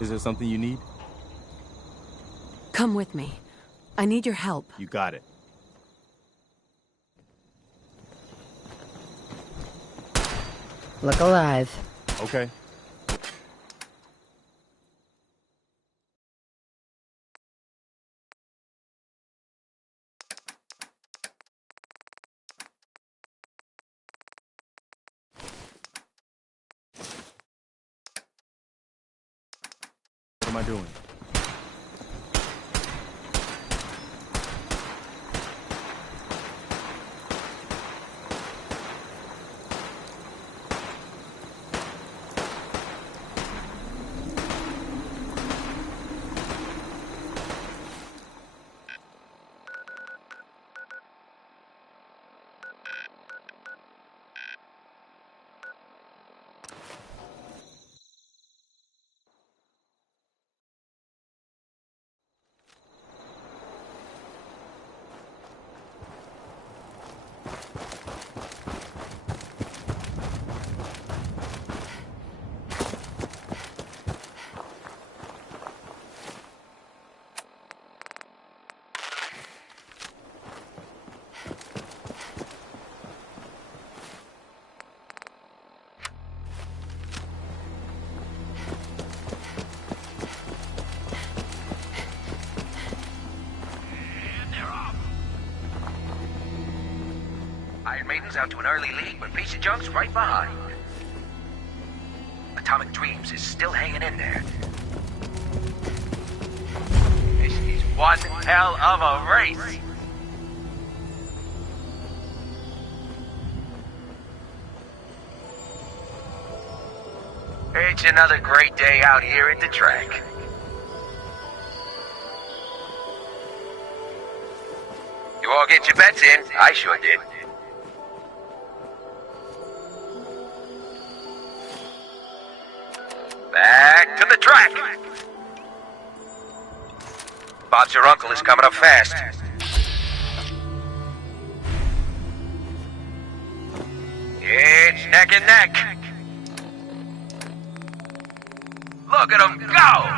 Is there something you need? Come with me. I need your help. You got it. Look alive. Okay. am I doing? Iron Maiden's out to an early lead, but Piece of Junk's right behind. Atomic Dreams is still hanging in there. This is one hell of a race. It's another great day out here at the track. You all get your bets in. I sure did. Back to the track. Bob's your uncle is coming up fast. It's neck and neck. Look at him go!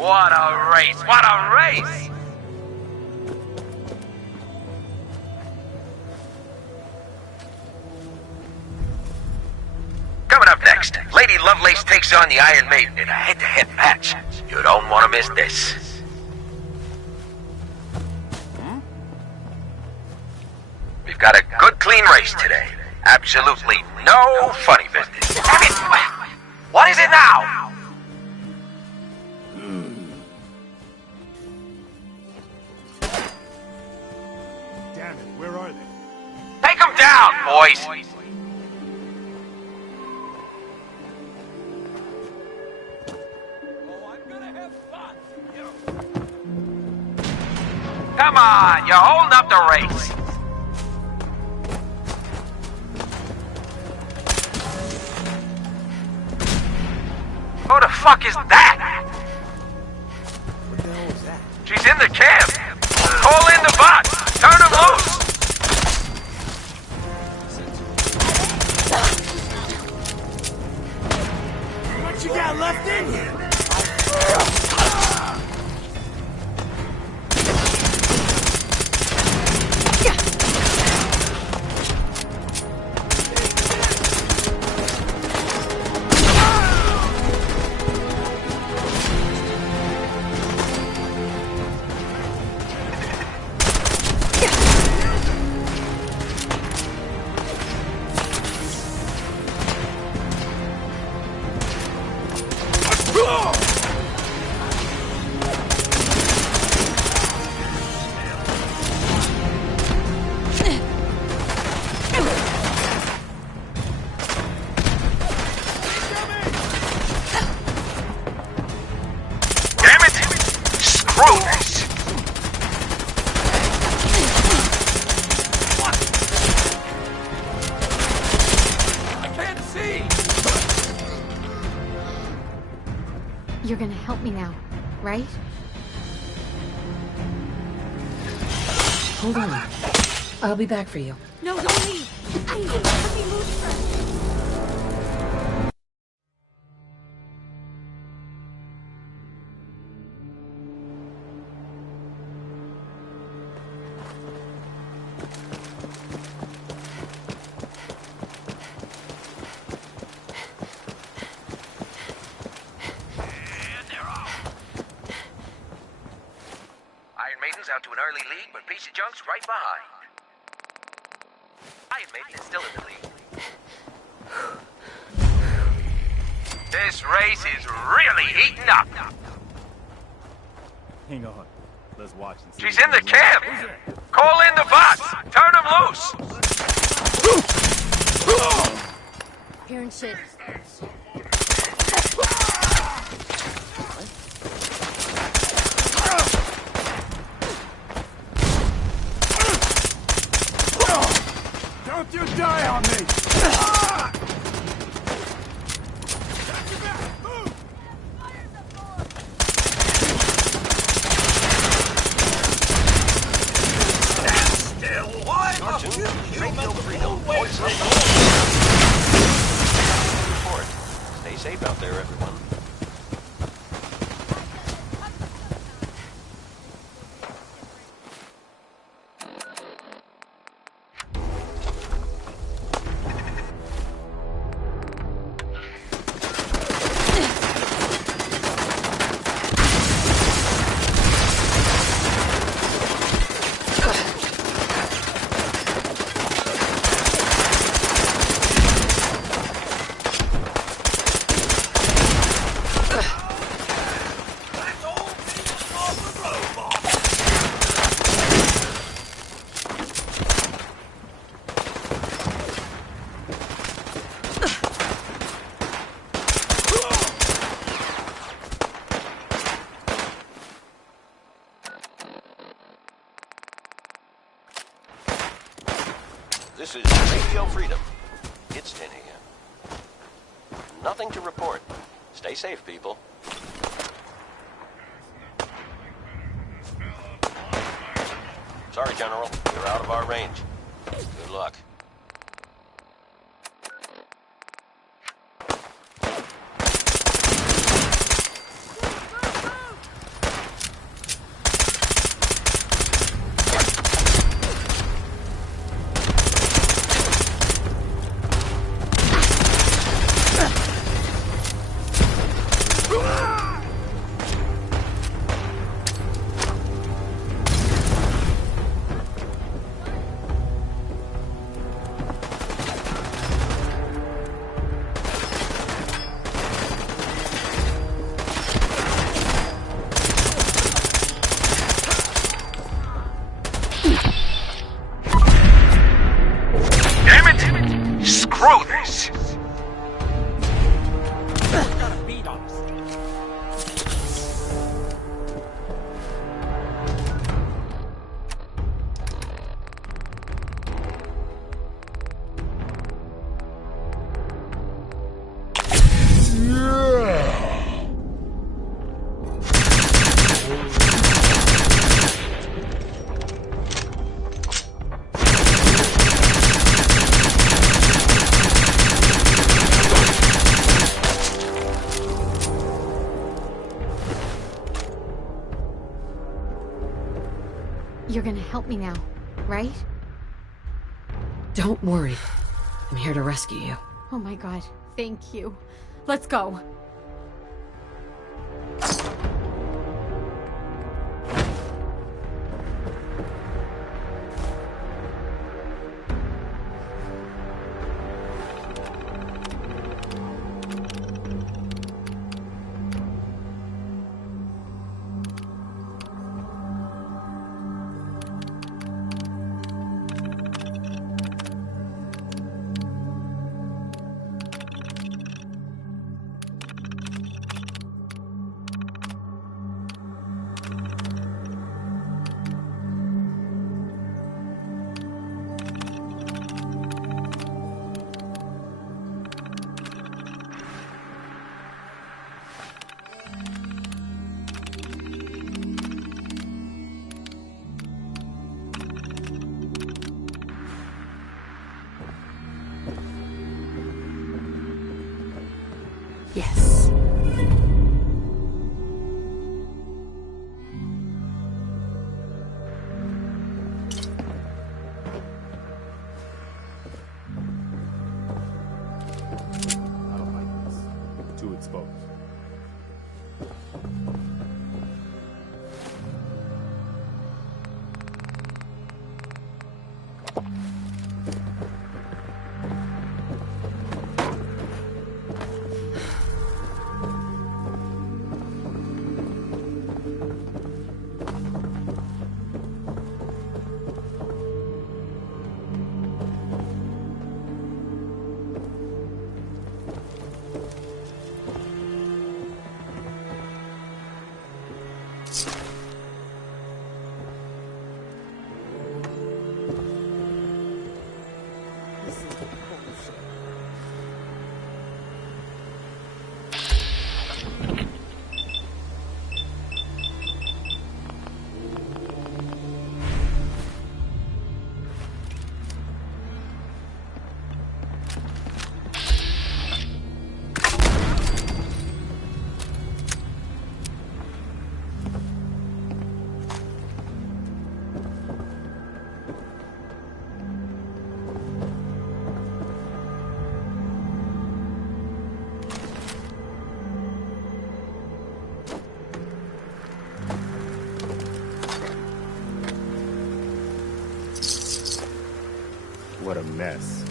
What a race! What a race! Coming up next, Lady Lovelace takes on the Iron Maiden in a head-to-head match. You don't want to miss this. We've got a good, clean race today. Absolutely no funny business. Damn it! What is it now? Damn it, where are they? Take them down, boys! Come on, you're holding up the race. Who the fuck is that? What the hell was that? She's in the camp. Call in the box. Turn him loose. What you got left in you? You're gonna help me now, right? Hold on. I'll be back for you. No, don't leave. Please, let me move first. Out to an early lead, but Piece of Junk's right behind. Iron Maiden is still in the lead. This race is really heating up. Hang on. Let's watch and see. She's in the camp. Call in the bots. Turn them loose. Hearing shit. Don't you die on me! Still, what? Radio freedom. Voice of Report. Stay safe out there, everyone. This is Radio Freedom. It's 10 a.m. Nothing to report. Stay safe, people. Sorry, General. You're out of our range. Good luck. Screw this! You're gonna help me now, right? Don't worry. I'm here to rescue you. Oh my god, thank you. Let's go. Yes. I don't like this. Too exposed. What a mess.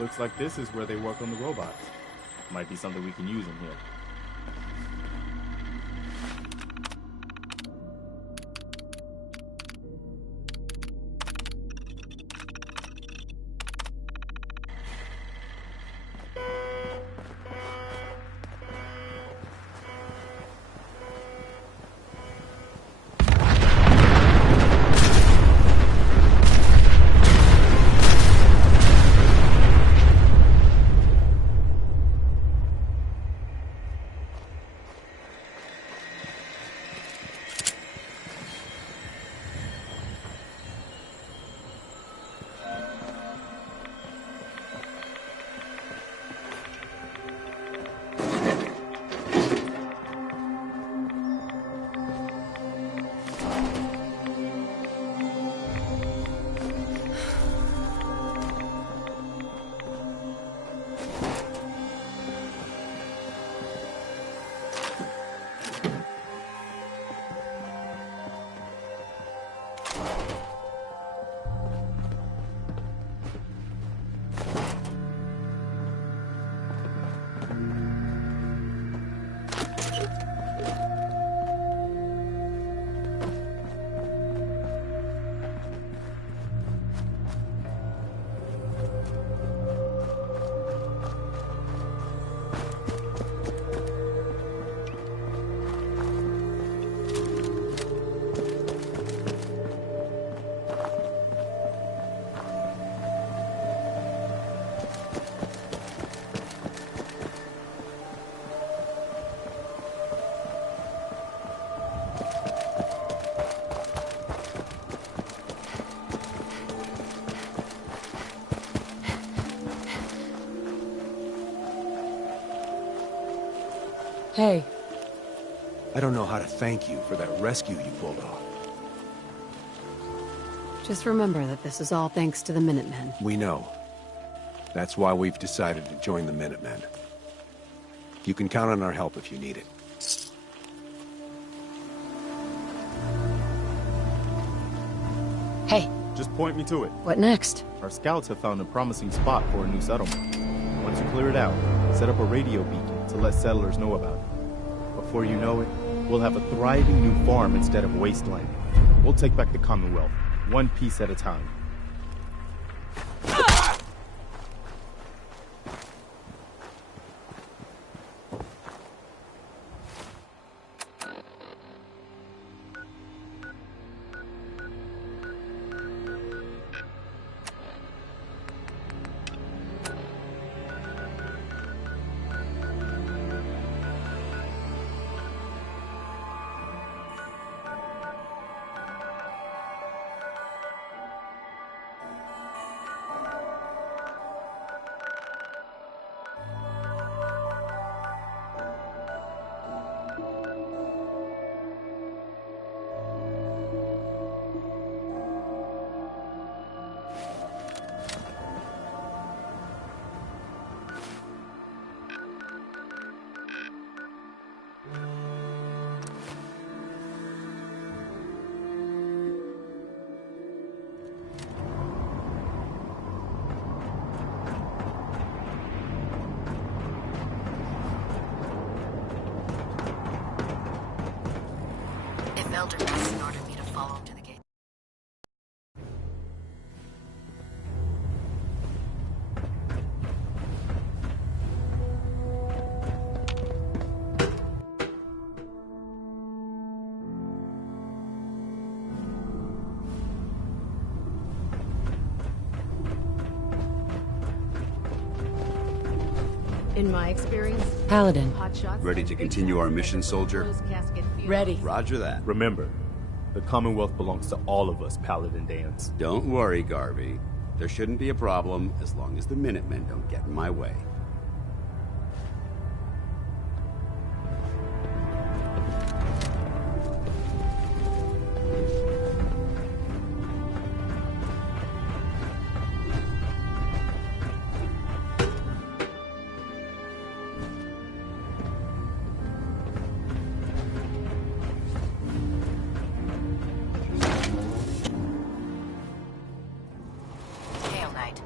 Looks like this is where they work on the robots. Might be something we can use in here. Hey. I don't know how to thank you for that rescue you pulled off. Just remember that this is all thanks to the Minutemen. We know. That's why we've decided to join the Minutemen. You can count on our help if you need it. Hey. Just point me to it. What next? Our scouts have found a promising spot for a new settlement. Once you clear it out, set up a radio beacon to let settlers know about it. Before you know it, we'll have a thriving new farm instead of wasteland. We'll take back the Commonwealth, one piece at a time. In my experience, Paladin. hot shots Ready to continue our mission, soldier? Ready. Roger that. Remember, the Commonwealth belongs to all of us, Paladin Dans. Don't worry, Garvey. There shouldn't be a problem as long as the Minutemen don't get in my way. Hail, Knight.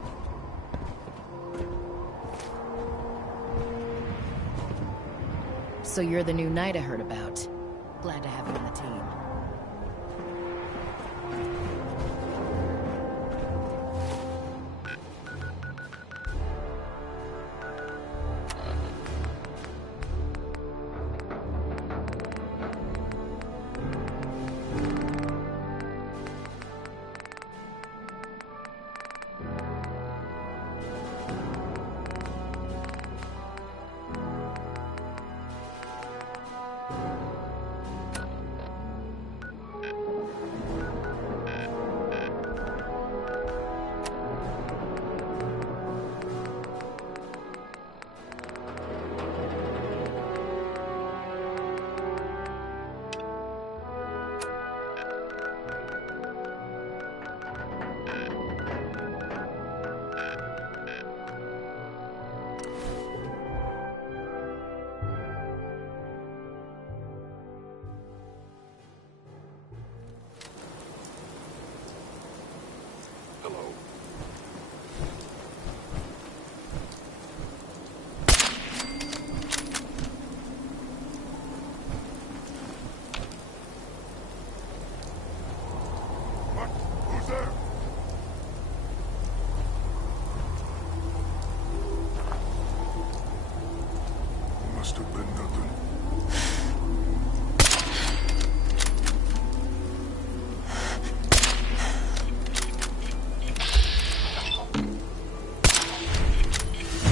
So you're the new knight I heard about. Glad to have you on the team. Must have been nothing.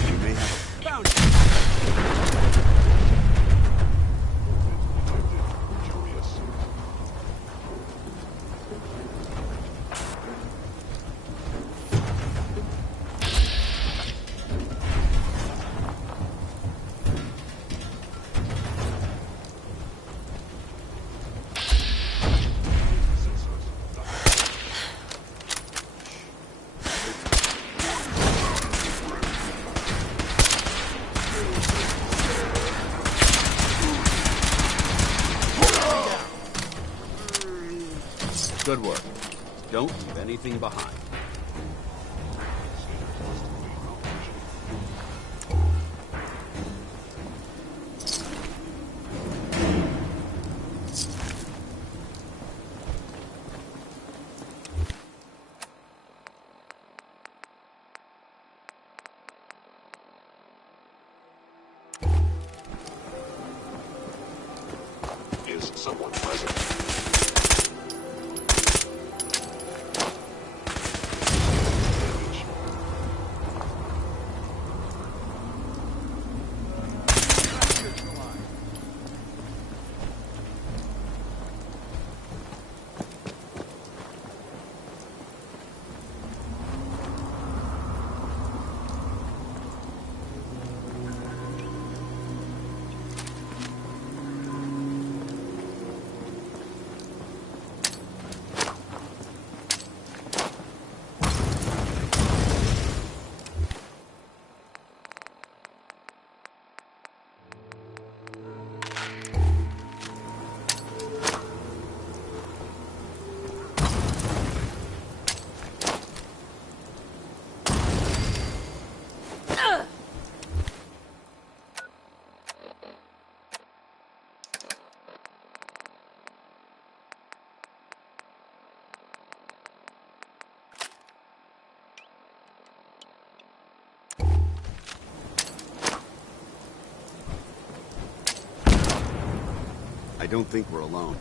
You may have a bounty. Good work. Don't leave anything behind. Is someone present? I don't think we're alone.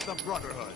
is the Brotherhood?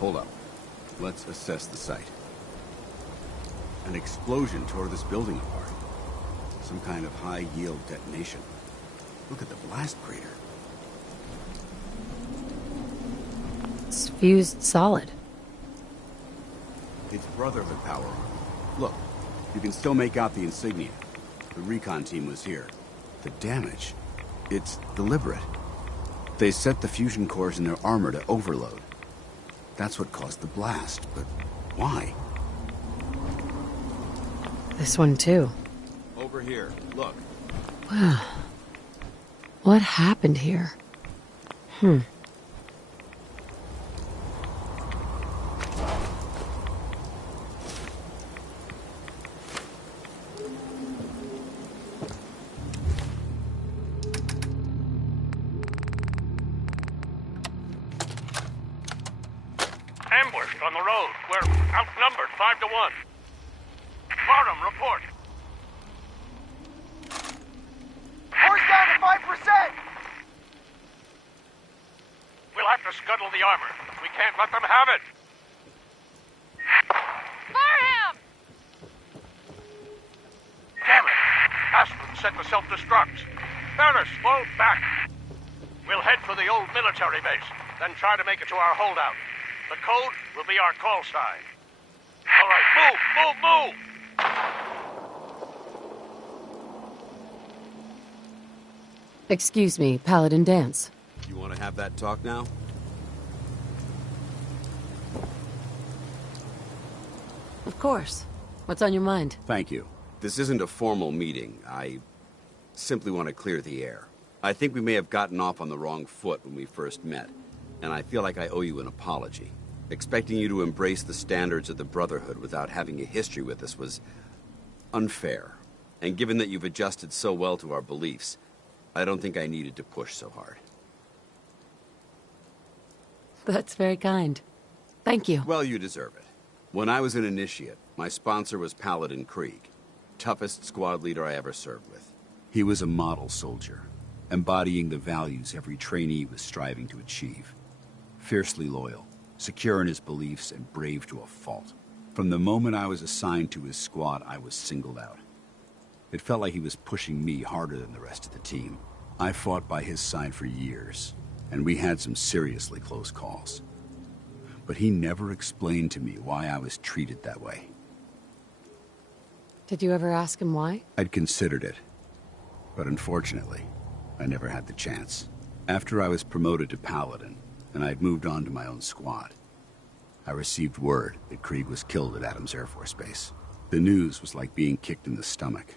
Hold up. Let's assess the site. An explosion tore this building apart. Some kind of high-yield detonation. Look at the blast crater. It's fused solid. It's Brotherhood power. Look, you can still make out the insignia. The recon team was here. The damage, it's deliberate. They set the fusion cores in their armor to overload. That's what caused the blast, but why? This one too. Over here, look. Wow. What happened here? Ambushed on the road. We're outnumbered 5 to 1. Barham, report. We're down to 5%! We'll have to scuttle the armor. We can't let them have it. Barham! Damn it! Aspen set the self-destructs. Ferris, fall back. We'll head for the old military base, then try to make it to our holdout. The code will be our call sign. All right, move! Excuse me, Paladin Dance. You want to have that talk now? Of course. What's on your mind? Thank you. This isn't a formal meeting. I simply want to clear the air. I think we may have gotten off on the wrong foot when we first met, and I feel like I owe you an apology. Expecting you to embrace the standards of the Brotherhood without having a history with us was unfair. And given that you've adjusted so well to our beliefs, I don't think I needed to push so hard. That's very kind. Thank you. Well, you deserve it. When I was an initiate, my sponsor was Paladin Krieg, toughest squad leader I ever served with. He was a model soldier, embodying the values every trainee was striving to achieve. Fiercely loyal, secure in his beliefs, and brave to a fault. From the moment I was assigned to his squad, I was singled out. It felt like he was pushing me harder than the rest of the team. I fought by his side for years, and we had some seriously close calls. But he never explained to me why I was treated that way. Did you ever ask him why? I'd considered it, but unfortunately, I never had the chance. After I was promoted to Paladin, and I'd moved on to my own squad, I received word that Krieg was killed at Adams Air Force Base. The news was like being kicked in the stomach.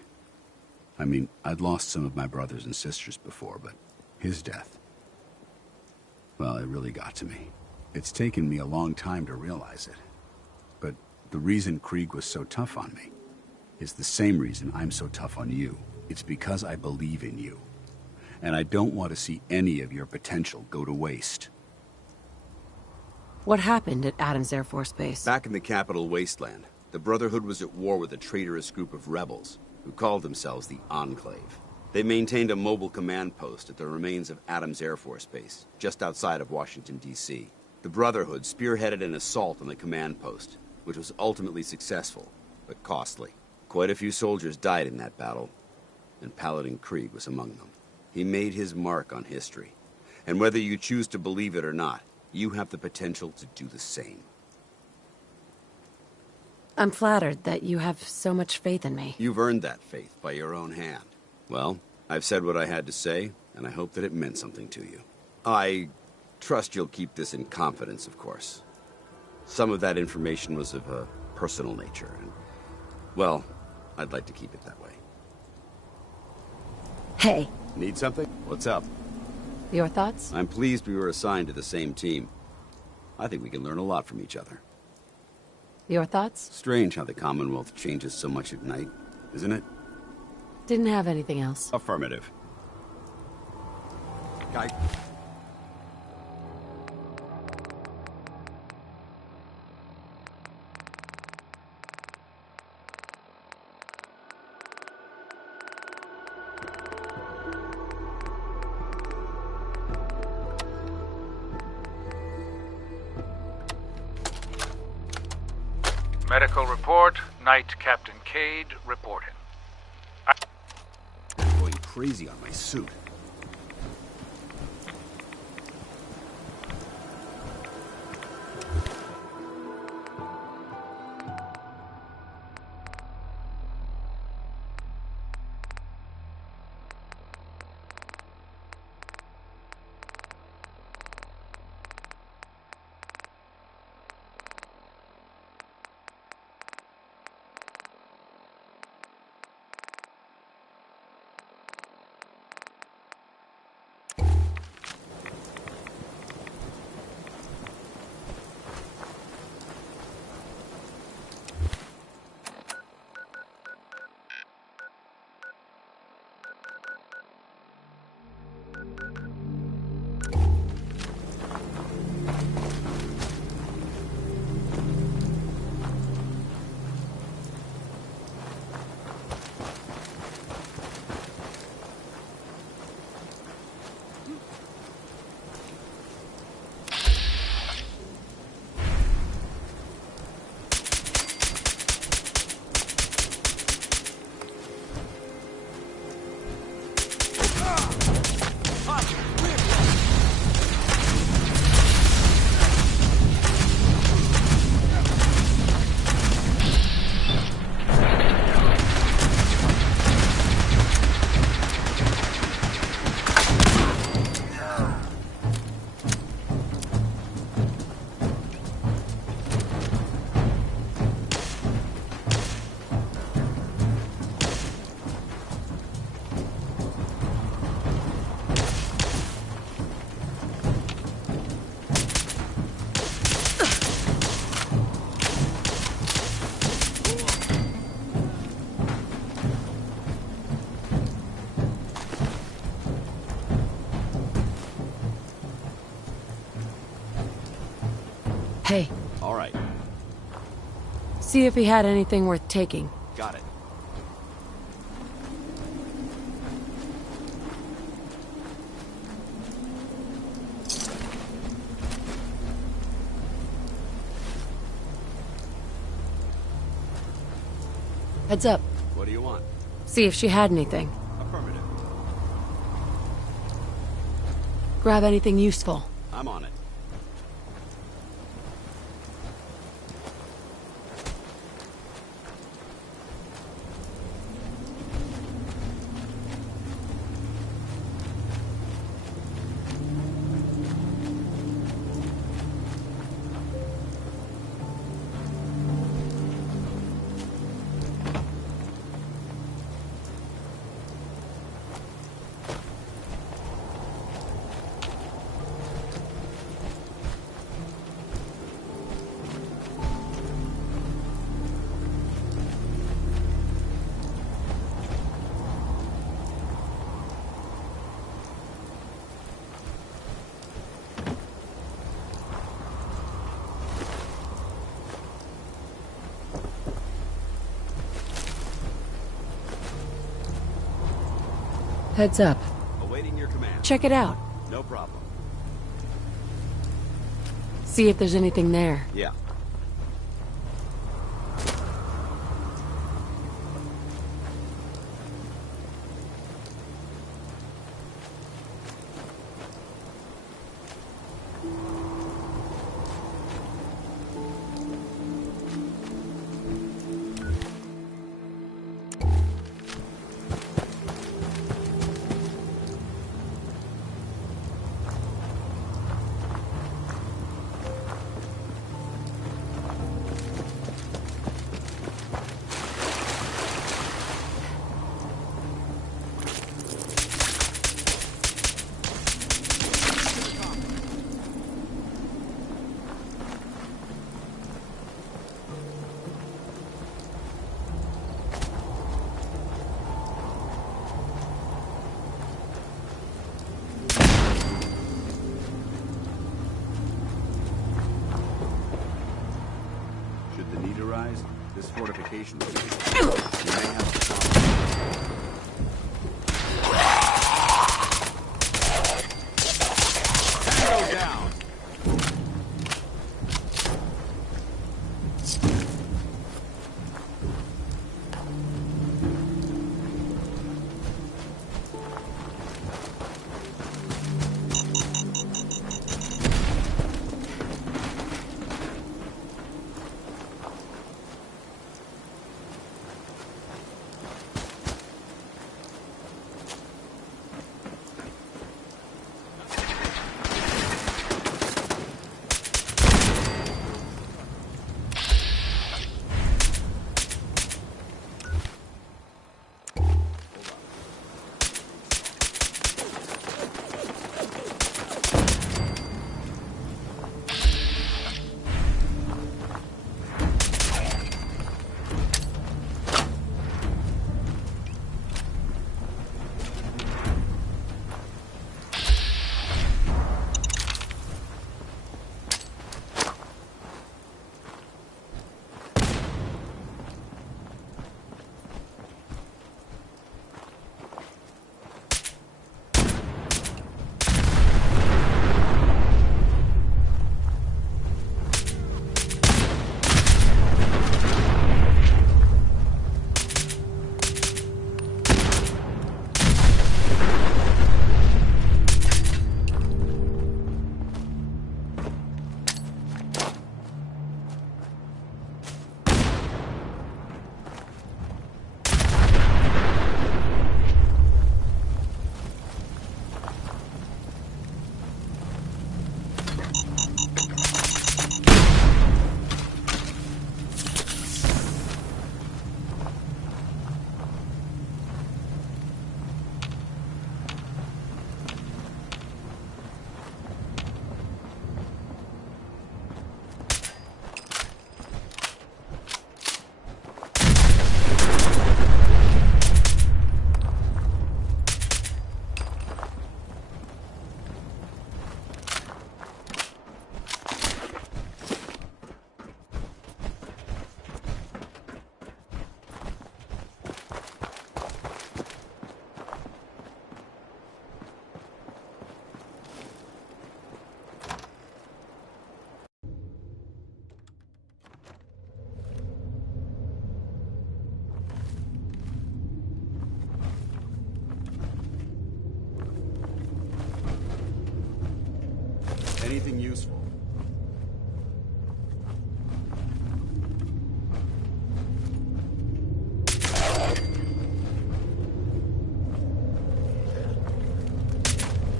I mean, I'd lost some of my brothers and sisters before, but his death, well, it really got to me. It's taken me a long time to realize it. But the reason Krieg was so tough on me is the same reason I'm so tough on you. It's because I believe in you. And I don't want to see any of your potential go to waste. What happened at Adams Air Force Base? Back in the capital wasteland, the Brotherhood was at war with a traitorous group of rebels who called themselves the Enclave. They maintained a mobile command post at the remains of Adams Air Force Base, just outside of Washington, D.C. The Brotherhood spearheaded an assault on the command post, which was ultimately successful, but costly. Quite a few soldiers died in that battle, and Paladin Krieg was among them. He made his mark on history. And whether you choose to believe it or not, you have the potential to do the same. I'm flattered that you have so much faith in me. You've earned that faith by your own hand. Well, I've said what I had to say, and I hope that it meant something to you. I trust you'll keep this in confidence, of course. Some of that information was of a personal nature, and, well, I'd like to keep it that way. Hey. Need something? What's up? Your thoughts? I'm pleased we were assigned to the same team. I think we can learn a lot from each other. Your thoughts? Strange how the Commonwealth changes so much at night, isn't it? Didn't have anything else. Affirmative. Guy. Medical report, Night Captain Cade reporting. I'm going crazy on my suit. Hey. All right. See if he had anything worth taking. Got it. Heads up. What do you want? See if she had anything. Affirmative. Grab anything useful. I'm on it. Heads up. Awaiting your command. Check it out. No problem. See if there's anything there. Yeah. location will be. You may have a problem. Tango down! Anything useful?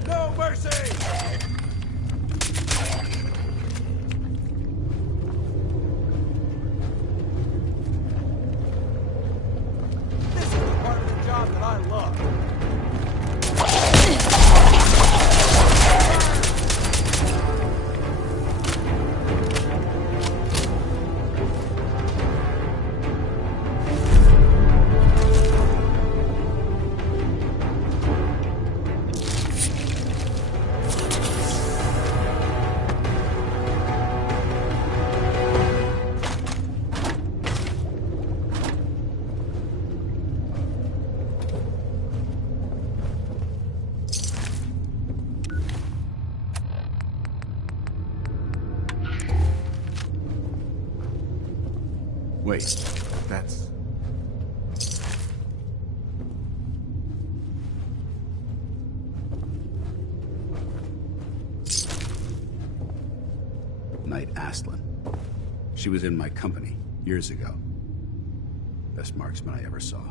No mercy! This is the part of the job that I love. Wait, that's... Knight Aslan. She was in my company years ago. Best marksman I ever saw.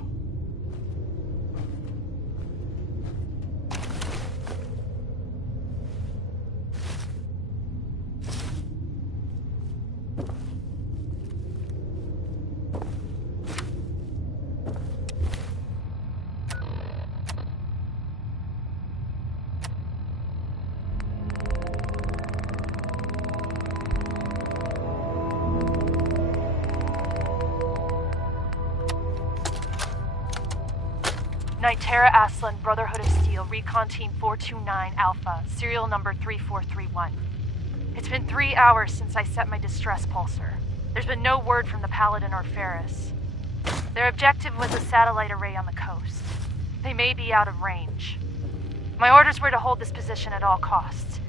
Knight Tara Aslan, Brotherhood of Steel, Recon Team 429 Alpha, serial number 3431. It's been 3 hours since I set my distress pulsar. There's been no word from the Paladin or Ferris. Their objective was a satellite array on the coast. They may be out of range. My orders were to hold this position at all costs.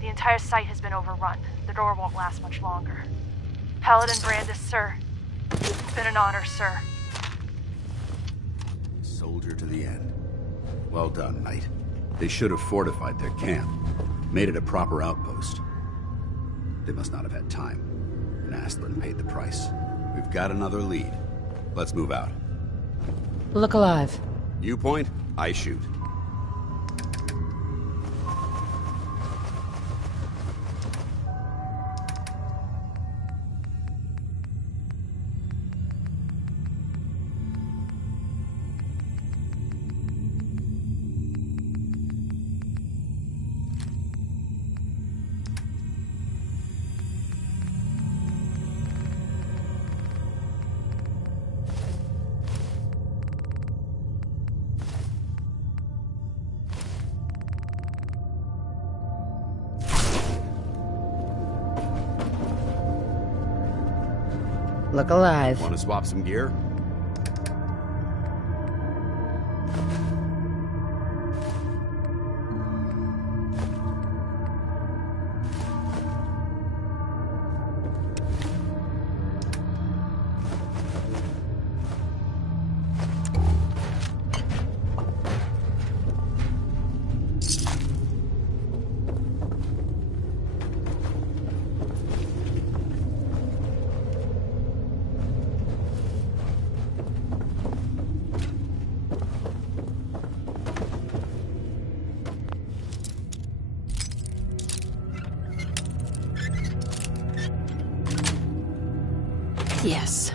The entire site has been overrun. The door won't last much longer. Paladin Brandis, sir. It's been an honor, sir. Soldier to the end. Well done, Knight. They should have fortified their camp, made it a proper outpost. They must not have had time, and Aslan paid the price. We've got another lead. Let's move out. Look alive. You point, I shoot. Look alive. Want to swap some gear? Yes.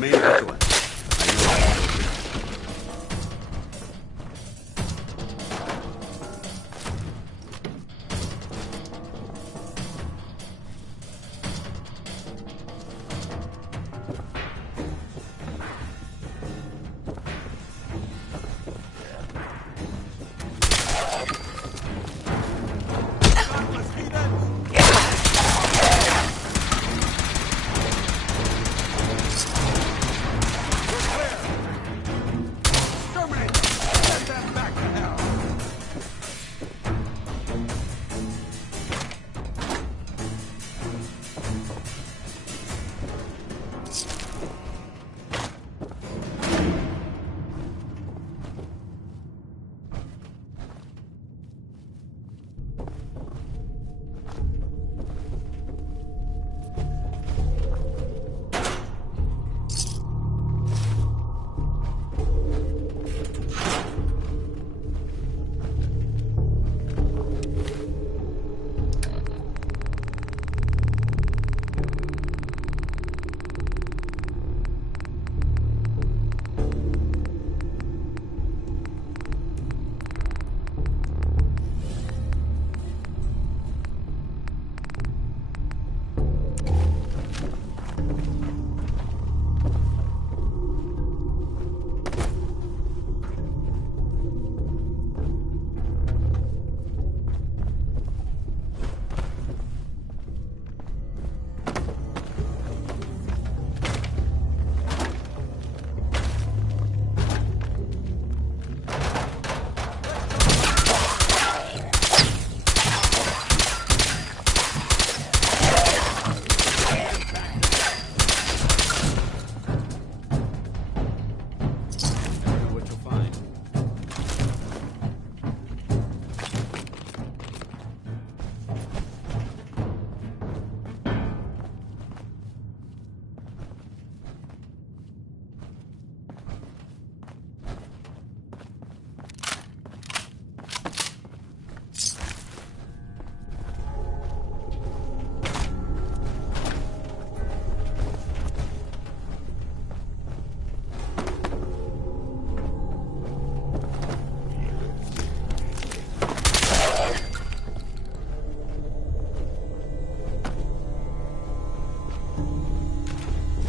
Remain vigilant. I know.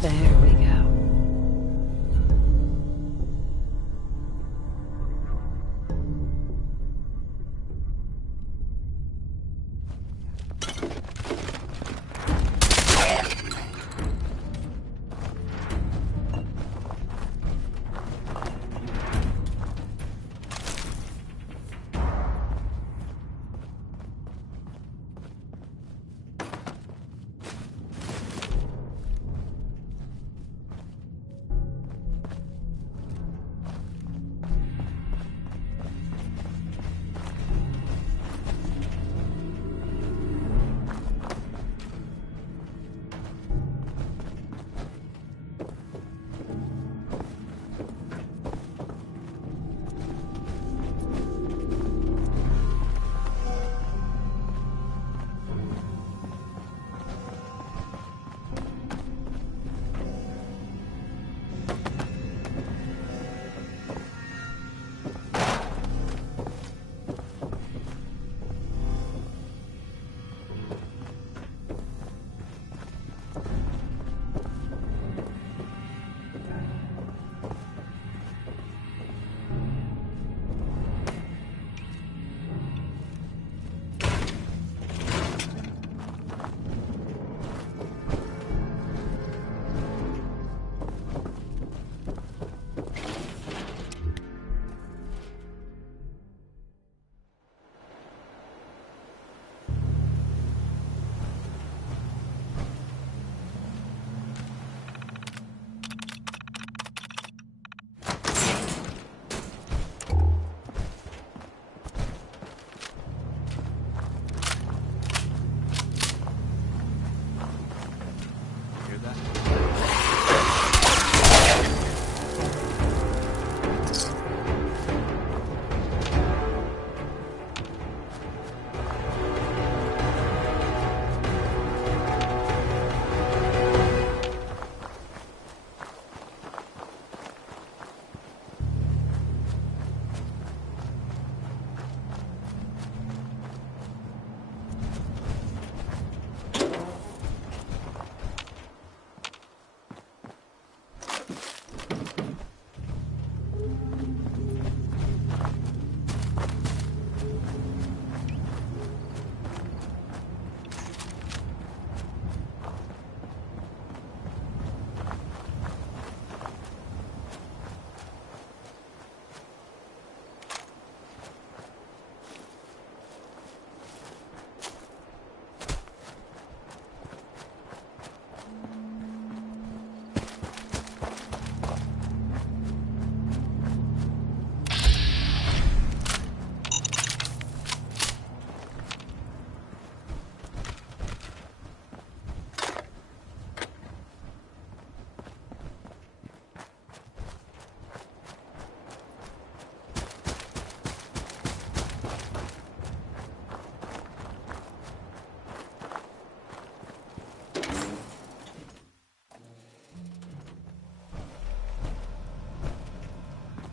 There we go.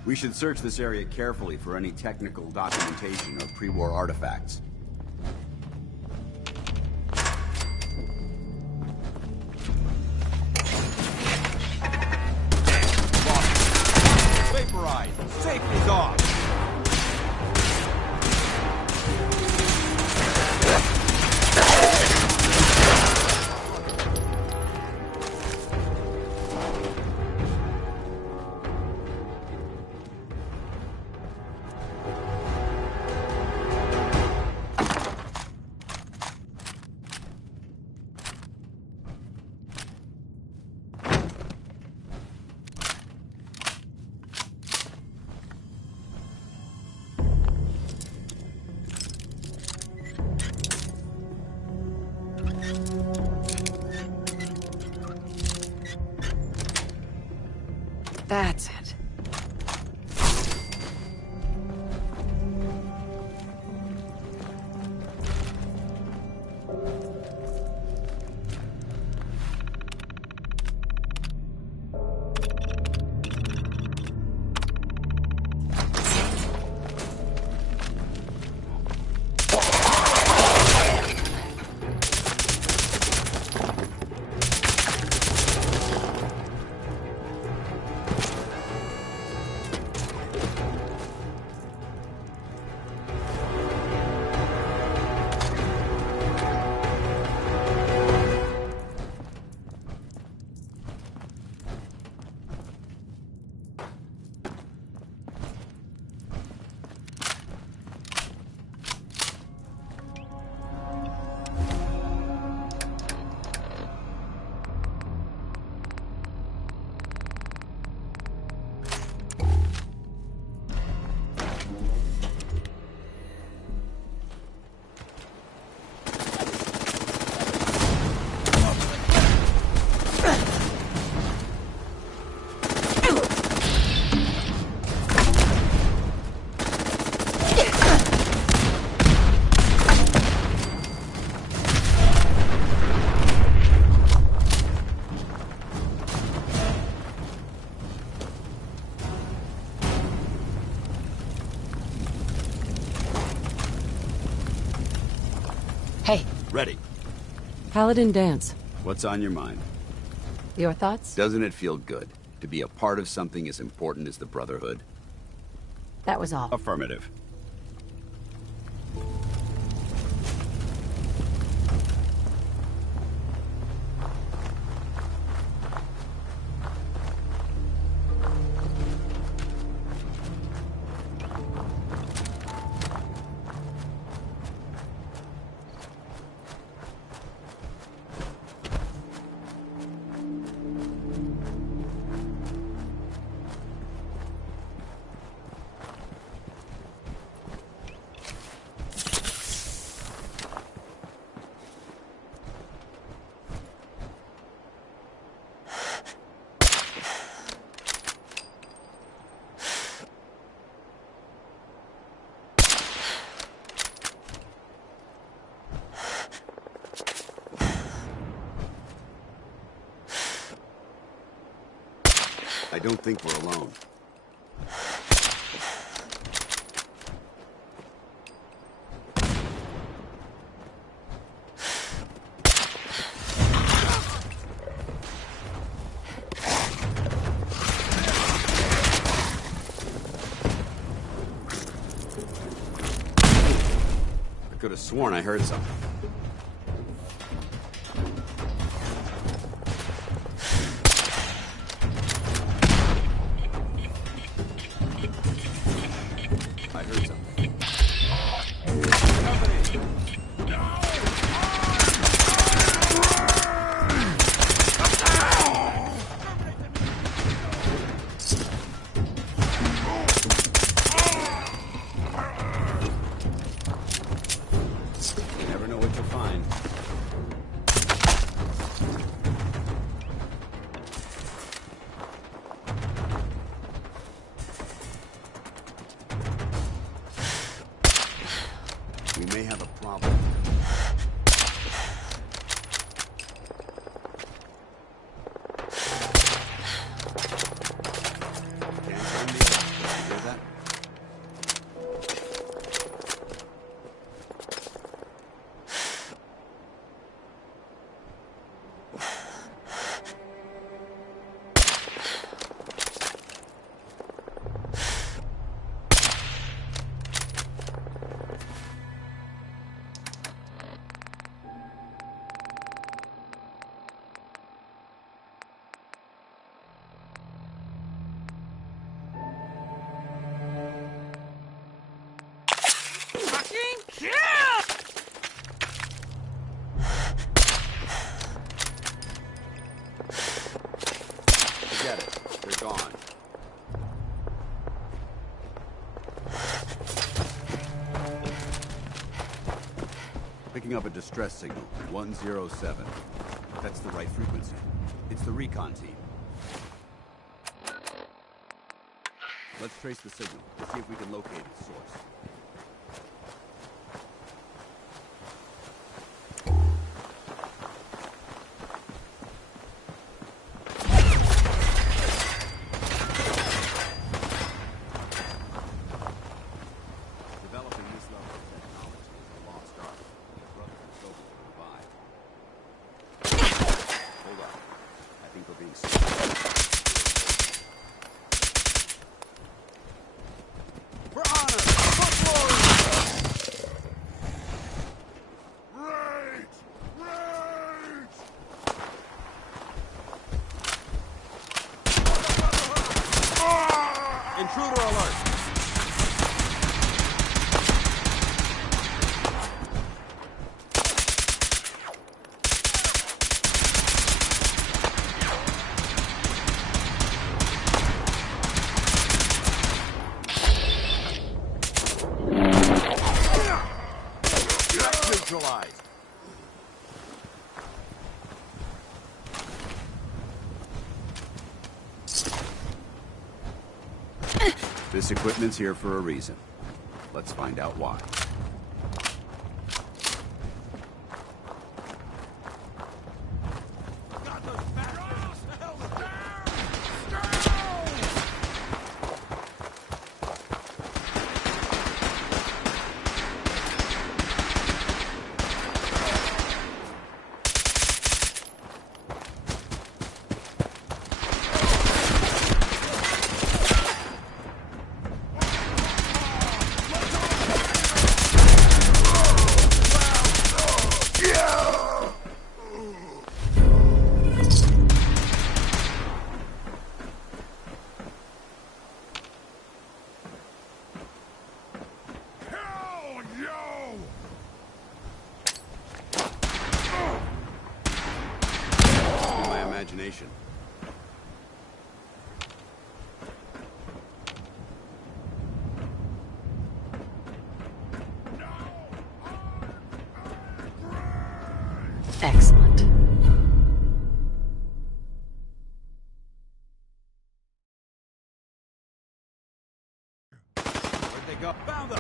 We should search this area carefully for any technical documentation or pre-war artifacts. Vaporize! Safety's off! That's it. Hey. Ready. Paladin dance. What's on your mind? Your thoughts? Doesn't it feel good to be a part of something as important as the Brotherhood? That was all. Affirmative. I don't think we're alone. I could have sworn I heard something. up a distress signal, 107. That's the right frequency. It's the recon team. Let's trace the signal to see if we can locate its source. Intruder alert! Neutralized. This equipment's here for a reason. Let's find out why. Imagination. Excellent. Where'd they go? Found them!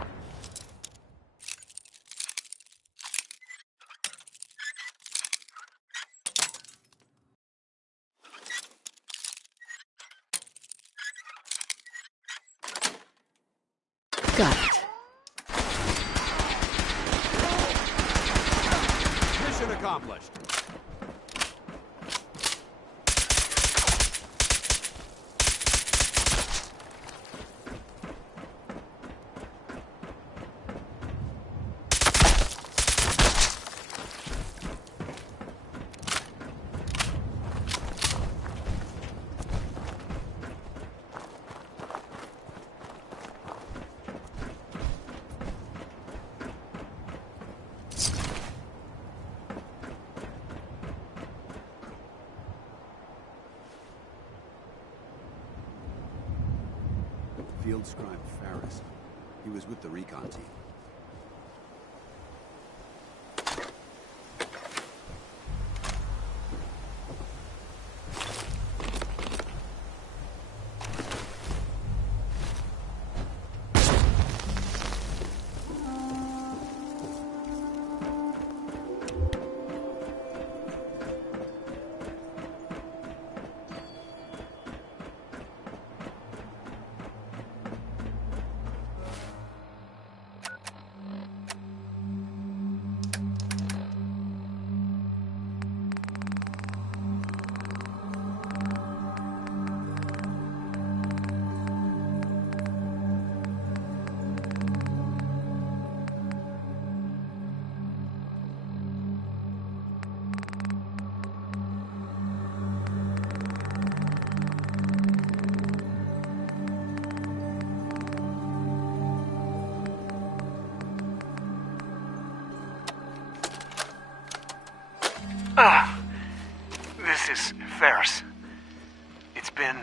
Got it. Mission accomplished. Field scribe Ferris. He was with the recon team. This is Ferris. It's been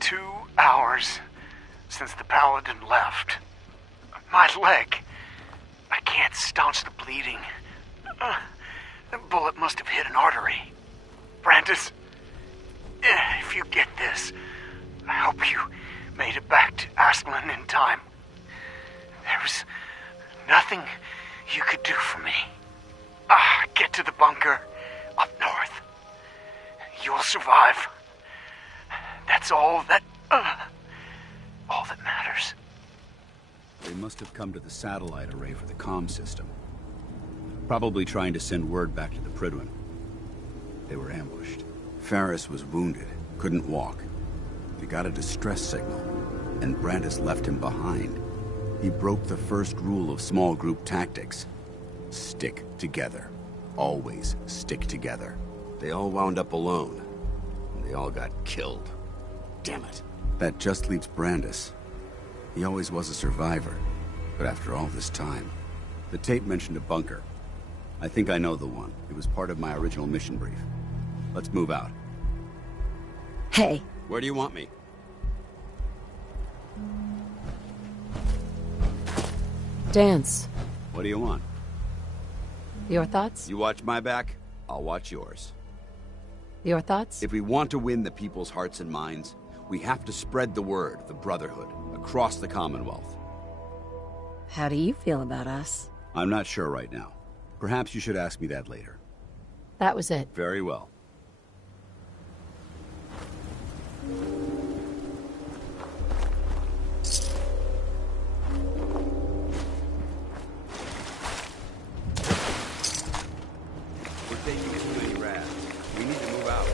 2 hours since the Paladin left. My leg. I can't staunch the bleeding. The bullet must have hit an artery. Brandis, if you get this, I hope you made it back to Aslan in time. There was nothing you could do for me. Get to the bunker up north. You'll survive. That's all that matters. They must have come to the satellite array for the comm system. Probably trying to send word back to the Prydwen. They were ambushed. Ferris was wounded, couldn't walk. They got a distress signal, and Brandis left him behind. He broke the first rule of small group tactics. Stick together. Always stick together. They all wound up alone, and they all got killed. Damn it. That just leaves Brandis. He always was a survivor, but after all this time... The tape mentioned a bunker. I think I know the one. It was part of my original mission brief. Let's move out. Hey. Where do you want me? Dance. What do you want? Your thoughts? You watch my back, I'll watch yours. Your thoughts? If we want to win the people's hearts and minds, we have to spread the word of the Brotherhood across the Commonwealth. How do you feel about us? I'm not sure right now. Perhaps you should ask me that later. That was it. Very well. We're taking too many rads. We need to move out.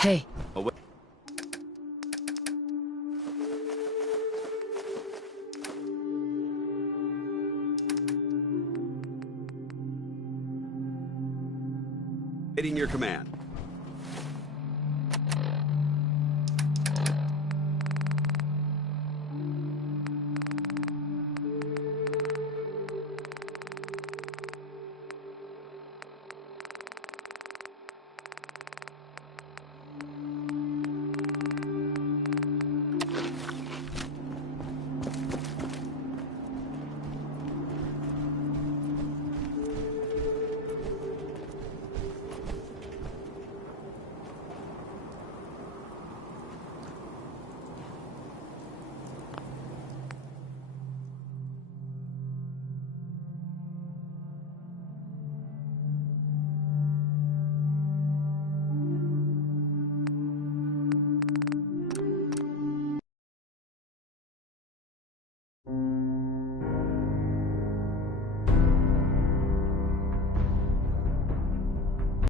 Hey. Away. Waiting your command.